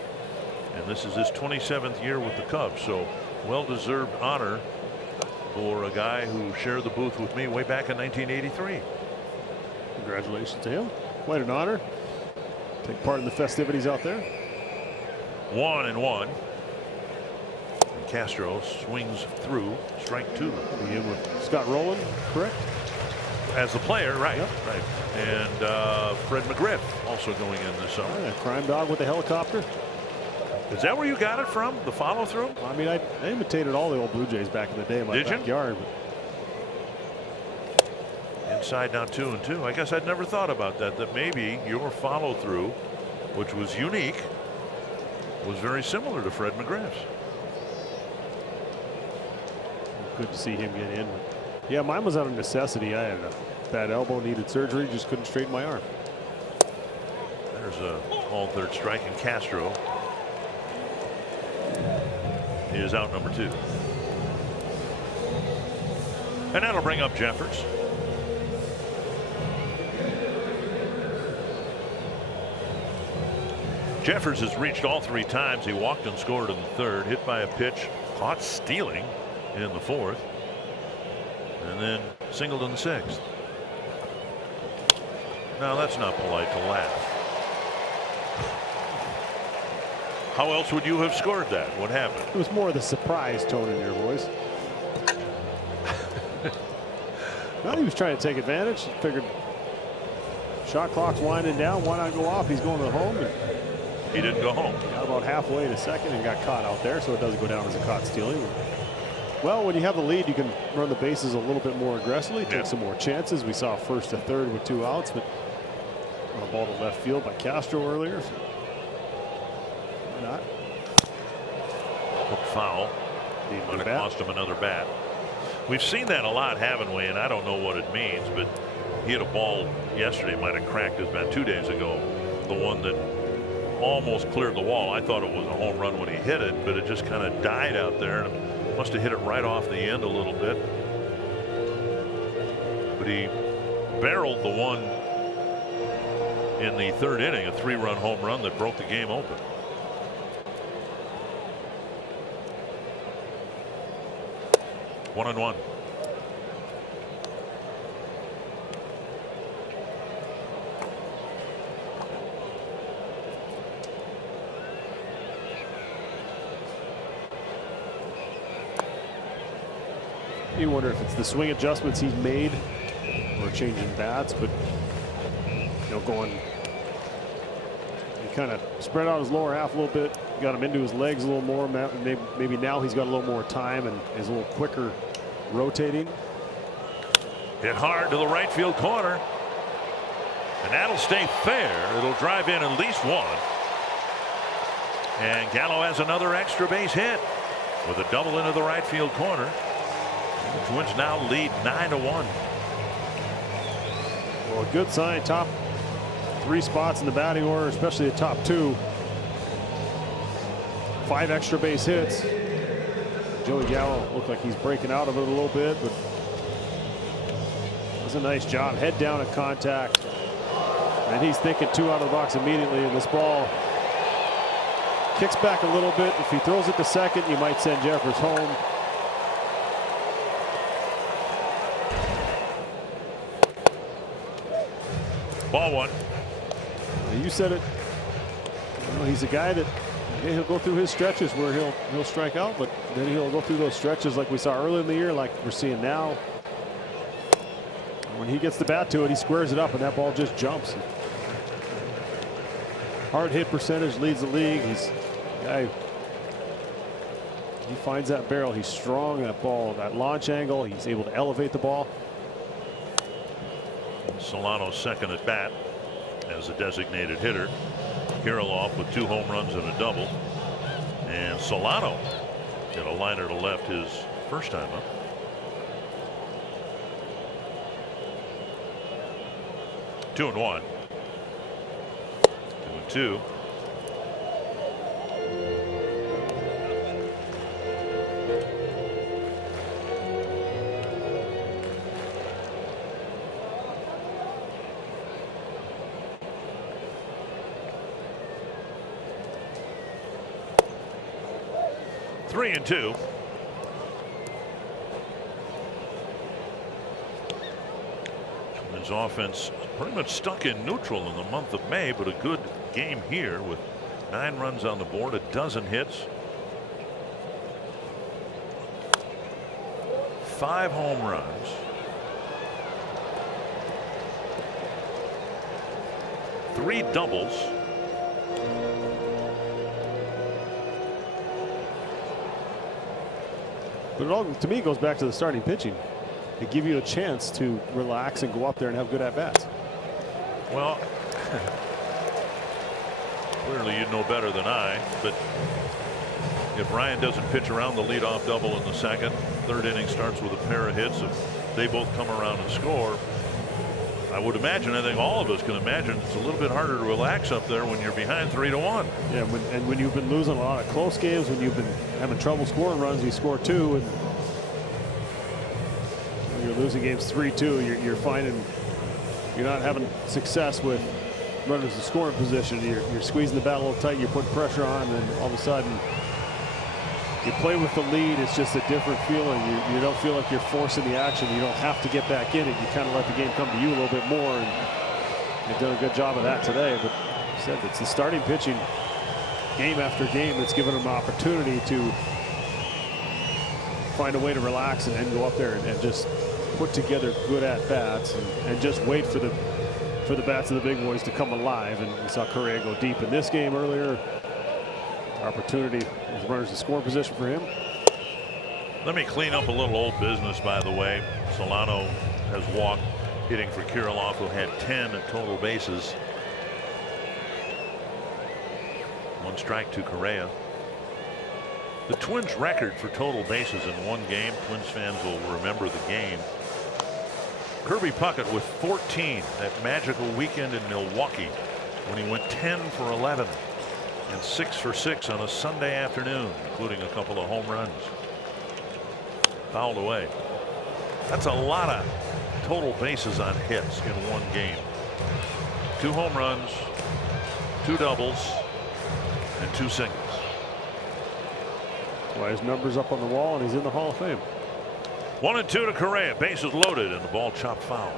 and this is his 27th year with the Cubs. So well-deserved honor for a guy who shared the booth with me way back in 1983. Congratulations to him. Quite an honor. Take part in the festivities out there. 1-1. And Castro swings through strike 2. Begin with Scott Rowland, correct? As the player, right? Yep. Right. And Fred McGriff also going in this summer. Yeah, crime dog with the helicopter. Is that where you got it from? The follow through? I mean, I imitated all the old Blue Jays back in the day in my backyard. Inside now 2-2. I guess I'd never thought about that. That maybe your follow through, which was unique, was very similar to Fred McGriff's. Good to see him get in. Yeah, mine was out of necessity. I had a bad elbow, needed surgery, just couldn't straighten my arm. There's a all third strike, and Castro is out number 2. And that'll bring up Jeffers. Jeffers has reached all 3 times. He walked and scored in the 3rd, hit by a pitch, caught stealing in the 4th, and then singled in the 6th. Now that's not polite to laugh. How else would you have scored that? What happened? It was more of the surprise tone in your voice. Well, he was trying to take advantage. Figured shot clock's winding down. Why not go off? He's going to the home. And he didn't go home. Got about halfway in a second and got caught out there, so it doesn't go down as a caught stealing. Well, when you have the lead, you can run the bases a little bit more aggressively, take some more chances. We saw 1st to 3rd with 2 outs, but on a ball to left field by Castro earlier. So why not? Hook foul. But it cost him another bat. We've seen that a lot, haven't we? And I don't know what it means, but he had a ball yesterday, might have cracked his bat 2 days ago. The one that almost cleared the wall. I thought it was a home run when he hit it, but it just kind of died out there. And must have hit it right off the end a little bit. But he barreled the one in the 3rd inning, a 3-run home run that broke the game open. One and one. You wonder if it's the swing adjustments he's made or changing bats, but going, he kind of spread out his lower half a little bit, got him into his legs a little more. Maybe now he's got a little more time and is a little quicker rotating. Hit hard to the right field corner, and that'll stay fair. It'll drive in at least 1. And Gallo has another extra base hit with a double into the right field corner. The Twins now lead 9-1. Well, a good sign. Top 3 spots in the batting order, especially the top 2. 5 extra base hits. Joey Gallo looked like he's breaking out of it a little bit, but it was a nice job. Head down at contact, and he's thinking 2 out of the box immediately. And this ball kicks back a little bit. If he throws it to second, you might send Jeffers home. Ball 1. You said it. He's a guy that he'll go through his stretches where he'll strike out, but then he'll go through those stretches like we saw earlier in the year, like we're seeing now. When he gets the bat to it, he squares it up, and that ball just jumps. Hard hit percentage leads the league. He's a guy. He finds that barrel. He's strong. That ball, that launch angle. He's able to elevate the ball. Solano's second at bat as a designated hitter. Kirilloff with 2 home runs and a double, and Solano hit a liner to left his first time up. Two and one. 2-2. Three and 2. Twins offense pretty much stuck in neutral in the month of May, but a good game here with 9 runs on the board, a dozen hits, 5 home runs, 3 doubles. But it all, to me, goes back to the starting pitching. They give you a chance to relax and go up there and have good at-bats. Well, Clearly, you know better than I, but if Ryan doesn't pitch around the leadoff double in the second, third inning starts with a pair of hits. If they both come around and score, I would imagine, I think all of us can imagine, it's a little bit harder to relax up there when you're behind 3-1. Yeah, when you've been losing a lot of close games, when you've been having trouble scoring runs, you score 2, and when you're losing games 3-2, you're finding you're not having success with runners in scoring position. You're squeezing the bat a little tight, you're putting pressure on, and all of a sudden you play with the lead. It's just a different feeling. You don't feel like you're forcing the action. You don't have to get back in it. You kind of let the game come to you a little bit more, and you've done a good job of that today. But like I said, it's the starting pitching game after game that's given them an opportunity to find a way to relax and go up there and just put together good at bats and just wait for the bats of the big boys to come alive. And we saw Correa go deep in this game earlier. Opportunity with runners in scoring position for him. Let me clean up a little old business, by the way. Solano has walked, hitting for Kirilloff, who had 10 total bases. 1 strike to Correa. The Twins record for total bases in one game, Twins fans will remember the game. Kirby Puckett with 14 that magical weekend in Milwaukee when he went 10 for 11 and 6 for 6 on a Sunday afternoon, including a couple of home runs. Fouled away. That's a lot of total bases on hits in one game. 2 home runs, 2 doubles, and 2 singles. That's why his number's up on the wall and he's in the Hall of Fame. 1-2 to Correa. Bases loaded and the ball chopped foul.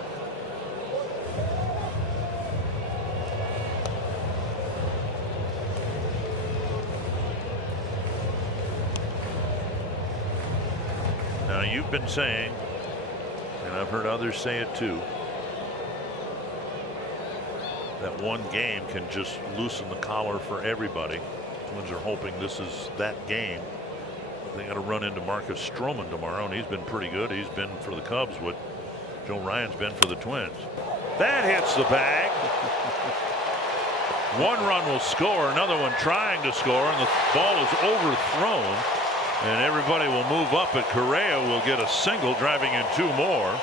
Now you've been saying, and I've heard others say it too, that one game can just loosen the collar for everybody. Twins are hoping this is that game. They got to run into Marcus Stroman tomorrow, and he's been pretty good. He's been for the Cubs what Joe Ryan's been for the Twins. That hits the bag. 1 run will score, another one trying to score, and the ball is overthrown. And everybody will move up, but Correa will get a single, driving in 2 more.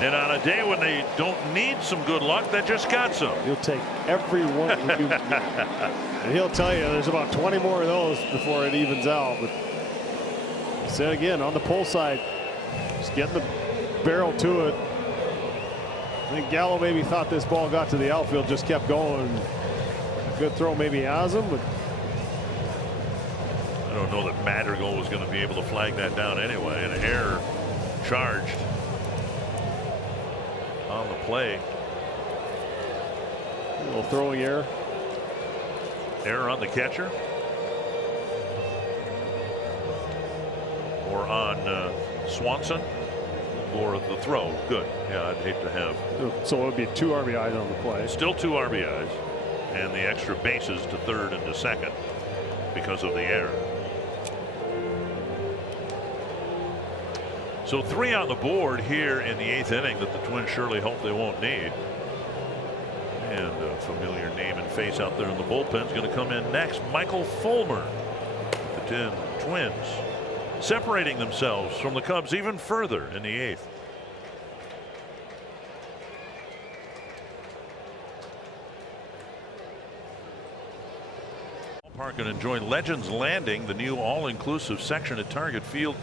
And on a day when they don't need some good luck, they just got some. He'll take every one. And he'll tell you there's about 20 more of those before it evens out. But I said again, on the pull side, just getting the barrel to it. I think Gallo maybe thought this ball got to the outfield, just kept going. A good throw maybe has him, but I don't know that Madrigal was going to be able to flag that down anyway. An error charged on the play. A little throwing error. Error on the catcher. Or on Swanson. Or the throw. Good. Yeah, I'd hate to have. So it would be 2 RBIs on the play. Still 2 RBIs. And the extra bases to third and to second because of the error. So 3 on the board here in the 8th inning that the Twins surely hope they won't need. And a familiar name and face out there in the bullpen is going to come in next. Michael Fulmer. The Twins separating themselves from the Cubs even further in the 8th. Park and enjoy Legends Landing, the new all-inclusive section at Target Field.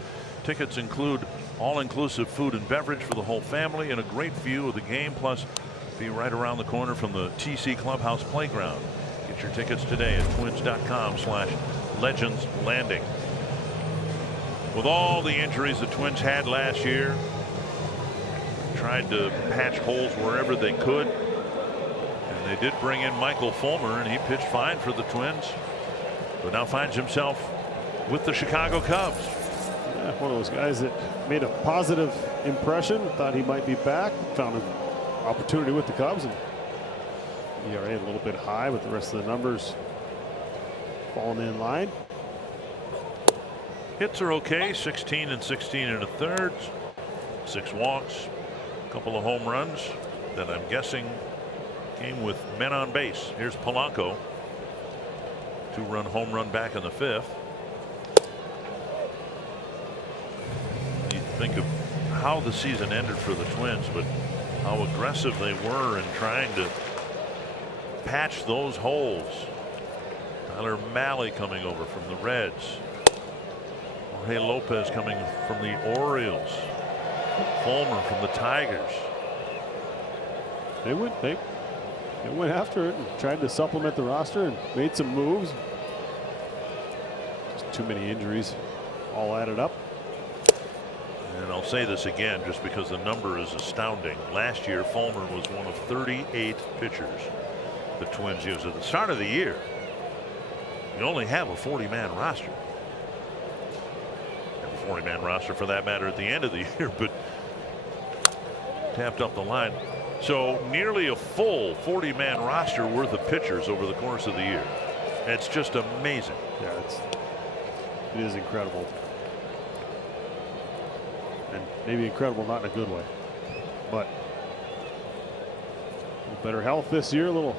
Tickets include all-inclusive food and beverage for the whole family and a great view of the game, plus be right around the corner from the TC Clubhouse playground. Get your tickets today at twins.com/Legends Landing. With all the injuries the Twins had last year, tried to patch holes wherever they could, and they did bring in Michael Fulmer, and he pitched fine for the Twins, but now finds himself with the Chicago Cubs. Yeah, one of those guys that made a positive impression, thought he might be back, found an opportunity with the Cubs, and ERA a little bit high with the rest of the numbers falling in line. Hits are okay, 16 and 16 1/3, 6 walks, a couple of home runs that I'm guessing Game with men on base. Here's Polanco. 2-run home run back in the 5th. You think of how the season ended for the Twins, but how aggressive they were in trying to patch those holes. Tyler Mahle coming over from the Reds. Jorge Lopez coming from the Orioles. Fulmer from the Tigers. They went after it and tried to supplement the roster and made some moves. Just too many injuries all added up. And I'll say this again just because the number is astounding. Last year, Fulmer was one of 38 pitchers the Twins used. At the start of the year, you only have a 40-man roster. A 40-man roster for that matter at the end of the year, but tapped up the line. So nearly a full 40-man roster worth of pitchers over the course of the year. It's just amazing. Yeah, it is incredible. And maybe incredible not in a good way. But a little better health this year, a little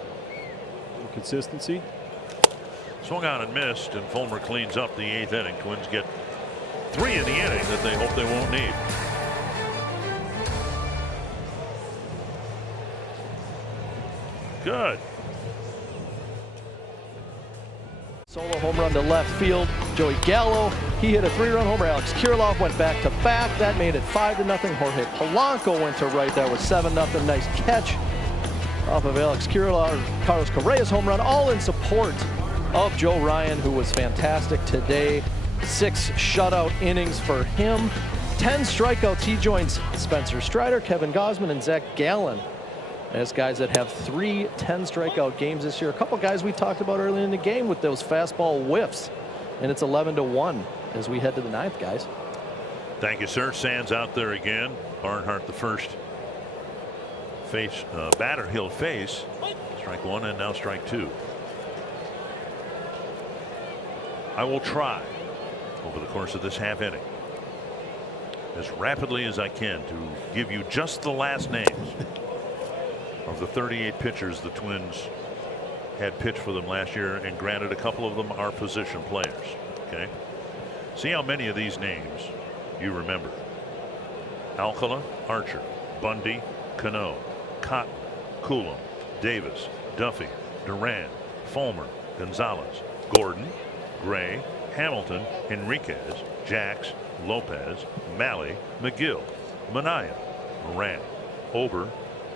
consistency. Swung on and missed, and Fulmer cleans up the 8th inning. Twins get 3 in the inning that they hope they won't need. Good. Solo home run to left field. Joey Gallo, he hit a 3-run homer. Alex Kirilloff went back to back. That made it 5-0. Jorge Polanco went to right. That was 7-0. Nice catch off of Alex Kirilloff. Carlos Correa's home run, all in support of Joe Ryan, who was fantastic today. 6 shutout innings for him. 10 strikeouts. He joins Spencer Strider, Kevin Gausman, and Zach Gallen as guys that have 3 10-strikeout games this year. A couple guys we talked about early in the game with those fastball whiffs. And it's 11-1 as we head to the 9th, guys. Thank you, sir. Sands out there again. Barnhart, the first batter he'll face. Strike 1 and now strike 2. I will try over the course of this half inning as rapidly as I can to give you just the last names of the 38 pitchers the Twins had pitched for them last year, and granted a couple of them are position players. Okay, see how many of these names you remember. Alcala, Archer, Bundy, Cano, Cotton, Coulomb, Davis, Duffy, Duran, Fulmer, Gonzalez, Gordon, Gray, Hamilton, Enriquez, Jax, Lopez, Mahle, McGill, Minaya, Moran, Ober,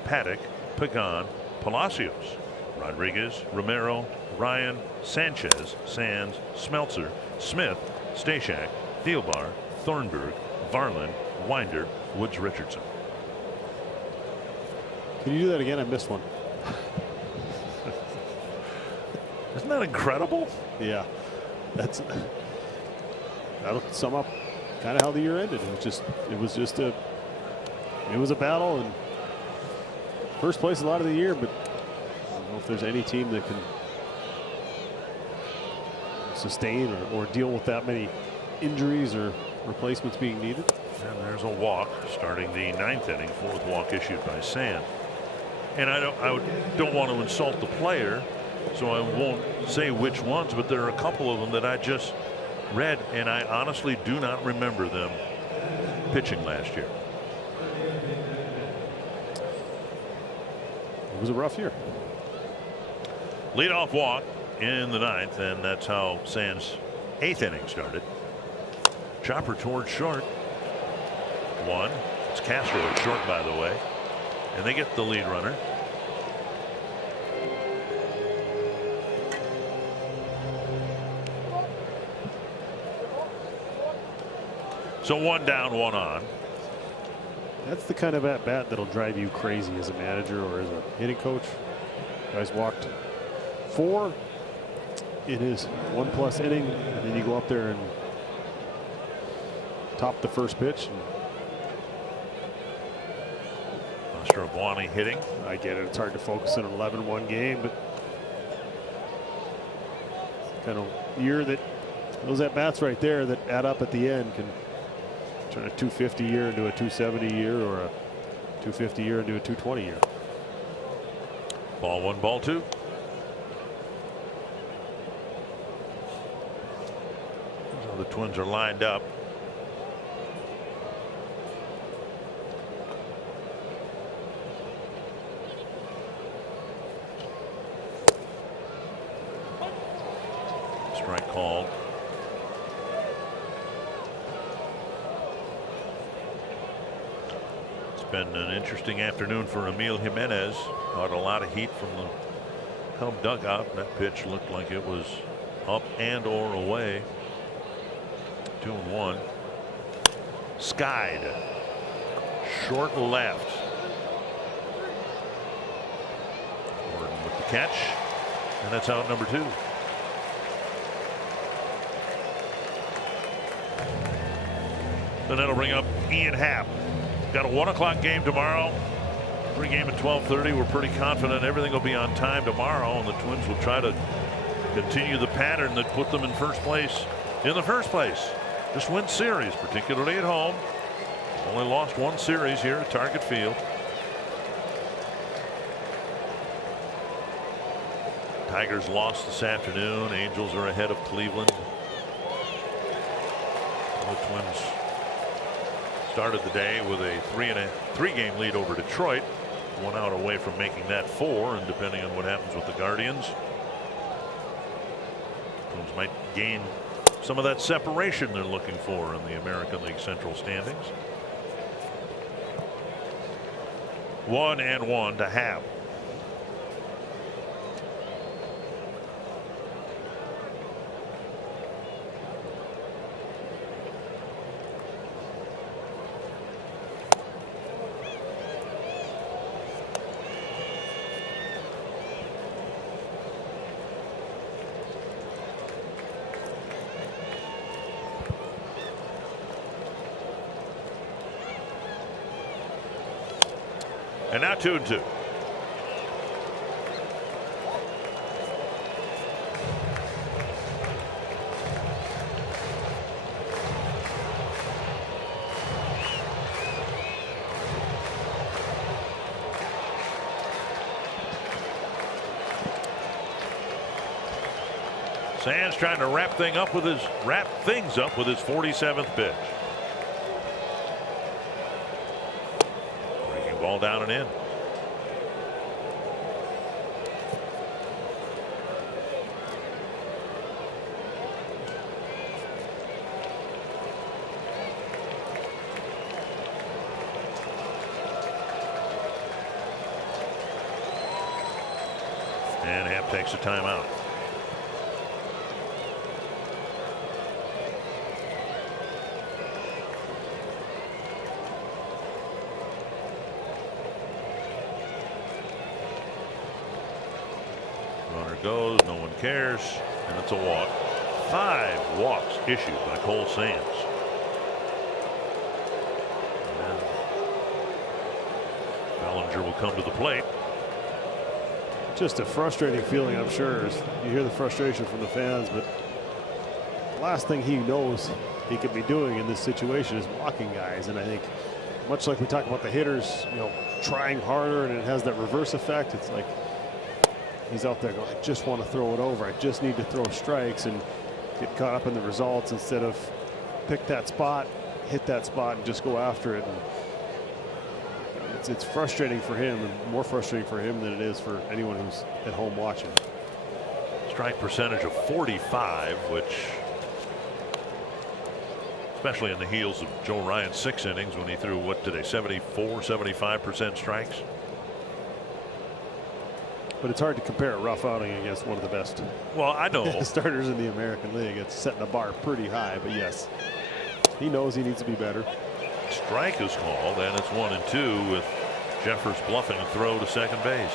Paddock, Pagan, Palacios, Rodriguez, Romero, Ryan, Sanchez, Sands, Smeltzer, Smith, Stashak, Thielbar, Thornburg, Varland, Winder, Woods Richardson. Can you do that again? I missed one. Isn't that incredible? Yeah, that'll sum up kind of how the year ended. It was a battle, and first place a lot of the year, but I don't know if there's any team that can sustain or deal with that many injuries or replacements being needed. And there's a walk starting the 9th inning. 4th walk issued by Sand. And I don't want to insult the player, so I won't say which ones, but there are a couple of them that I just read, and I honestly do not remember them pitching last year. It was a rough year. Leadoff walk in the 9th, and that's how Sands' 8th inning started. Chopper towards short. 1. It's Castro at short, by the way, and they get the lead runner. So 1 down, 1 on. That's the kind of at-bat that'll drive you crazy as a manager or as a hitting coach. Guys walked 4 in his 1+ inning, and then you go up there and top the first pitch. Mastrobuoni hitting. I get it. It's hard to focus in an 11-1 game, but kind of year that those at-bats right there that add up at the end can turn a 250 year into a 270 year or a 250 year into a 220 year. Ball one, ball two. So the Twins are lined up. Strike called. It's been an interesting afternoon for Emil Jimenez. Caught a lot of heat from the Cub dugout. That pitch looked like it was up and or away. 2-1. Skied. Short left. Gordon with the catch. And that's out number 2. Then that'll bring up Ian Happ. Got a 1 o'clock game tomorrow. Pre-game at 12:30. We're pretty confident everything will be on time tomorrow, and the Twins will try to continue the pattern that put them in first place in the first place. Just win series, particularly at home. Only lost 1 series here at Target Field. Tigers lost this afternoon. Angels are ahead of Cleveland. The Twins started the day with a 3-game lead over Detroit. 1 out away from making that 4, and depending on what happens with the Guardians, Twins might gain some of that separation they're looking for in the American League Central standings. 1-1 to Happ. And now 2-2. Sands trying to wrap things up with his 47th pitch. Breaking ball down and in. And Happ takes a timeout. Runner goes, no one cares, and it's a walk. 5 walks issued by Cole Sands. And Bellinger will come to the plate. Just a frustrating feeling, I'm sure. You hear the frustration from the fans, but the last thing he knows he could be doing in this situation is walking guys. And I think, much like we talk about the hitters, trying harder, and it has that reverse effect. It's like he's out there going, I just want to throw it over. I just need to throw strikes, and get caught up in the results instead of pick that spot, hit that spot, and just go after it. And it's frustrating for him, and more frustrating for him than it is for anyone who's at home watching. Strike percentage of 45, which, especially in the heels of Joe Ryan's 6 innings when he threw, what today, 74-75% strikes. But it's hard to compare a rough outing against one of the best starters in the American League. It's setting the bar pretty high, but yes, he knows he needs to be better. Strike is called, and it's 1-2 with Jeffers bluffing a throw to second base.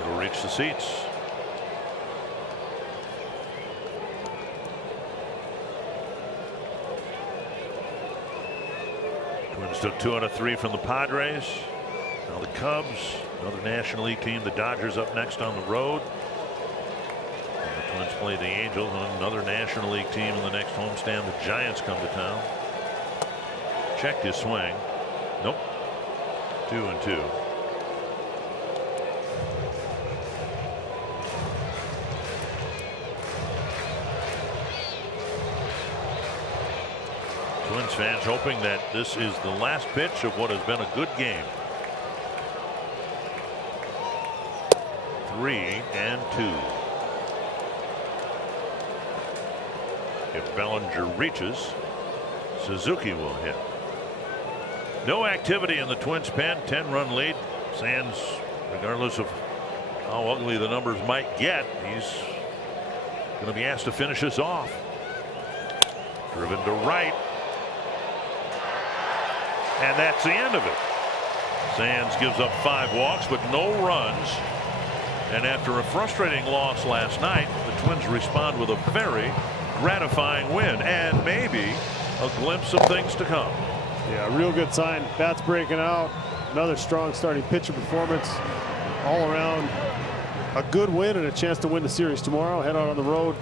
It'll reach the seats. Twins took 2 out of 3 from the Padres. Now the Cubs, another National League team, the Dodgers up next on the road. And the Twins play the Angels, and another National League team in the next homestand. The Giants come to town. Checked his swing. Nope. 2-2. Twins fans hoping that this is the last pitch of what has been a good game. 3-2. If Bellinger reaches, Suzuki will hit. No activity in the Twins pen. 10-run lead. Sands, regardless of how ugly the numbers might get, he's going to be asked to finish this off. Driven to right. And that's the end of it. Sands gives up 5 walks, but no runs. And after a frustrating loss last night, the Twins respond with a very gratifying win and maybe a glimpse of things to come. Yeah, real good sign. Bats breaking out. Another strong starting pitcher performance. All around a good win and a chance to win the series tomorrow. Head out on the road.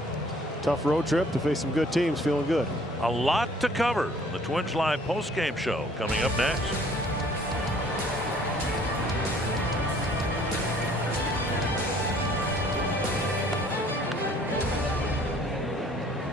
Tough road trip to face some good teams. Feeling good. A lot to cover on the Twins Live postgame show coming up next.